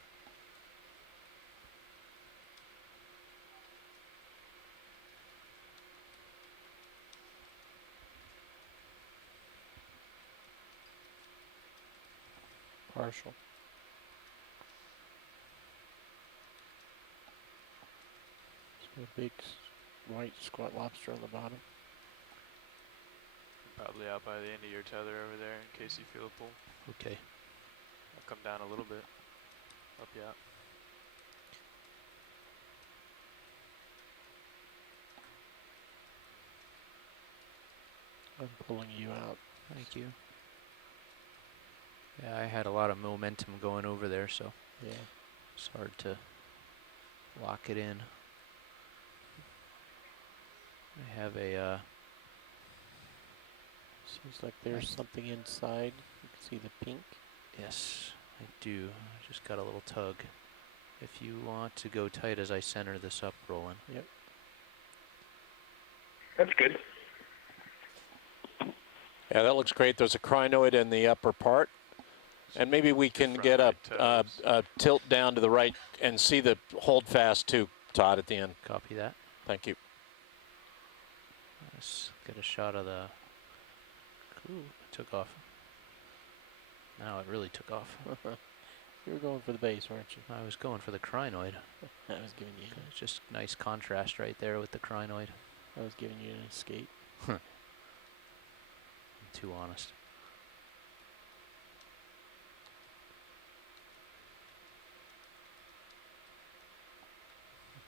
partial. So a big white squat lobster on the bottom. Probably out by the end of your tether over there in case you feel a pull. Okay. I'll come down a little bit. Help you out. I'm pulling you out. Thank you. Yeah, I had a lot of momentum going over there, so yeah, it's hard to lock it in. I have a seems like there's something inside. You can see the pink. yes, I do. I just got a little tug. If you want to go tight as I center this up, Roland. Yep. That's good. Yeah, that looks great. There's a crinoid in the upper part. And maybe we can get a tilt down to the right and see the hold fast too, Todd, at the end. Copy that. Thank you. Let's get a shot of the... Ooh, it took off. Now it really took off. You were going for the base, weren't you? I was going for the crinoid. I was giving you... It's just nice contrast right there with the crinoid. I was giving you an escape. I'm too honest.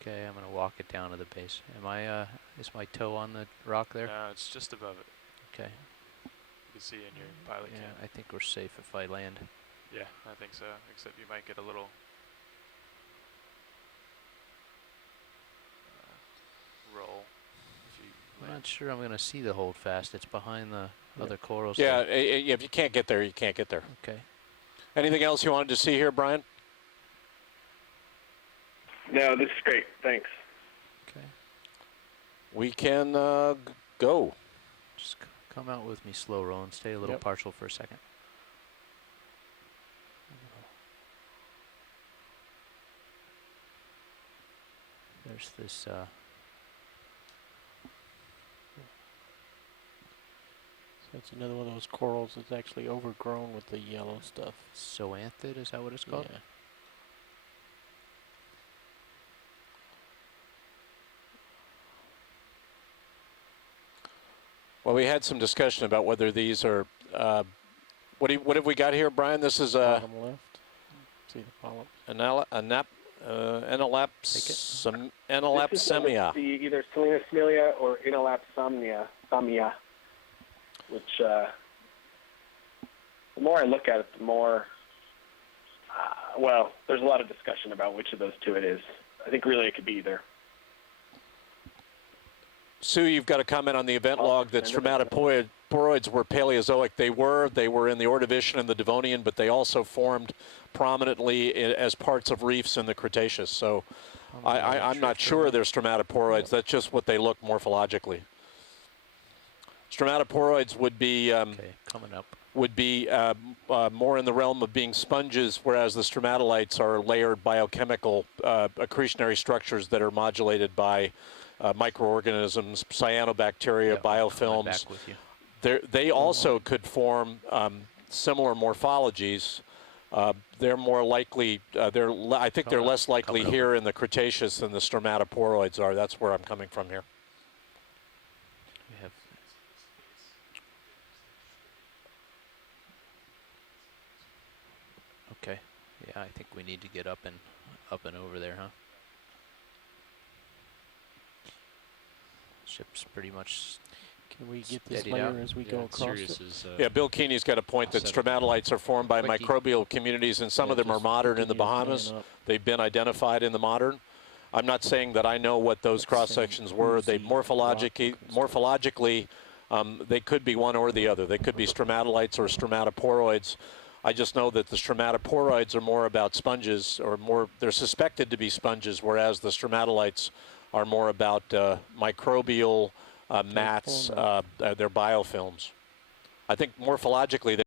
Okay, I'm gonna walk it down to the base. Am I, is my toe on the rock there? No, it's just above it. Okay. You can see in your pilot Yeah, cam. I think we're safe if I land. Yeah, I think so, except you might get a little roll. If you I'm land. not sure I'm gonna see the hold fast. It's behind the other corals. Yeah, there. if you can't get there, you can't get there. Okay. Anything else you wanted to see here, Brian? No, this is great. Thanks. Okay. We can go. Just come out with me slow, Roland. Stay a little partial for a second. There's this, So it's another one of those corals that's actually overgrown with the yellow stuff. zoanthid, is that what it's called? Yeah. Well, we had some discussion about whether these are, what have we got here, Brian? This is Bottom left. See the polyp. Enolapsemia. Either Selenocemelia or Enolapsomnia, which the more I look at it, the more, well, there's a lot of discussion about which of those two it is. I think really it could be either. Sue, you've got a comment on the event log that stromatoporoids were Paleozoic. They were in the Ordovician and the Devonian, but they also formed prominently as parts of reefs in the Cretaceous. So I'm not sure they're stromatoporoids. That's just what they look morphologically. Stromatoporoids would be coming up. Would be more in the realm of being sponges, whereas the stromatolites are layered biochemical accretionary structures that are modulated by microorganisms, cyanobacteria, biofilms. They also could form similar morphologies. They're more likely, I think they're less likely here in the Cretaceous than the stromatoporoids are. That's where I'm coming from here. We have okay. Yeah, I think we need to get up and over there, huh? Ship's pretty much. Can we get this layer as we go across it? Yeah, Bill Keeney's got a point that stromatolites are formed by microbial communities, and some of them are modern in the Bahamas. They've been identified in the modern. I'm not saying that I know what those cross-sections were. They morphologically, they could be one or the other. They could be stromatolites or stromatoporoids. I just know that the stromatoporoids are more about sponges, or more, they're suspected to be sponges, whereas the stromatolites are more about microbial mats, they're biofilms. I think morphologically